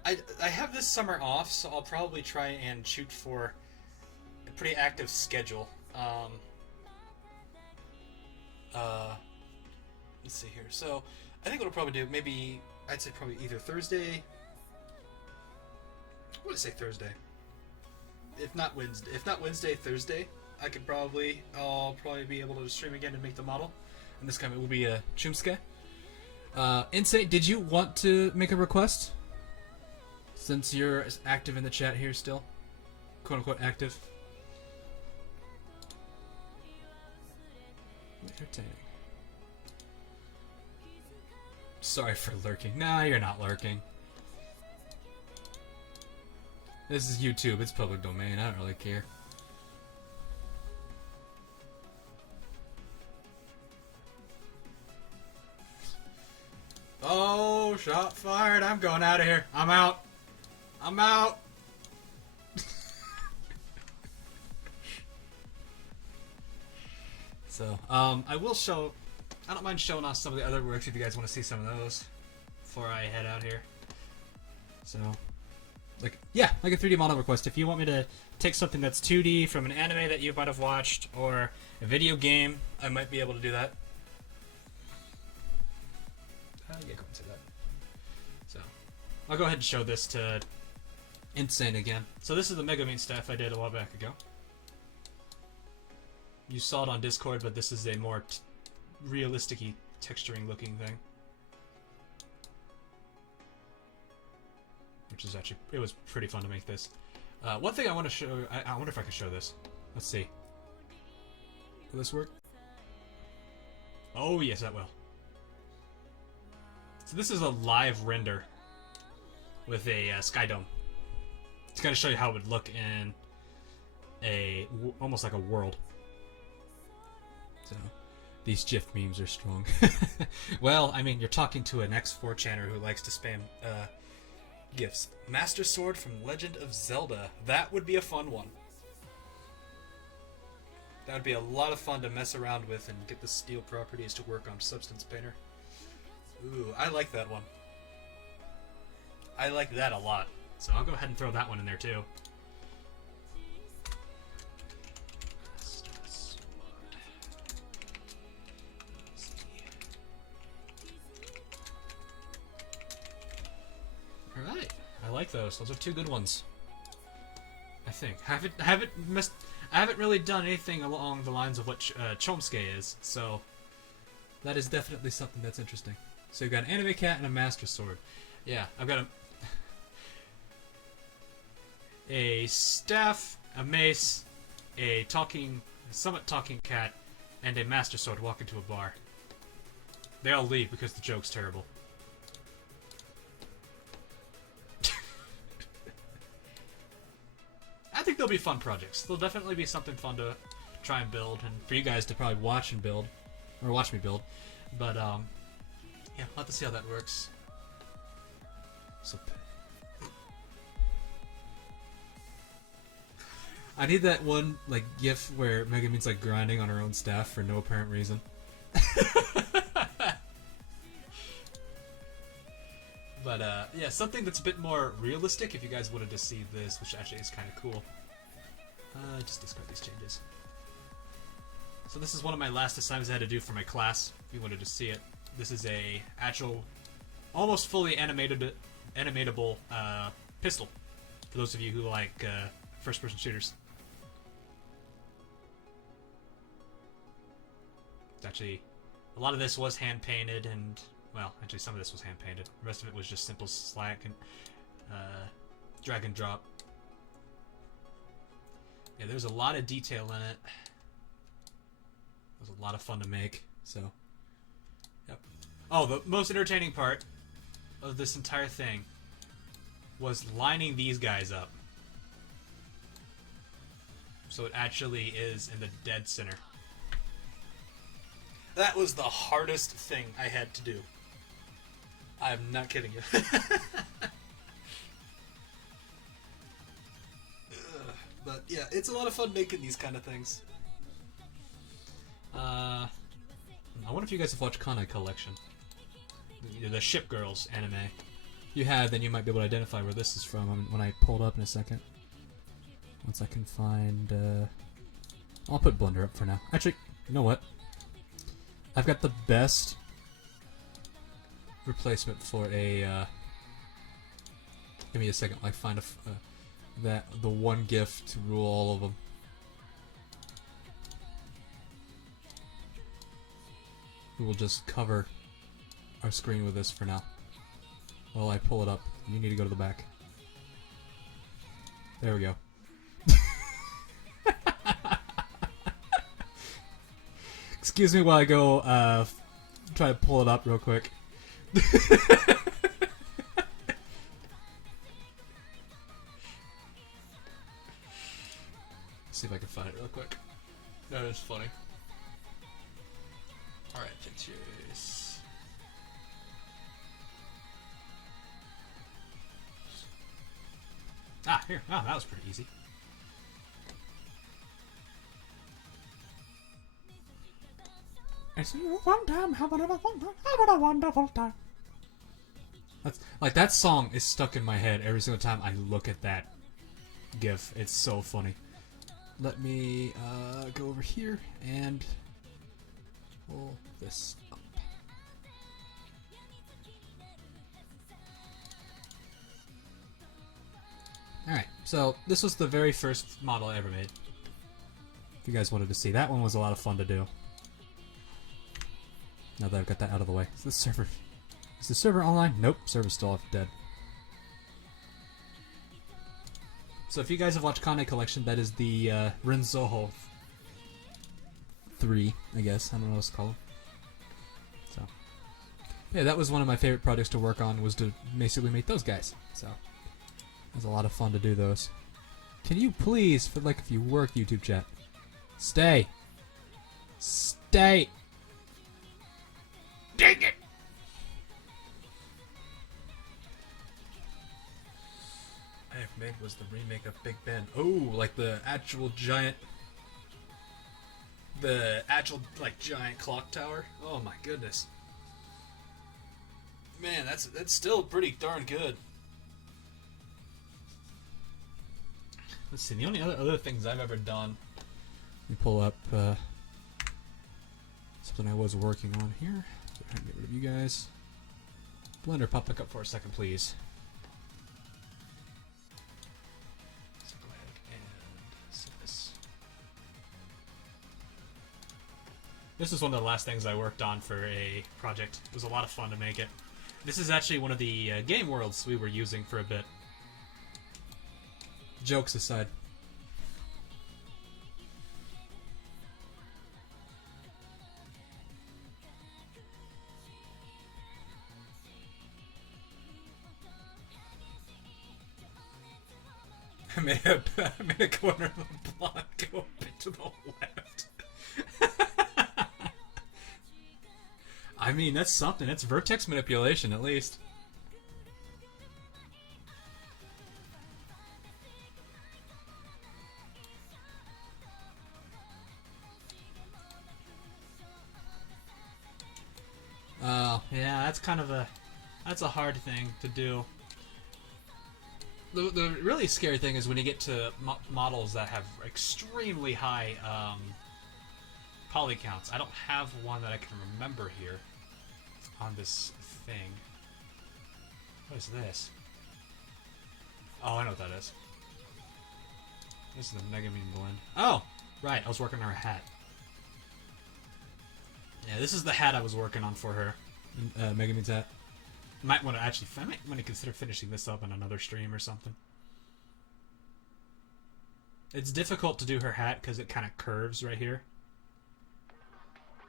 I have this summer off, so I'll probably try and shoot for a pretty active schedule. Let's see here. So, I think what I'll probably do, maybe, I'd say probably either Thursday... What would I say Thursday? If not Wednesday, Thursday, I'll probably be able to stream again and make the model. And this time it will be a Chumsuke. Insane, did you want to make a request? Since you're active in the chat here still. Quote unquote active. Entertaining. Sorry for lurking. Nah, you're not lurking. This is YouTube, it's public domain, I don't really care. Oh, shot fired, I'm going out of here. I'm out. I'm out. So, I will show... I don't mind showing off some of the other works if you guys want to see some of those before I head out here. So, like a 3D model request. If you want me to take something that's 2D from an anime that you might have watched or a video game, I might be able to do that. Yeah, go and say that. So, I'll go ahead and show this to Insane again. So this is the Megamine staff I did a while back ago. You saw it on Discord, but this is a more realistic-y texturing looking thing. Which is actually, it was pretty fun to make this. One thing I want to show, I wonder if I can show this. Let's see. Will this work? Oh yes, that will. So this is a live render with a sky dome. It's going to show you how it would look in a almost like a world. So these GIF memes are strong. Well, I mean, you're talking to an ex-4chaner who likes to spam gifts. Master Sword from Legend of Zelda. That would be a fun one. That would be a lot of fun to mess around with and get the steel properties to work on Substance Painter. Ooh, I like that one. I like that a lot. So I'll go ahead and throw that one in there too. Alright. I like those. Those are two good ones. I think. I haven't really done anything along the lines of what Chomsky is, so that is definitely something that's interesting. So you've got an anime cat and a master sword. Yeah, I've got a staff, a mace, a somewhat talking cat, and a master sword walk into a bar. They all leave because the joke's terrible. I think they'll be fun projects. They'll definitely be something fun to try and build, and for you guys to probably watch and build, or watch me build. But yeah, we'll have to see how that works. So, I need that one like GIF where Megumin's like grinding on her own staff for no apparent reason. But yeah, something that's a bit more realistic if you guys wanted to see this, which actually is kind of cool. Just discard these changes. So this is one of my last assignments I had to do for my class, if you wanted to see it. This is a actual, almost fully animatable pistol, for those of you who like first-person shooters. It's actually, a lot of this was hand-painted, and well, actually some of this was hand-painted. The rest of it was just simple slack and drag and drop. Yeah, there's a lot of detail in it. It was a lot of fun to make, so... Yep. Oh, the most entertaining part of this entire thing was lining these guys up. So it actually is in the dead center. That was the hardest thing I had to do. I'm not kidding you. But yeah, it's a lot of fun making these kind of things. I wonder if you guys have watched Kanai Collection. The Ship Girls anime. If you have, then you might be able to identify where this is from when I pull it up in a second. Once I can find... I'll put Blender up for now. Actually, you know what? I've got the best replacement for a... give me a second. I find the one GIF to rule all of them. We will just cover our screen with this for now. While I pull it up. You need to go to the back. There we go. Excuse me while I go try to pull it up real quick. See if I can find it real quick. That is funny. Alright, pictures. Ah, here. Oh, that was pretty easy. I see you one time, having a wonderful time. That's like that song is stuck in my head every single time I look at that GIF. It's so funny. Let me go over here and pull this up. Alright, so this was the very first model I ever made. If you guys wanted to see, that one was a lot of fun to do. Now that I've got that out of the way. Is the server online? Nope, server's still dead. So if you guys have watched Kanai Collection, that is the Renzoho 3, I guess. I don't know what to call them. So yeah, that was one of my favorite projects to work on, was to basically make those guys. So it was a lot of fun to do those. Can you please, for like if you work YouTube chat, stay. Stay. Dang it! made was the remake of Big Ben. Oh, like the actual giant... The actual, like, giant clock tower. Oh my goodness. Man, that's still pretty darn good. Let's see, the only other things I've ever done... Let me pull up something I was working on here. Try and get rid of you guys. Blender, pop back up for a second, please. Let's go ahead and set this. This is one of the last things I worked on for a project. It was a lot of fun to make it. This is actually one of the game worlds we were using for a bit. Jokes aside. I made a corner of a block go a bit to the left. I mean, that's something. That's vertex manipulation, at least. Oh, yeah, that's a hard thing to do. The really scary thing is when you get to models that have extremely high poly counts. I don't have one that I can remember here on this thing. What is this? Oh, I know what that is. This is the Megamine blend. Oh, right. I was working on her hat. Yeah, this is the hat I was working on for her. Megamine's hat. I might want to consider finishing this up on another stream or something. It's difficult to do her hat because it kind of curves right here.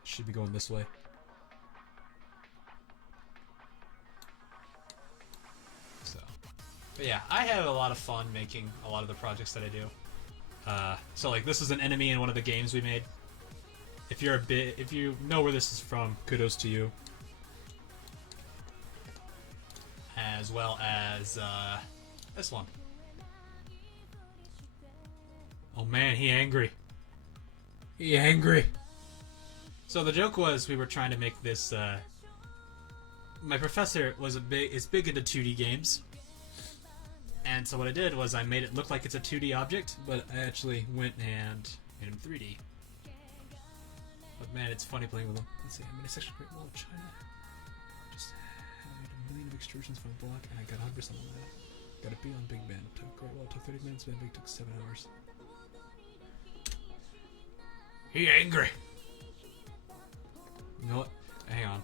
Should be going this way. So, but yeah, I have a lot of fun making a lot of the projects that I do. So like this is an enemy in one of the games we made. If you know where this is from, kudos to you. As well as this one. Oh man, he angry. He angry. So the joke was we were trying to make this. My professor is big into 2D games, and so what I did was I made it look like it's a 2D object, but I actually went and made him 3D. But man, it's funny playing with him. Let's see, I made a section Great Wall of China. Just had a million of extrusions from a block, and I got 100% on that. Got a B on Big Ben. Took Great Wall, took 30 minutes. Ben Big took 7 hours. He angry. You know what? Hang on.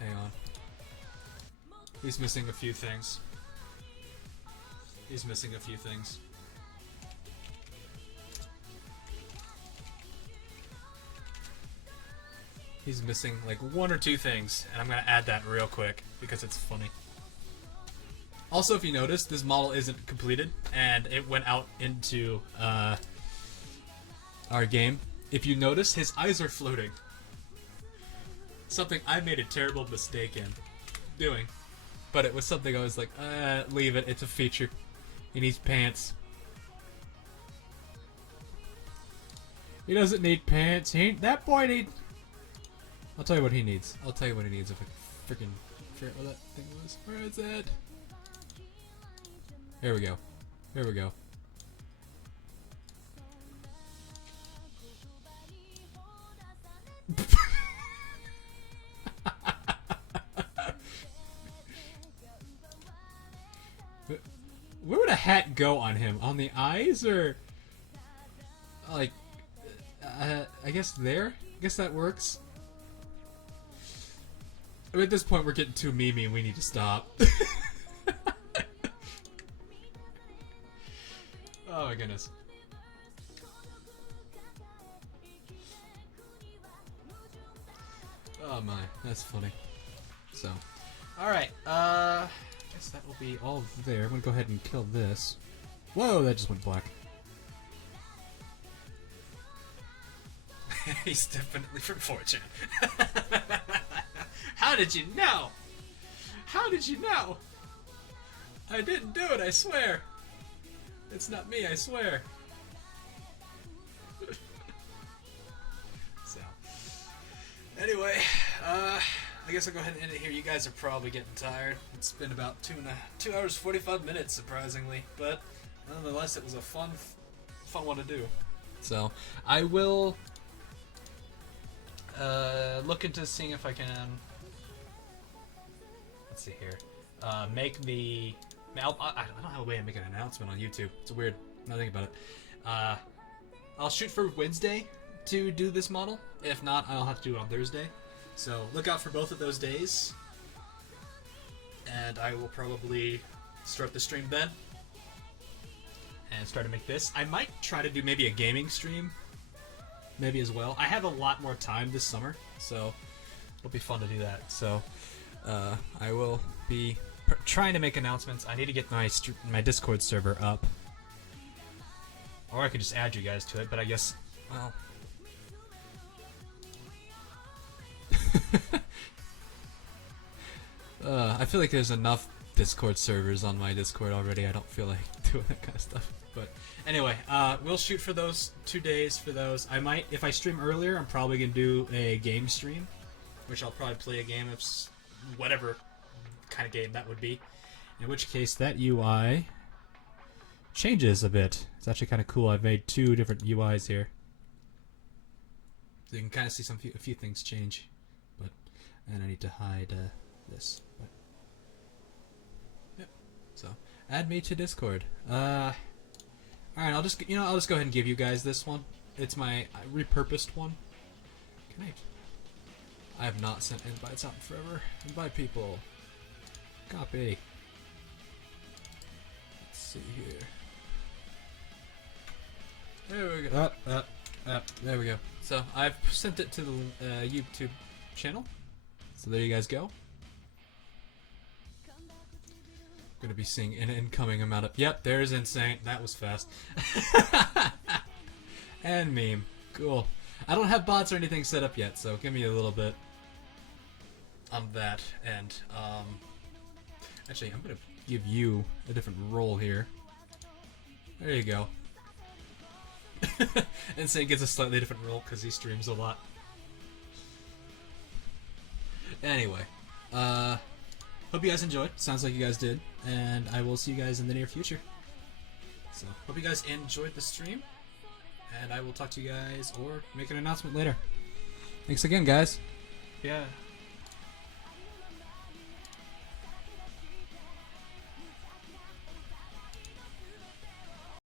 Hang on. He's missing a few things. He's missing a few things. He's missing like 1 or 2 things, and I'm gonna add that real quick because it's funny. Also, if you notice, this model isn't completed, and it went out into our game. If you notice, his eyes are floating. Something I made a terrible mistake in doing, but it was something I was like, leave it. It's a feature. He needs pants. He doesn't need pants. That boy need. I'll tell you what he needs. I'll tell you what he needs if I freaking forget what that thing was. Where is it? Here we go. Here we go. Where would a hat go on him? On the eyes or like I guess there? I guess that works. I mean, at this point we're getting too memey and we need to stop. Oh my goodness. Oh my, that's funny. So, alright, I guess that will be all there. I'm gonna go ahead and kill this. Whoa, that just went black. He's definitely from 4chan. How did you know? How did you know? I didn't do it, I swear! It's not me, I swear. So, anyway, I guess I'll go ahead and end it here. You guys are probably getting tired. It's been about 2 hours 45 minutes, surprisingly, but nonetheless, it was a fun one to do. So, I will look into seeing if I can. Let's see here. Make the. I don't have a way to make an announcement on YouTube. It's weird. Now think about it. I'll shoot for Wednesday to do this model. If not, I'll have to do it on Thursday. So look out for both of those days. And I will probably start the stream then. And start to make this. I might try to do maybe a gaming stream. Maybe as well. I have a lot more time this summer. So it'll be fun to do that. So I will be trying to make announcements. I need to get my Discord server up. Or I could just add you guys to it, but I guess, well... I feel like there's enough Discord servers on my Discord already. I don't feel like doing that kind of stuff. But anyway, we'll shoot for those 2 days for those. I might, if I stream earlier, I'm probably going to do a game stream, which I'll probably play a game of whatever kind of game that would be. In which case, that UI changes a bit. It's actually kind of cool. I've made 2 different UIs here, so you can kind of see a few things change. But and I need to hide this. But, yep. So add me to Discord. All right. I'll just go ahead and give you guys this one. It's my repurposed one. Can I have not sent invites out in forever. Invite people. Copy. Let's see here. There we go. There we go. So I've sent it to the YouTube channel. So there you guys go. Gonna be seeing an incoming amount of. Yep, there's Insane. That was fast. And meme. Cool. I don't have bots or anything set up yet, so give me a little bit on that. And actually, I'm gonna give you a different role here. There you go. Insane gets a slightly different role because he streams a lot. Anyway, hope you guys enjoyed. Sounds like you guys did, and I will see you guys in the near future. So, hope you guys enjoyed the stream, and I will talk to you guys or make an announcement later. Thanks again, guys. Yeah.